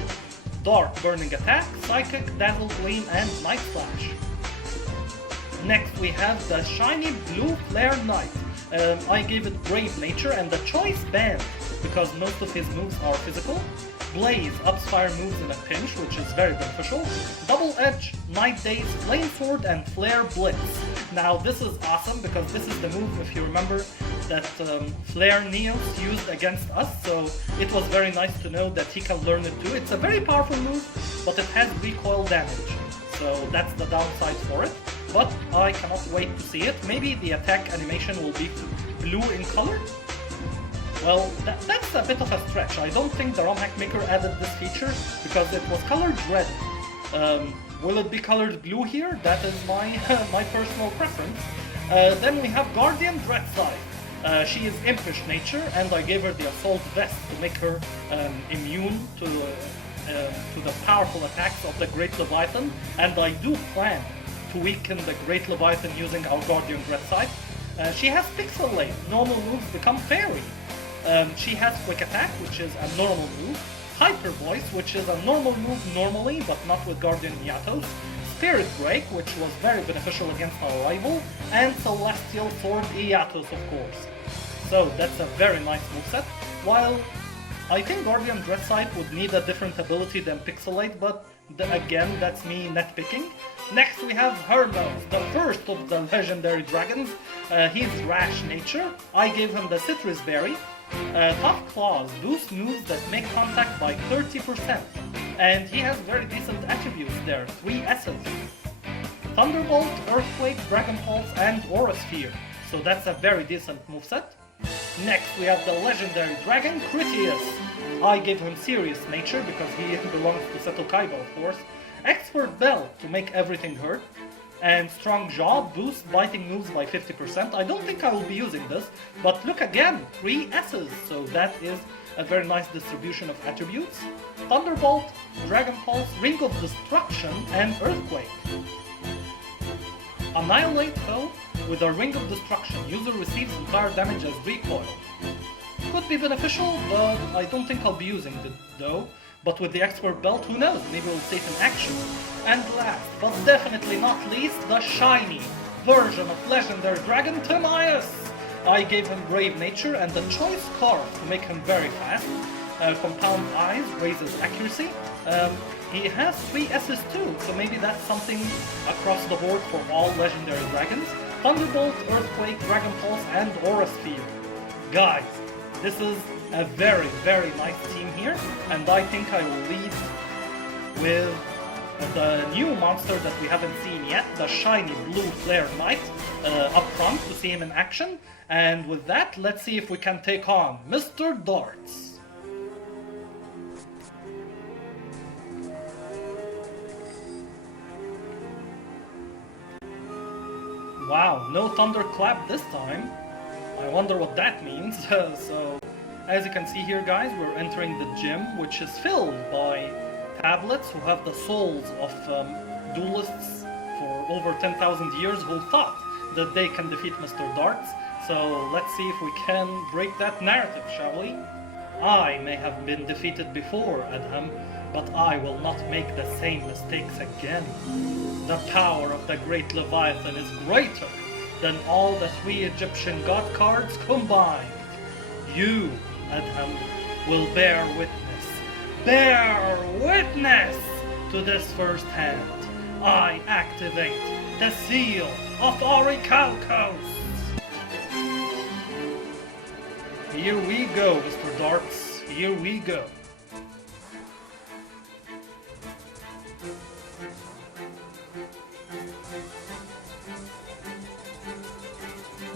Dark Burning Attack, Psychic, Dazzle Gleam, and Night Flash. Next we have the shiny Blue Flare Knight. I gave it Brave Nature and the Choice Band, because most of his moves are physical. Blaze ups fire moves in a pinch, which is very beneficial. Double Edge, Night Daze, Flame Sword, and Flare Blitz. Now this is awesome because this is the move, if you remember, that Flare Neos used against us, so it was very nice to know that he can learn it too. It's a very powerful move, but it has recoil damage, so that's the downside for it. But I cannot wait to see it. Maybe the attack animation will be blue in color? Well, that's a bit of a stretch. I don't think the ROM hack maker added this feature because it was colored red. Will it be colored blue here? That is my my personal preference. Then we have Guardian Dreadscythe. She is impish nature, and I gave her the Assault Vest to make her immune to the powerful attacks of the Great Leviathan, and I do plan to weaken the Great Leviathan using our Guardian Dreadscythe. She has Pixelate. Normal moves become Fairy. She has Quick Attack, which is a normal move. Hyper Voice, which is a normal move normally, but not with Guardian Yatos. Spirit Break, which was very beneficial against our rival. And Celestial Sword Yatos, of course. So that's a very nice moveset. While I think Guardian Dreadscythe would need a different ability than Pixelate, but again, that's me nitpicking. Next we have Hermos, the first of the legendary dragons. He's rash nature. I gave him the Citrus Berry. Tough Claws boost moves that make contact by 30%. And he has very decent attributes there, 3 S's. Thunderbolt, Earthquake, Dragon Pulse, and Aura Sphere. So that's a very decent moveset. Next we have the legendary dragon Critias. I gave him serious nature because he belongs to Seto Kaiba, of course. Expert Bell to make everything hurt. And Strong Jaw boosts biting moves by 50%. I don't think I will be using this, but look again, 3 S's, so that is a very nice distribution of attributes. Thunderbolt, Dragon Pulse, Ring of Destruction, and Earthquake. Annihilate foe with a Ring of Destruction. User receives entire damage as recoil. Could be beneficial, but I don't think I'll be using it though. But with the Expert Belt, who knows, maybe we'll see it in action. And last, but definitely not least, the shiny version of Legendary Dragon Timaeus. I gave him Brave Nature and the Choice Scarf to make him very fast. Compound Eyes raises accuracy. He has 3 S's too, so maybe that's something across the board for all Legendary Dragons. Thunderbolt, Earthquake, Dragon Pulse, and Aura Sphere. Guys, this is a very, very nice team here, and I think I will lead with the new monster that we haven't seen yet, the shiny blue Flare Knight, up front to see him in action. And with that, let's see if we can take on Mr. Darts. Wow, no Thunderclap this time. I wonder what that means. So, as you can see here, guys, we're entering the gym, which is filled by tablets who have the souls of duelists for over 10,000 years who thought that they can defeat Mr. Darts. So let's see if we can break that narrative, shall we? I may have been defeated before, Adham, but I will not make the same mistakes again. The power of the Great Leviathan is greater than all the 3 Egyptian god cards combined. You, Adham, will bear witness to this firsthand. I activate the seal of Orichalcos. Here we go, Mr. Darts. Here we go.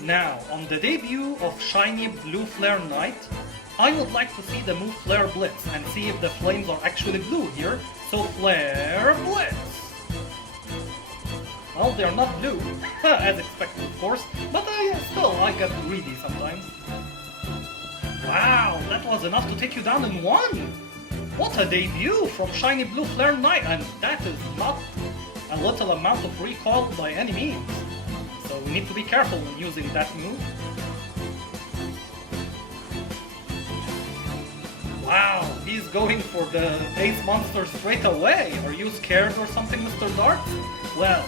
Now, on the debut of Shiny Blue Flare Knight, I would like to see the move Flare Blitz and see if the flames are actually blue here. So Flare Blitz! Well, they're not blue, as expected of course, but still, I get greedy sometimes. Wow, that was enough to take you down in one! What a debut from Shiny Blue Flare Knight, and that is not a little amount of recoil by any means. So we need to be careful when using that move. Wow, he's going for the Ace Monster straight away. Are you scared or something, Mr. Darts? Well,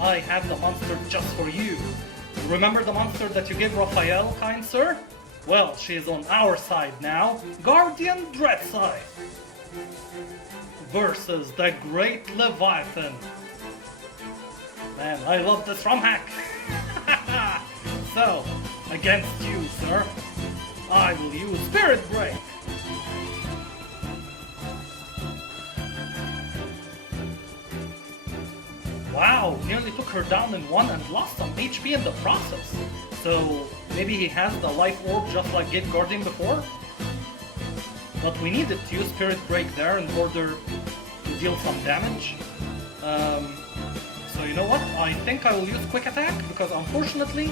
I have the monster just for you. Remember the monster that you gave Raphael, kind sir? Well, she's on our side now. Guardian Dreadside versus the Great Leviathan. Man, I love this ROM hack. So, against you, sir, I will use Spirit Break. Wow, nearly took her down in one and lost some HP in the process. So, maybe he has the life orb just like Gate Guardian before? But we needed to use Spirit Break there in order to deal some damage. So you know what? I think I will use Quick Attack, because unfortunately,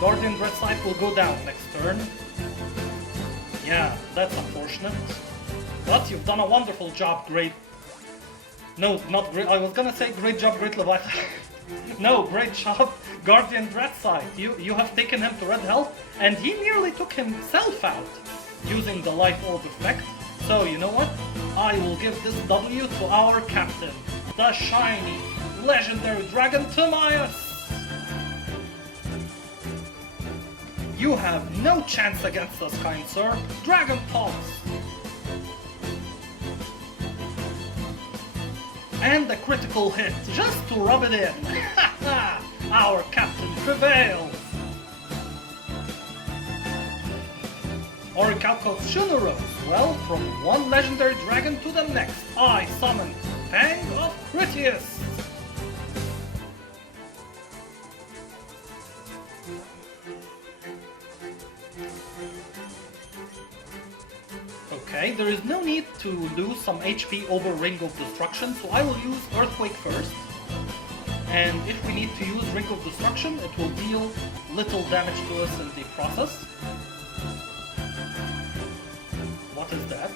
Guardian Dreadside will go down next turn. Yeah, that's unfortunate. But you've done a wonderful job, Great... No, not Great... I was gonna say great job, Great Leviathan. No, great job, Guardian Dreadside. You have taken him to red health, and he nearly took himself out using the life orb effect. So you know what? I will give this W to our captain, the shiny, legendary dragon Timaeus. You have no chance against us, kind sir. Dragon Toss. And a critical hit, just to rub it in. Our captain prevails. Orichalcos Shunoros. Well, from one legendary dragon to the next, I summon Fang of Critias. Okay, there is no need to lose some HP over Ring of Destruction, so I will use Earthquake first. And if we need to use Ring of Destruction, it will deal little damage to us in the process. What is that?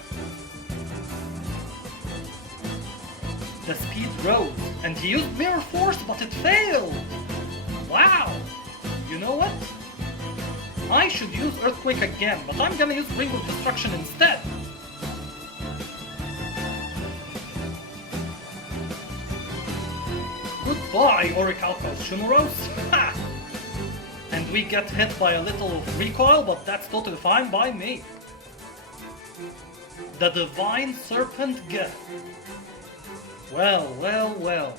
The speed rose, and he used Mirror Force, but it failed! Wow! You know what? I should use Earthquake again, but I'm gonna use Ring of Destruction instead. Goodbye, Orichalcos Shunoros. Ha! And we get hit by a little recoil, but that's totally fine by me. The Divine Serpent Geth. Well, well, well.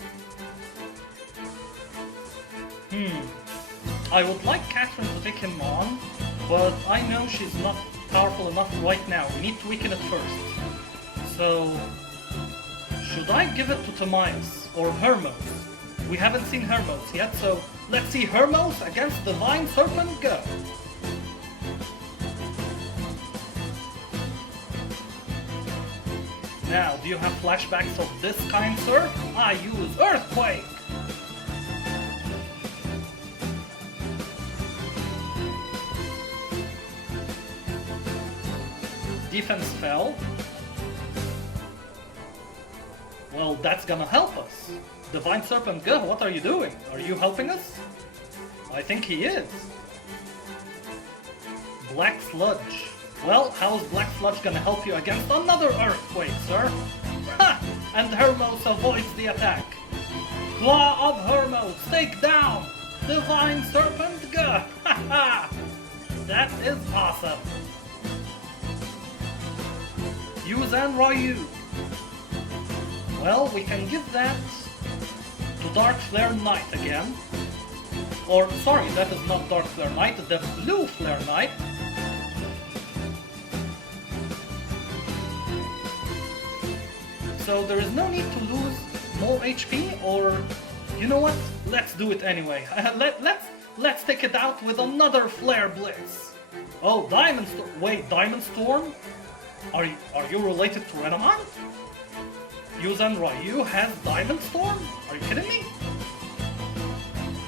I would like Catherine to take him on, but I know she's not powerful enough right now. We need to weaken it first. So, should I give it to Timaeus or Hermos? We haven't seen Hermos yet, so let's see Hermos against Divine Serpent go! Now, do you have flashbacks of this kind, sir? I use Earthquake! Defense fell. Well, that's gonna help us. Divine Serpent Go, what are you doing? Are you helping us? I think he is. Black Sludge. Well, how is Black Sludge gonna help you against another Earthquake, sir? Ha! And Hermos avoids the attack. Claw of Hermos, take down! Divine Serpent Go! Ha ha! That is awesome. Yuzan Ryu. Well, we can give that to Dark Flare Knight again. Or, sorry, that is not Dark Flare Knight, the Blue Flare Knight. So there is no need to lose more HP, or you know what? Let's do it anyway. Let's take it out with another Flare Blitz. Oh, Diamond Storm. Wait, Diamond Storm? Are you related to Renamon? Yuzan Ryu has Diamond Storm? Are you kidding me?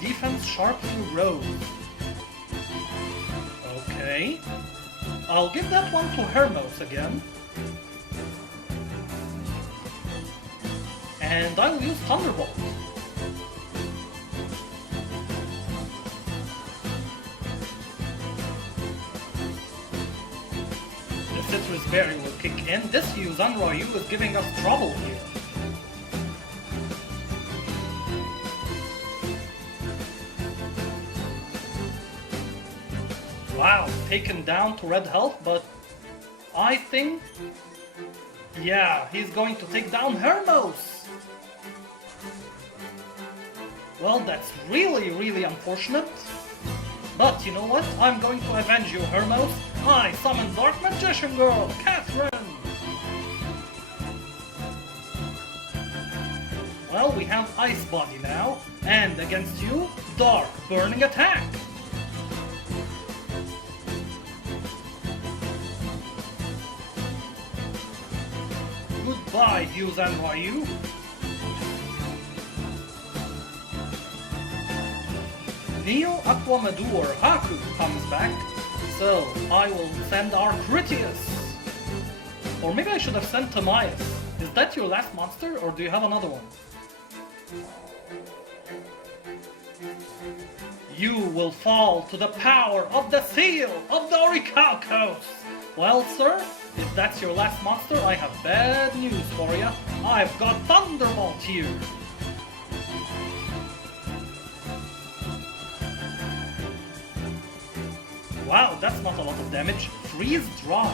Defense sharply rose. Okay. I'll give that one to Hermos again. And I will use Thunderbolt. The Citrus Berry will kick in. This Yuzan Ryu is giving us trouble here. Wow, taken down to red health, but I think... yeah, he's going to take down Hermos! Well, that's really unfortunate. But you know what? I'm going to avenge you, Hermos. I summon Dark Magician Girl, Catherine! Well, we have Ice Body now, and against you, Dark Burning Attack! Goodbye, Yuzan Ryu. Neo Aquamador Haku comes back, so I will send our Critias. Or maybe I should have sent Tamias. Is that your last monster, or do you have another one? You will fall to the power of the seal of the Orichalcos! Well, sir, if that's your last monster, I have bad news for you. I've got Thunderbolt here! Wow, that's not a lot of damage. Freeze Dry.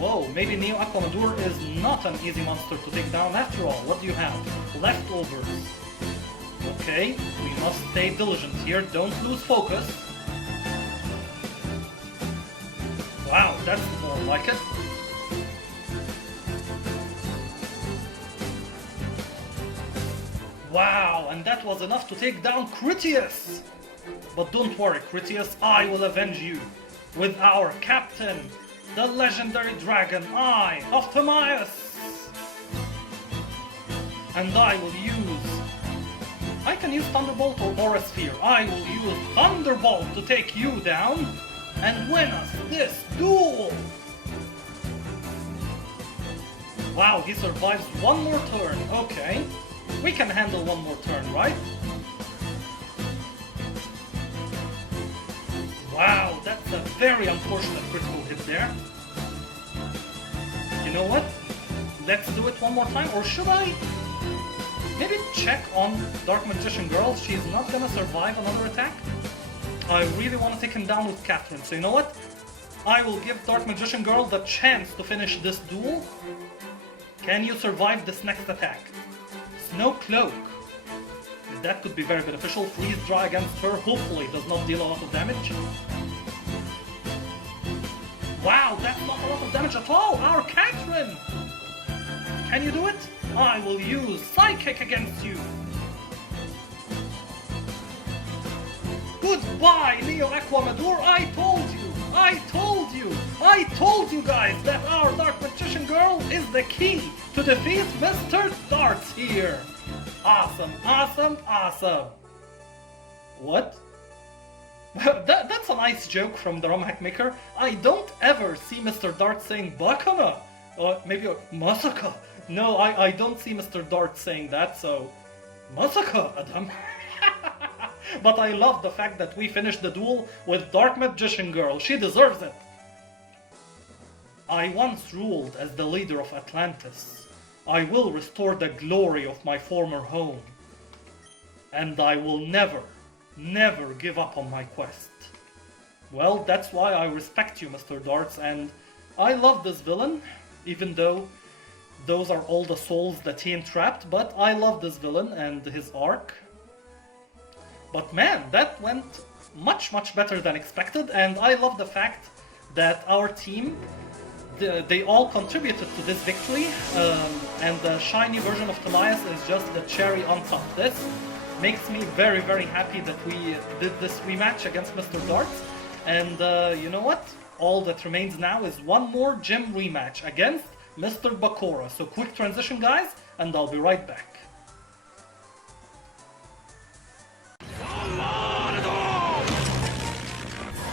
Whoa, maybe Neo Aquamador is not an easy monster to take down after all. What do you have? Leftovers. Okay, we must stay diligent here, don't lose focus. Wow, that's more like it. Wow, and that was enough to take down Critias! But don't worry, Critias, I will avenge you with our captain, the legendary dragon Eye of Tamias! And I will use... I can use Thunderbolt or Aura Sphere. I will use Thunderbolt to take you down and win us this duel! Wow, he survives one more turn. Okay, we can handle one more turn, right? Wow, that's a very unfortunate critical hit there. You know what? Let's do it one more time, or should I? Maybe check on Dark Magician Girl. She's not gonna survive another attack. I really want to take him down with Catherine, so you know what? I will give Dark Magician Girl the chance to finish this duel. Can you survive this next attack? Snow Cloak. That could be very beneficial. Freeze Dry against her, hopefully does not deal a lot of damage. Wow, that's not a lot of damage at all! Our Catherine! Can you do it? I will use Psychic against you! Goodbye, Neo Aquamador! I told you! I told you! I told you guys that our Dark Magician Girl is the key to defeat Mr. Darts here! Awesome, awesome, awesome! What? That's a nice joke from the ROM hack maker. I don't ever see Mr. Dart saying Bakana! Or maybe Masaka! No, I don't see Mr. Dart saying that, so... Masaka, Adam! But I love the fact that we finished the duel with Dark Magician Girl. She deserves it! I once ruled as the leader of Atlantis. I will restore the glory of my former home. And I will never give up on my quest. Well, that's why I respect you, Mr. Darts, and I love this villain, even though those are all the souls that he entrapped, but I love this villain and his arc. But man, that went much better than expected, and I love the fact that our team, they all contributed to this victory, and the shiny version of Tamias is just the cherry on top. This makes me very happy that we did this rematch against Mr. Darts, and you know what? All that remains now is one more gym rematch against Mr. Bakura. So quick transition, guys, and I'll be right back.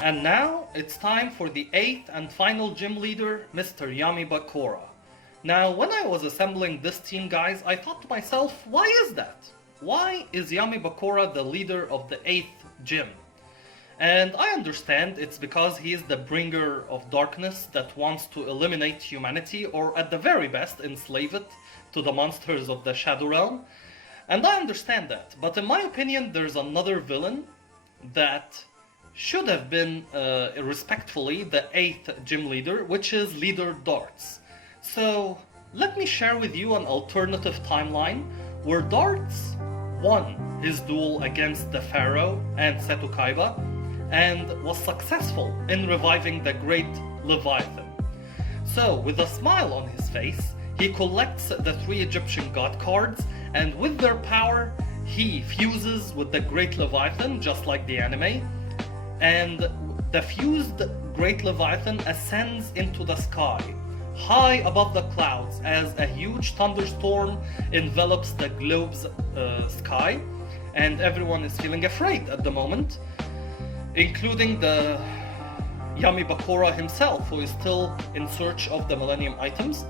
And now it's time for the 8th and final gym leader, Mr. Yami Bakura. Now, when I was assembling this team, guys, I thought to myself, why is that? Why is Yami Bakura the leader of the 8th gym? And I understand it's because he is the bringer of darkness that wants to eliminate humanity, or at the very best enslave it to the monsters of the Shadow Realm. And I understand that, but in my opinion there's another villain that should have been, respectfully, the 8th gym leader, which is Leader Darts. So, let me share with you an alternative timeline where Darts won his duel against the Pharaoh and Seto Kaiba and was successful in reviving the Great Leviathan. So, with a smile on his face, he collects the 3 Egyptian god cards, and with their power, he fuses with the Great Leviathan, just like the anime, and the fused Great Leviathan ascends into the sky, high above the clouds, as a huge thunderstorm envelops the globe's sky, and everyone is feeling afraid at the moment, including the Yami Bakura himself, who is still in search of the Millennium items.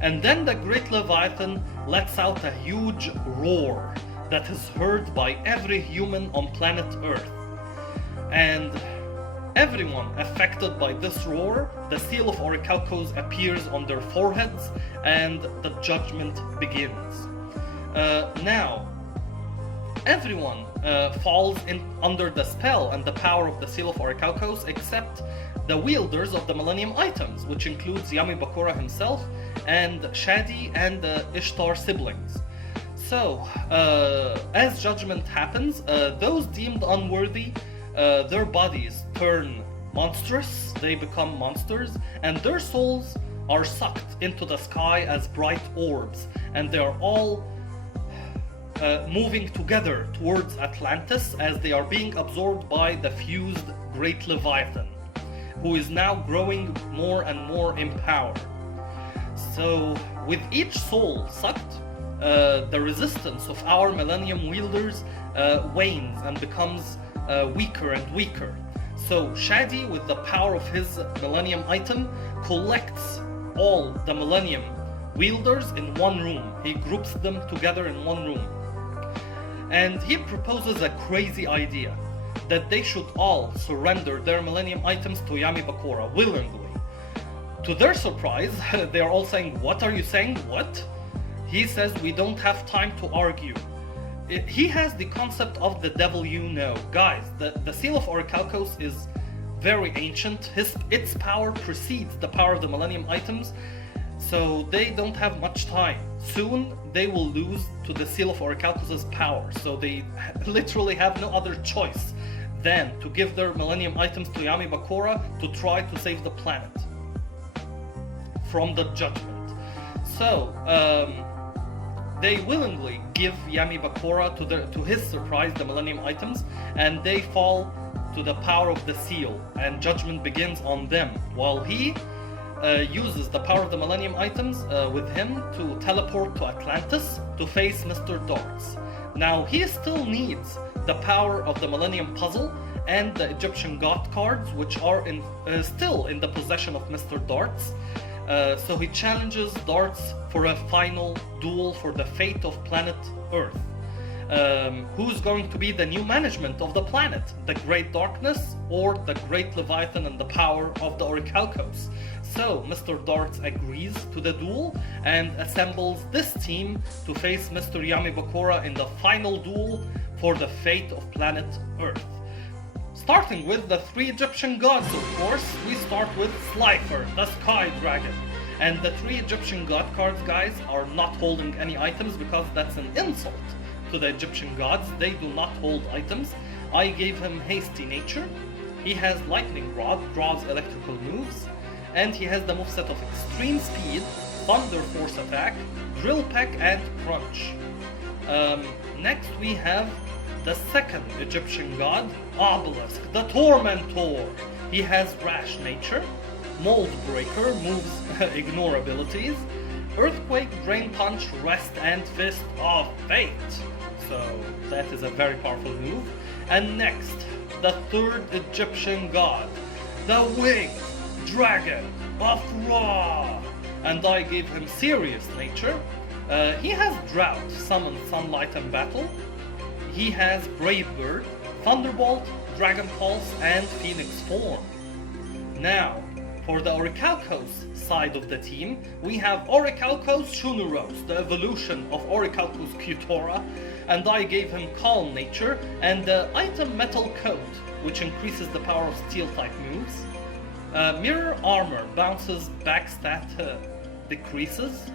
And then the Great Leviathan lets out a huge roar that is heard by every human on planet Earth. And everyone affected by this roar, the seal of Orichalcos appears on their foreheads and the judgment begins. Now, everyone falls under the spell and the power of the seal of Orichalcos except the wielders of the Millennium items, which includes Yami Bakura himself and Shadi and the Ishtar siblings. So, as judgment happens, those deemed unworthy, their bodies turn monstrous, they become monsters, and their souls are sucked into the sky as bright orbs, and they are all moving together towards Atlantis as they are being absorbed by the fused Great Leviathan, who is now growing more and more in power. So, with each soul sucked, the resistance of our Millennium wielders wanes and becomes weaker and weaker. So Shadi, with the power of his Millennium item, collects all the Millennium wielders in one room. He groups them together in one room. And he proposes a crazy idea, that they should all surrender their Millennium items to Yami Bakura willingly. To their surprise, they are all saying, "What are you saying? What?" He says, "We don't have time to argue." He has the concept of the devil you know. Guys, the seal of Orichalcos is very ancient. Its power precedes the power of the Millennium items, so they don't have much time. Soon they will lose to the seal of Orichalcos' power, so they literally have no other choice than to give their Millennium items to Yami Bakura to try to save the planet from the judgment. So, they willingly give Yami Bakura, to his surprise, the Millennium items, and they fall to the power of the seal, and judgment begins on them, while he uses the power of the Millennium items with him to teleport to Atlantis to face Mr. Darts. Now, he still needs the power of the Millennium Puzzle and the Egyptian God cards, which are still in the possession of Mr. Darts. So he challenges Darts for a final duel for the fate of planet Earth. Who's going to be the new management of the planet? The Great Darkness or the Great Leviathan and the power of the Orichalcos? So Mr. Darts agrees to the duel and assembles this team to face Mr. Yami Bakura in the final duel for the fate of planet Earth. Starting with the 3 Egyptian gods, of course, we start with Slifer, the Sky Dragon. And the 3 Egyptian god cards, guys, are not holding any items because that's an insult to the Egyptian gods. They do not hold items. I gave him Hasty Nature. He has Lightning Rod, draws electrical moves. And he has the moveset of Extreme Speed, Thunder Force Attack, Drill Peck, and Crunch. Next we have the 2nd Egyptian god, Obelisk, the Tormentor. He has Rash Nature, Mold Breaker, moves ignore abilities, Earthquake, Drain Punch, Rest, and Fist of Fate. So that is a very powerful move. And next, the 3rd Egyptian god, the Winged Dragon of Ra. And I gave him Serious Nature. He has Drought, Summon Sunlight and Battle. He has Brave Bird, Thunderbolt, Dragon Pulse, and Phoenix Form. Now, for the Orichalcos side of the team, we have Orichalcos Shunuros, the evolution of Orichalcos Cutora. and I gave him Calm Nature and the item Metal Coat, which increases the power of Steel-type moves. Mirror Armor bounces back stat decreases.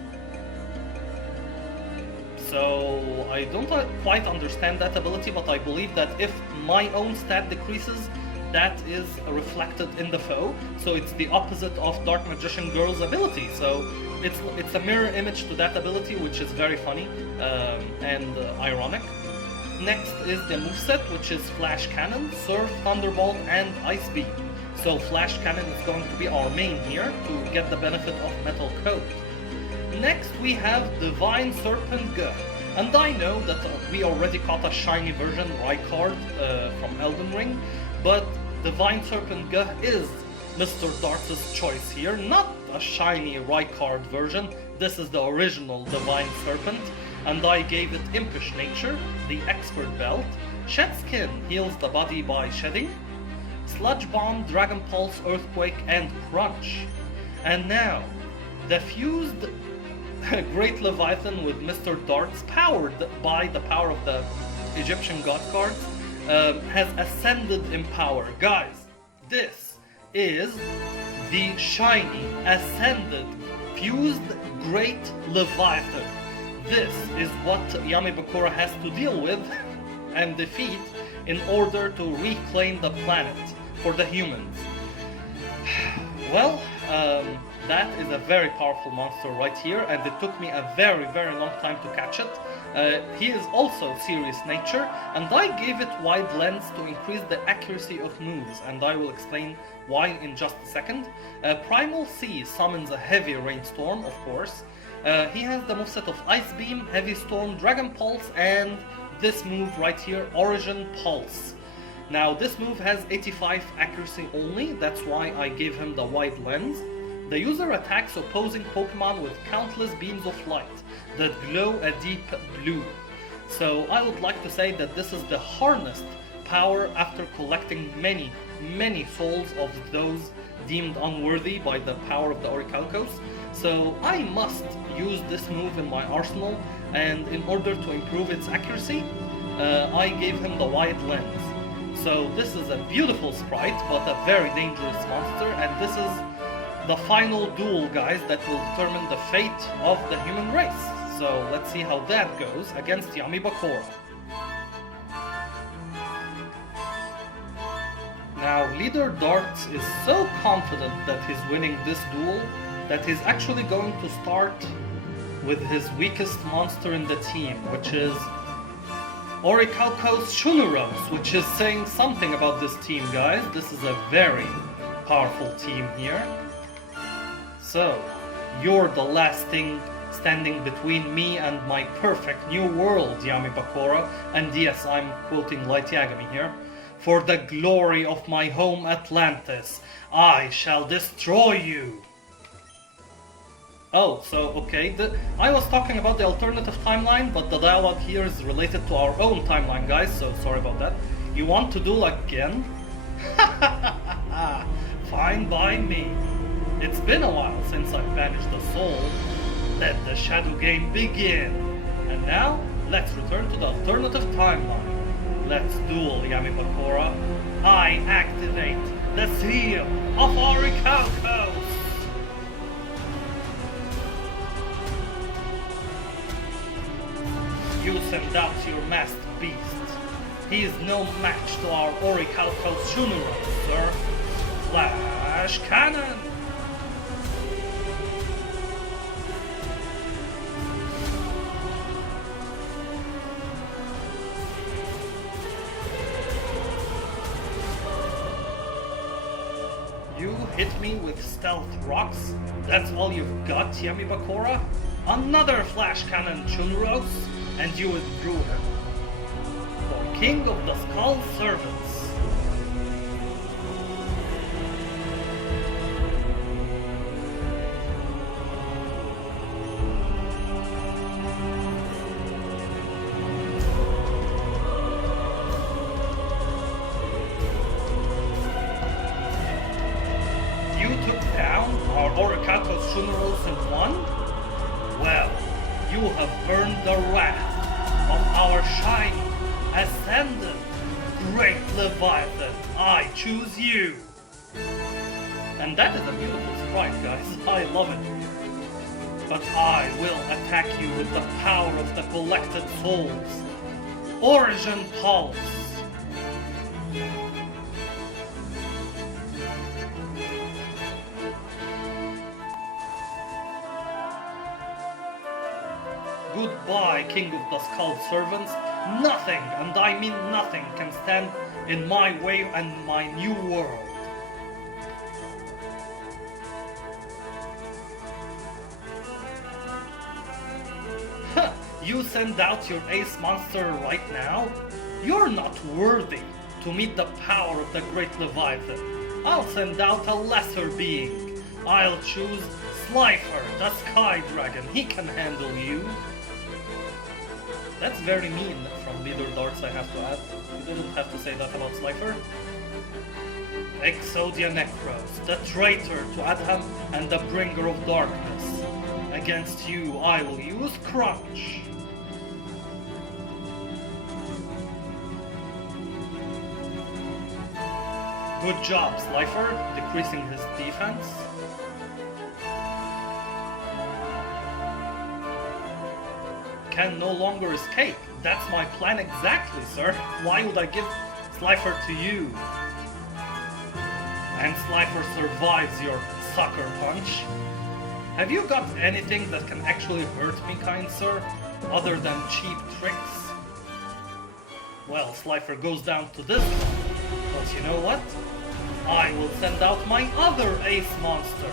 So I don't quite understand that ability, but I believe that if my own stat decreases, that is reflected in the foe. So it's the opposite of Dark Magician Girl's ability. So it's a mirror image to that ability, which is very funny and ironic. Next is the moveset, which is Flash Cannon, Surf, Thunderbolt, and Ice Beam. So Flash Cannon is going to be our main here to get the benefit of Metal Coat. Next we have Divine Serpent Guh, and I know that we already caught a shiny version, Rykard, from Elden Ring, but Divine Serpent Guh is Mr. Darts' choice here, not a shiny Rykard version. This is the original Divine Serpent, and I gave it Impish Nature, the Expert Belt, Shed Skin heals the body by shedding, Sludge Bomb, Dragon Pulse, Earthquake, and Crunch. And now, the fused Great Leviathan with Mr. Darts, powered by the power of the Egyptian God cards, has ascended in power. Guys, this is the shiny, ascended, fused Great Leviathan. This is what Yami Bakura has to deal with and defeat in order to reclaim the planet for the humans. Well, that is a very powerful monster right here, and it took me a very long time to catch it. He is also Serious Nature, and I gave it Wide Lens to increase the accuracy of moves, and I will explain why in just a second. Primal Sea summons a heavy rainstorm, of course. He has the moveset of Ice Beam, Heavy Storm, Dragon Pulse, and this move right here, Origin Pulse. Now this move has 85 accuracy only, that's why I gave him the Wide Lens. The user attacks opposing Pokemon with countless beams of light that glow a deep blue. So I would like to say that this is the harnessed power after collecting many souls of those deemed unworthy by the power of the Orichalcos. So I must use this move in my arsenal, and in order to improve its accuracy, I gave him the Wide Lens. So this is a beautiful sprite, but a very dangerous monster, and this is the final duel, guys, that will determine the fate of the human race. So let's see how that goes against Yami Bakura. Now, Leader Darts is so confident that he's winning this duel that he's actually going to start with his weakest monster in the team, which is Orichalcos Shunuros, which is saying something about this team, guys. This is a very powerful team here. So, you're the last thing standing between me and my perfect new world, Yami Bakura. And yes, I'm quoting Light Yagami here. For the glory of my home Atlantis, I shall destroy you. Oh, so okay, I was talking about the alternative timeline, but the dialogue here is related to our own timeline, guys, so sorry about that. You want to duel again? Fine by me. It's been a while since I banished the soul. Let the shadow game begin. And now, let's return to the alternative timeline. Let's duel, Yami Bakura. I activate the seal of Orichalcos. You send out your masked beast. He is no match to our Orichalcos Shunuros, sir. Flash Cannon! You hit me with stealth rocks? That's all you've got, Yami Bakura? Another Flash Cannon Shunuros, and you withdrew him. For King of the Skull Servants. You took down our Orichalcos Shunuros and won? Well, you have earned the wrath of our shiny, ascendant, great Leviathan, I choose you! And that is a beautiful sprite, guys. I love it. But I will attack you with the power of the collected souls. Origin Pulse. Goodbye, King of the Skull Servants. Nothing, and I mean nothing, can stand in my way and my new world. You send out your ace monster right now? You're not worthy to meet the power of the great Leviathan. I'll send out a lesser being. I'll choose Slifer, the Sky Dragon. He can handle you. That's very mean from Leader Darts, I have to add. You didn't have to say that about Slifer. Exodia Necros, the traitor to Adham and the bringer of darkness. Against you, I will use Crunch. Good job, Slifer, decreasing his defense. Can no longer escape. That's my plan exactly, sir. Why would I give Slifer to you? And Slifer survives your sucker punch. Have you got anything that can actually hurt me, kind sir, other than cheap tricks? Well, Slifer goes down to this one. But you know what? I will send out my other ace monster,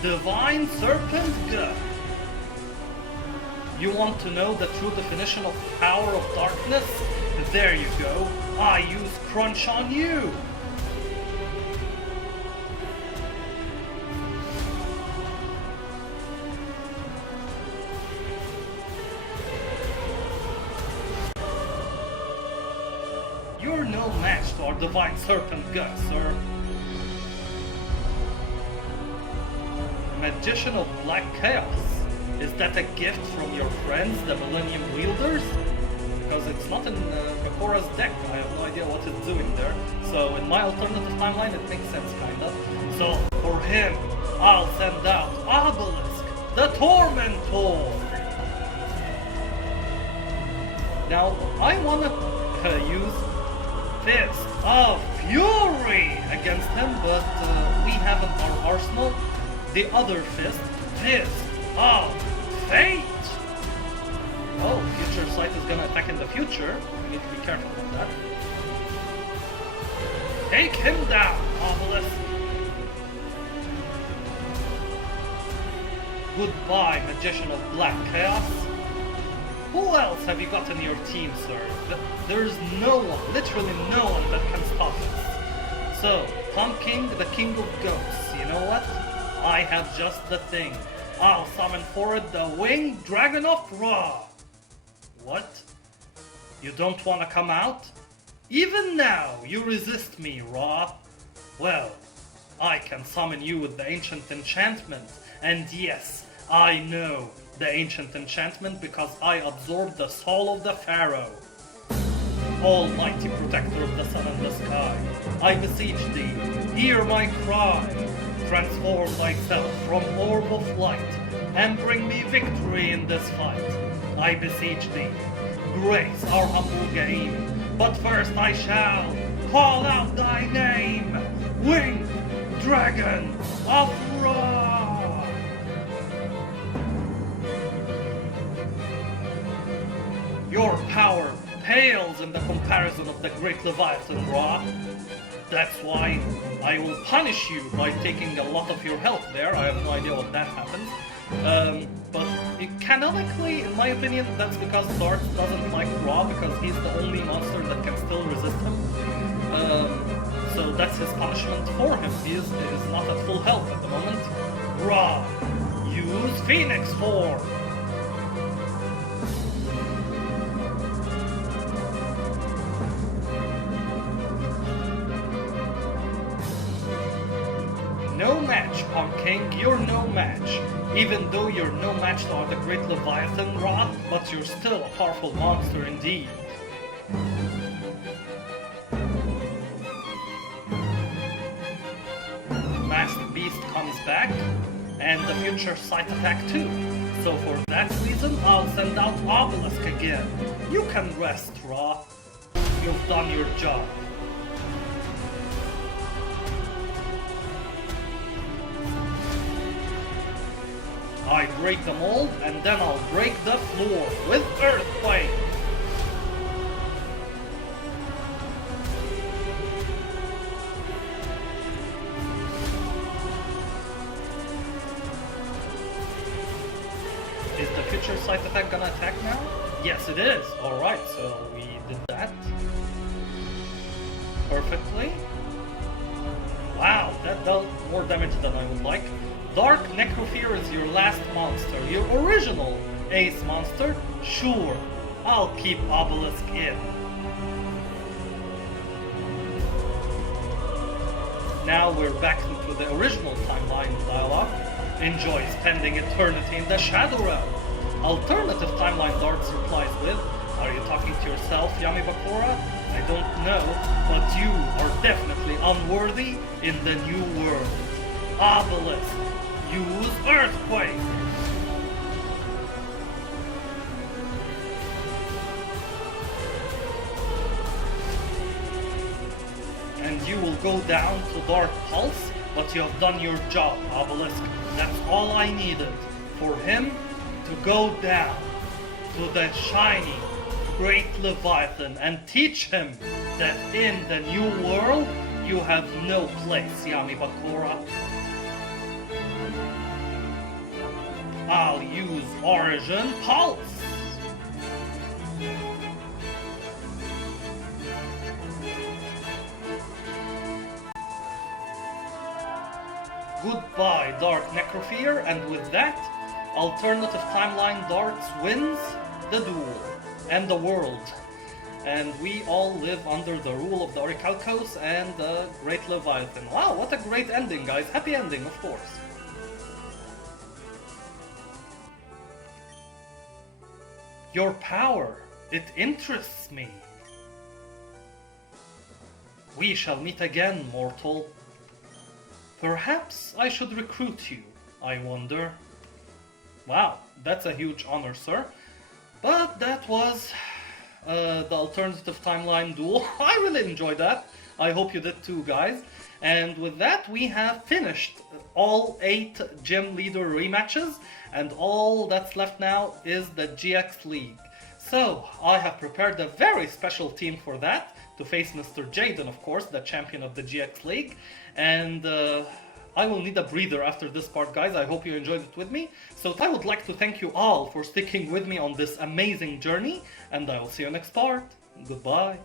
Divine Serpent Gut. You want to know the true definition of power of darkness? There you go. I use Crunch on you. You're no match to our Divine Serpent Gut, sir. Magician of Black Chaos. Is that a gift from your friends, the Millennium Wielders? Because it's not in Rakora's deck. I have no idea what it's doing there. So in my alternative timeline, it makes sense, kind of. So for him, I'll send out Obelisk, the Tormentor. Now, I want to use Fist of Fury against him, but we have in our arsenal the other Fist of Fate! Oh, Future Sight is gonna attack in the future. We need to be careful with that. Take him down, Obelisk! Goodbye, Magician of Black Chaos. Who else have you got in your team, sir? There's no one, literally no one that can stop us. So, Tom King, the King of Ghosts, you know what? I have just the thing. I'll summon forward the Winged Dragon of Ra. What? You don't want to come out? Even now, you resist me, Ra. Well, I can summon you with the Ancient Enchantment. And yes, I know the Ancient Enchantment because I absorbed the soul of the Pharaoh. Almighty Protector of the Sun and the Sky, I beseech thee, hear my cry. Transform thyself from orb of light, and bring me victory in this fight. I beseech thee, grace our humble game, but first I shall call out thy name, Winged Dragon of Ra! Your power pales in the comparison of the great Leviathan, Ra. That's why I will punish you by taking a lot of your health there. I have no idea what that happens. But canonically, in my opinion, that's because Darts doesn't like Ra, because he's the only monster that can still resist him. So that's his punishment for him. He is not at full health at the moment. Ra, use Phoenix form! No match, Punk King, you're no match. Even though you're no match to the Great Leviathan, Ra, but you're still a powerful monster indeed. Masked Beast comes back, and the future sight attack too. So for that reason, I'll send out Obelisk again. You can rest, Ra. You've done your job. I break the mold, and then I'll break the floor with Earthquake. Is the future sight attack gonna attack now? Yes, it is. Alright, so we did that perfectly. Wow, that dealt more damage than I would like. Dark Necrofear is your last monster. Your original ace monster? Sure, I'll keep Obelisk in. Now we're back into the original timeline dialogue. Enjoy spending eternity in the Shadow Realm. Alternative timeline darts replies with, are you talking to yourself, Yami Bakura? I don't know, but you are definitely unworthy in the new world. Obelisk, use Earthquake! And you will go down to Dark Pulse, but you have done your job, Obelisk. That's all I needed, for him to go down to the shiny Great Leviathan and teach him that in the new world you have no place, Yami Bakura. I'll use Origin Pulse. Goodbye, Dark Necrofear, and with that, Alternative Timeline Darts wins the duel and the world. And we all live under the rule of the Orichalcos and the Great Leviathan. Wow, what a great ending, guys. Happy ending, of course. Your power, it interests me. We shall meet again, mortal. Perhaps I should recruit you, I wonder. Wow, that's a huge honor, sir. But that was the alternative timeline duel. I really enjoyed that. I hope you did too, guys. And with that, we have finished all 8 gym leader rematches, and all that's left now is the GX League. So, I have prepared a very special team for that, to face Mr. Jaden, of course, the champion of the GX League. And I will need a breather after this part, guys. I hope you enjoyed it with me. So I would like to thank you all for sticking with me on this amazing journey, and I will see you next part. Goodbye.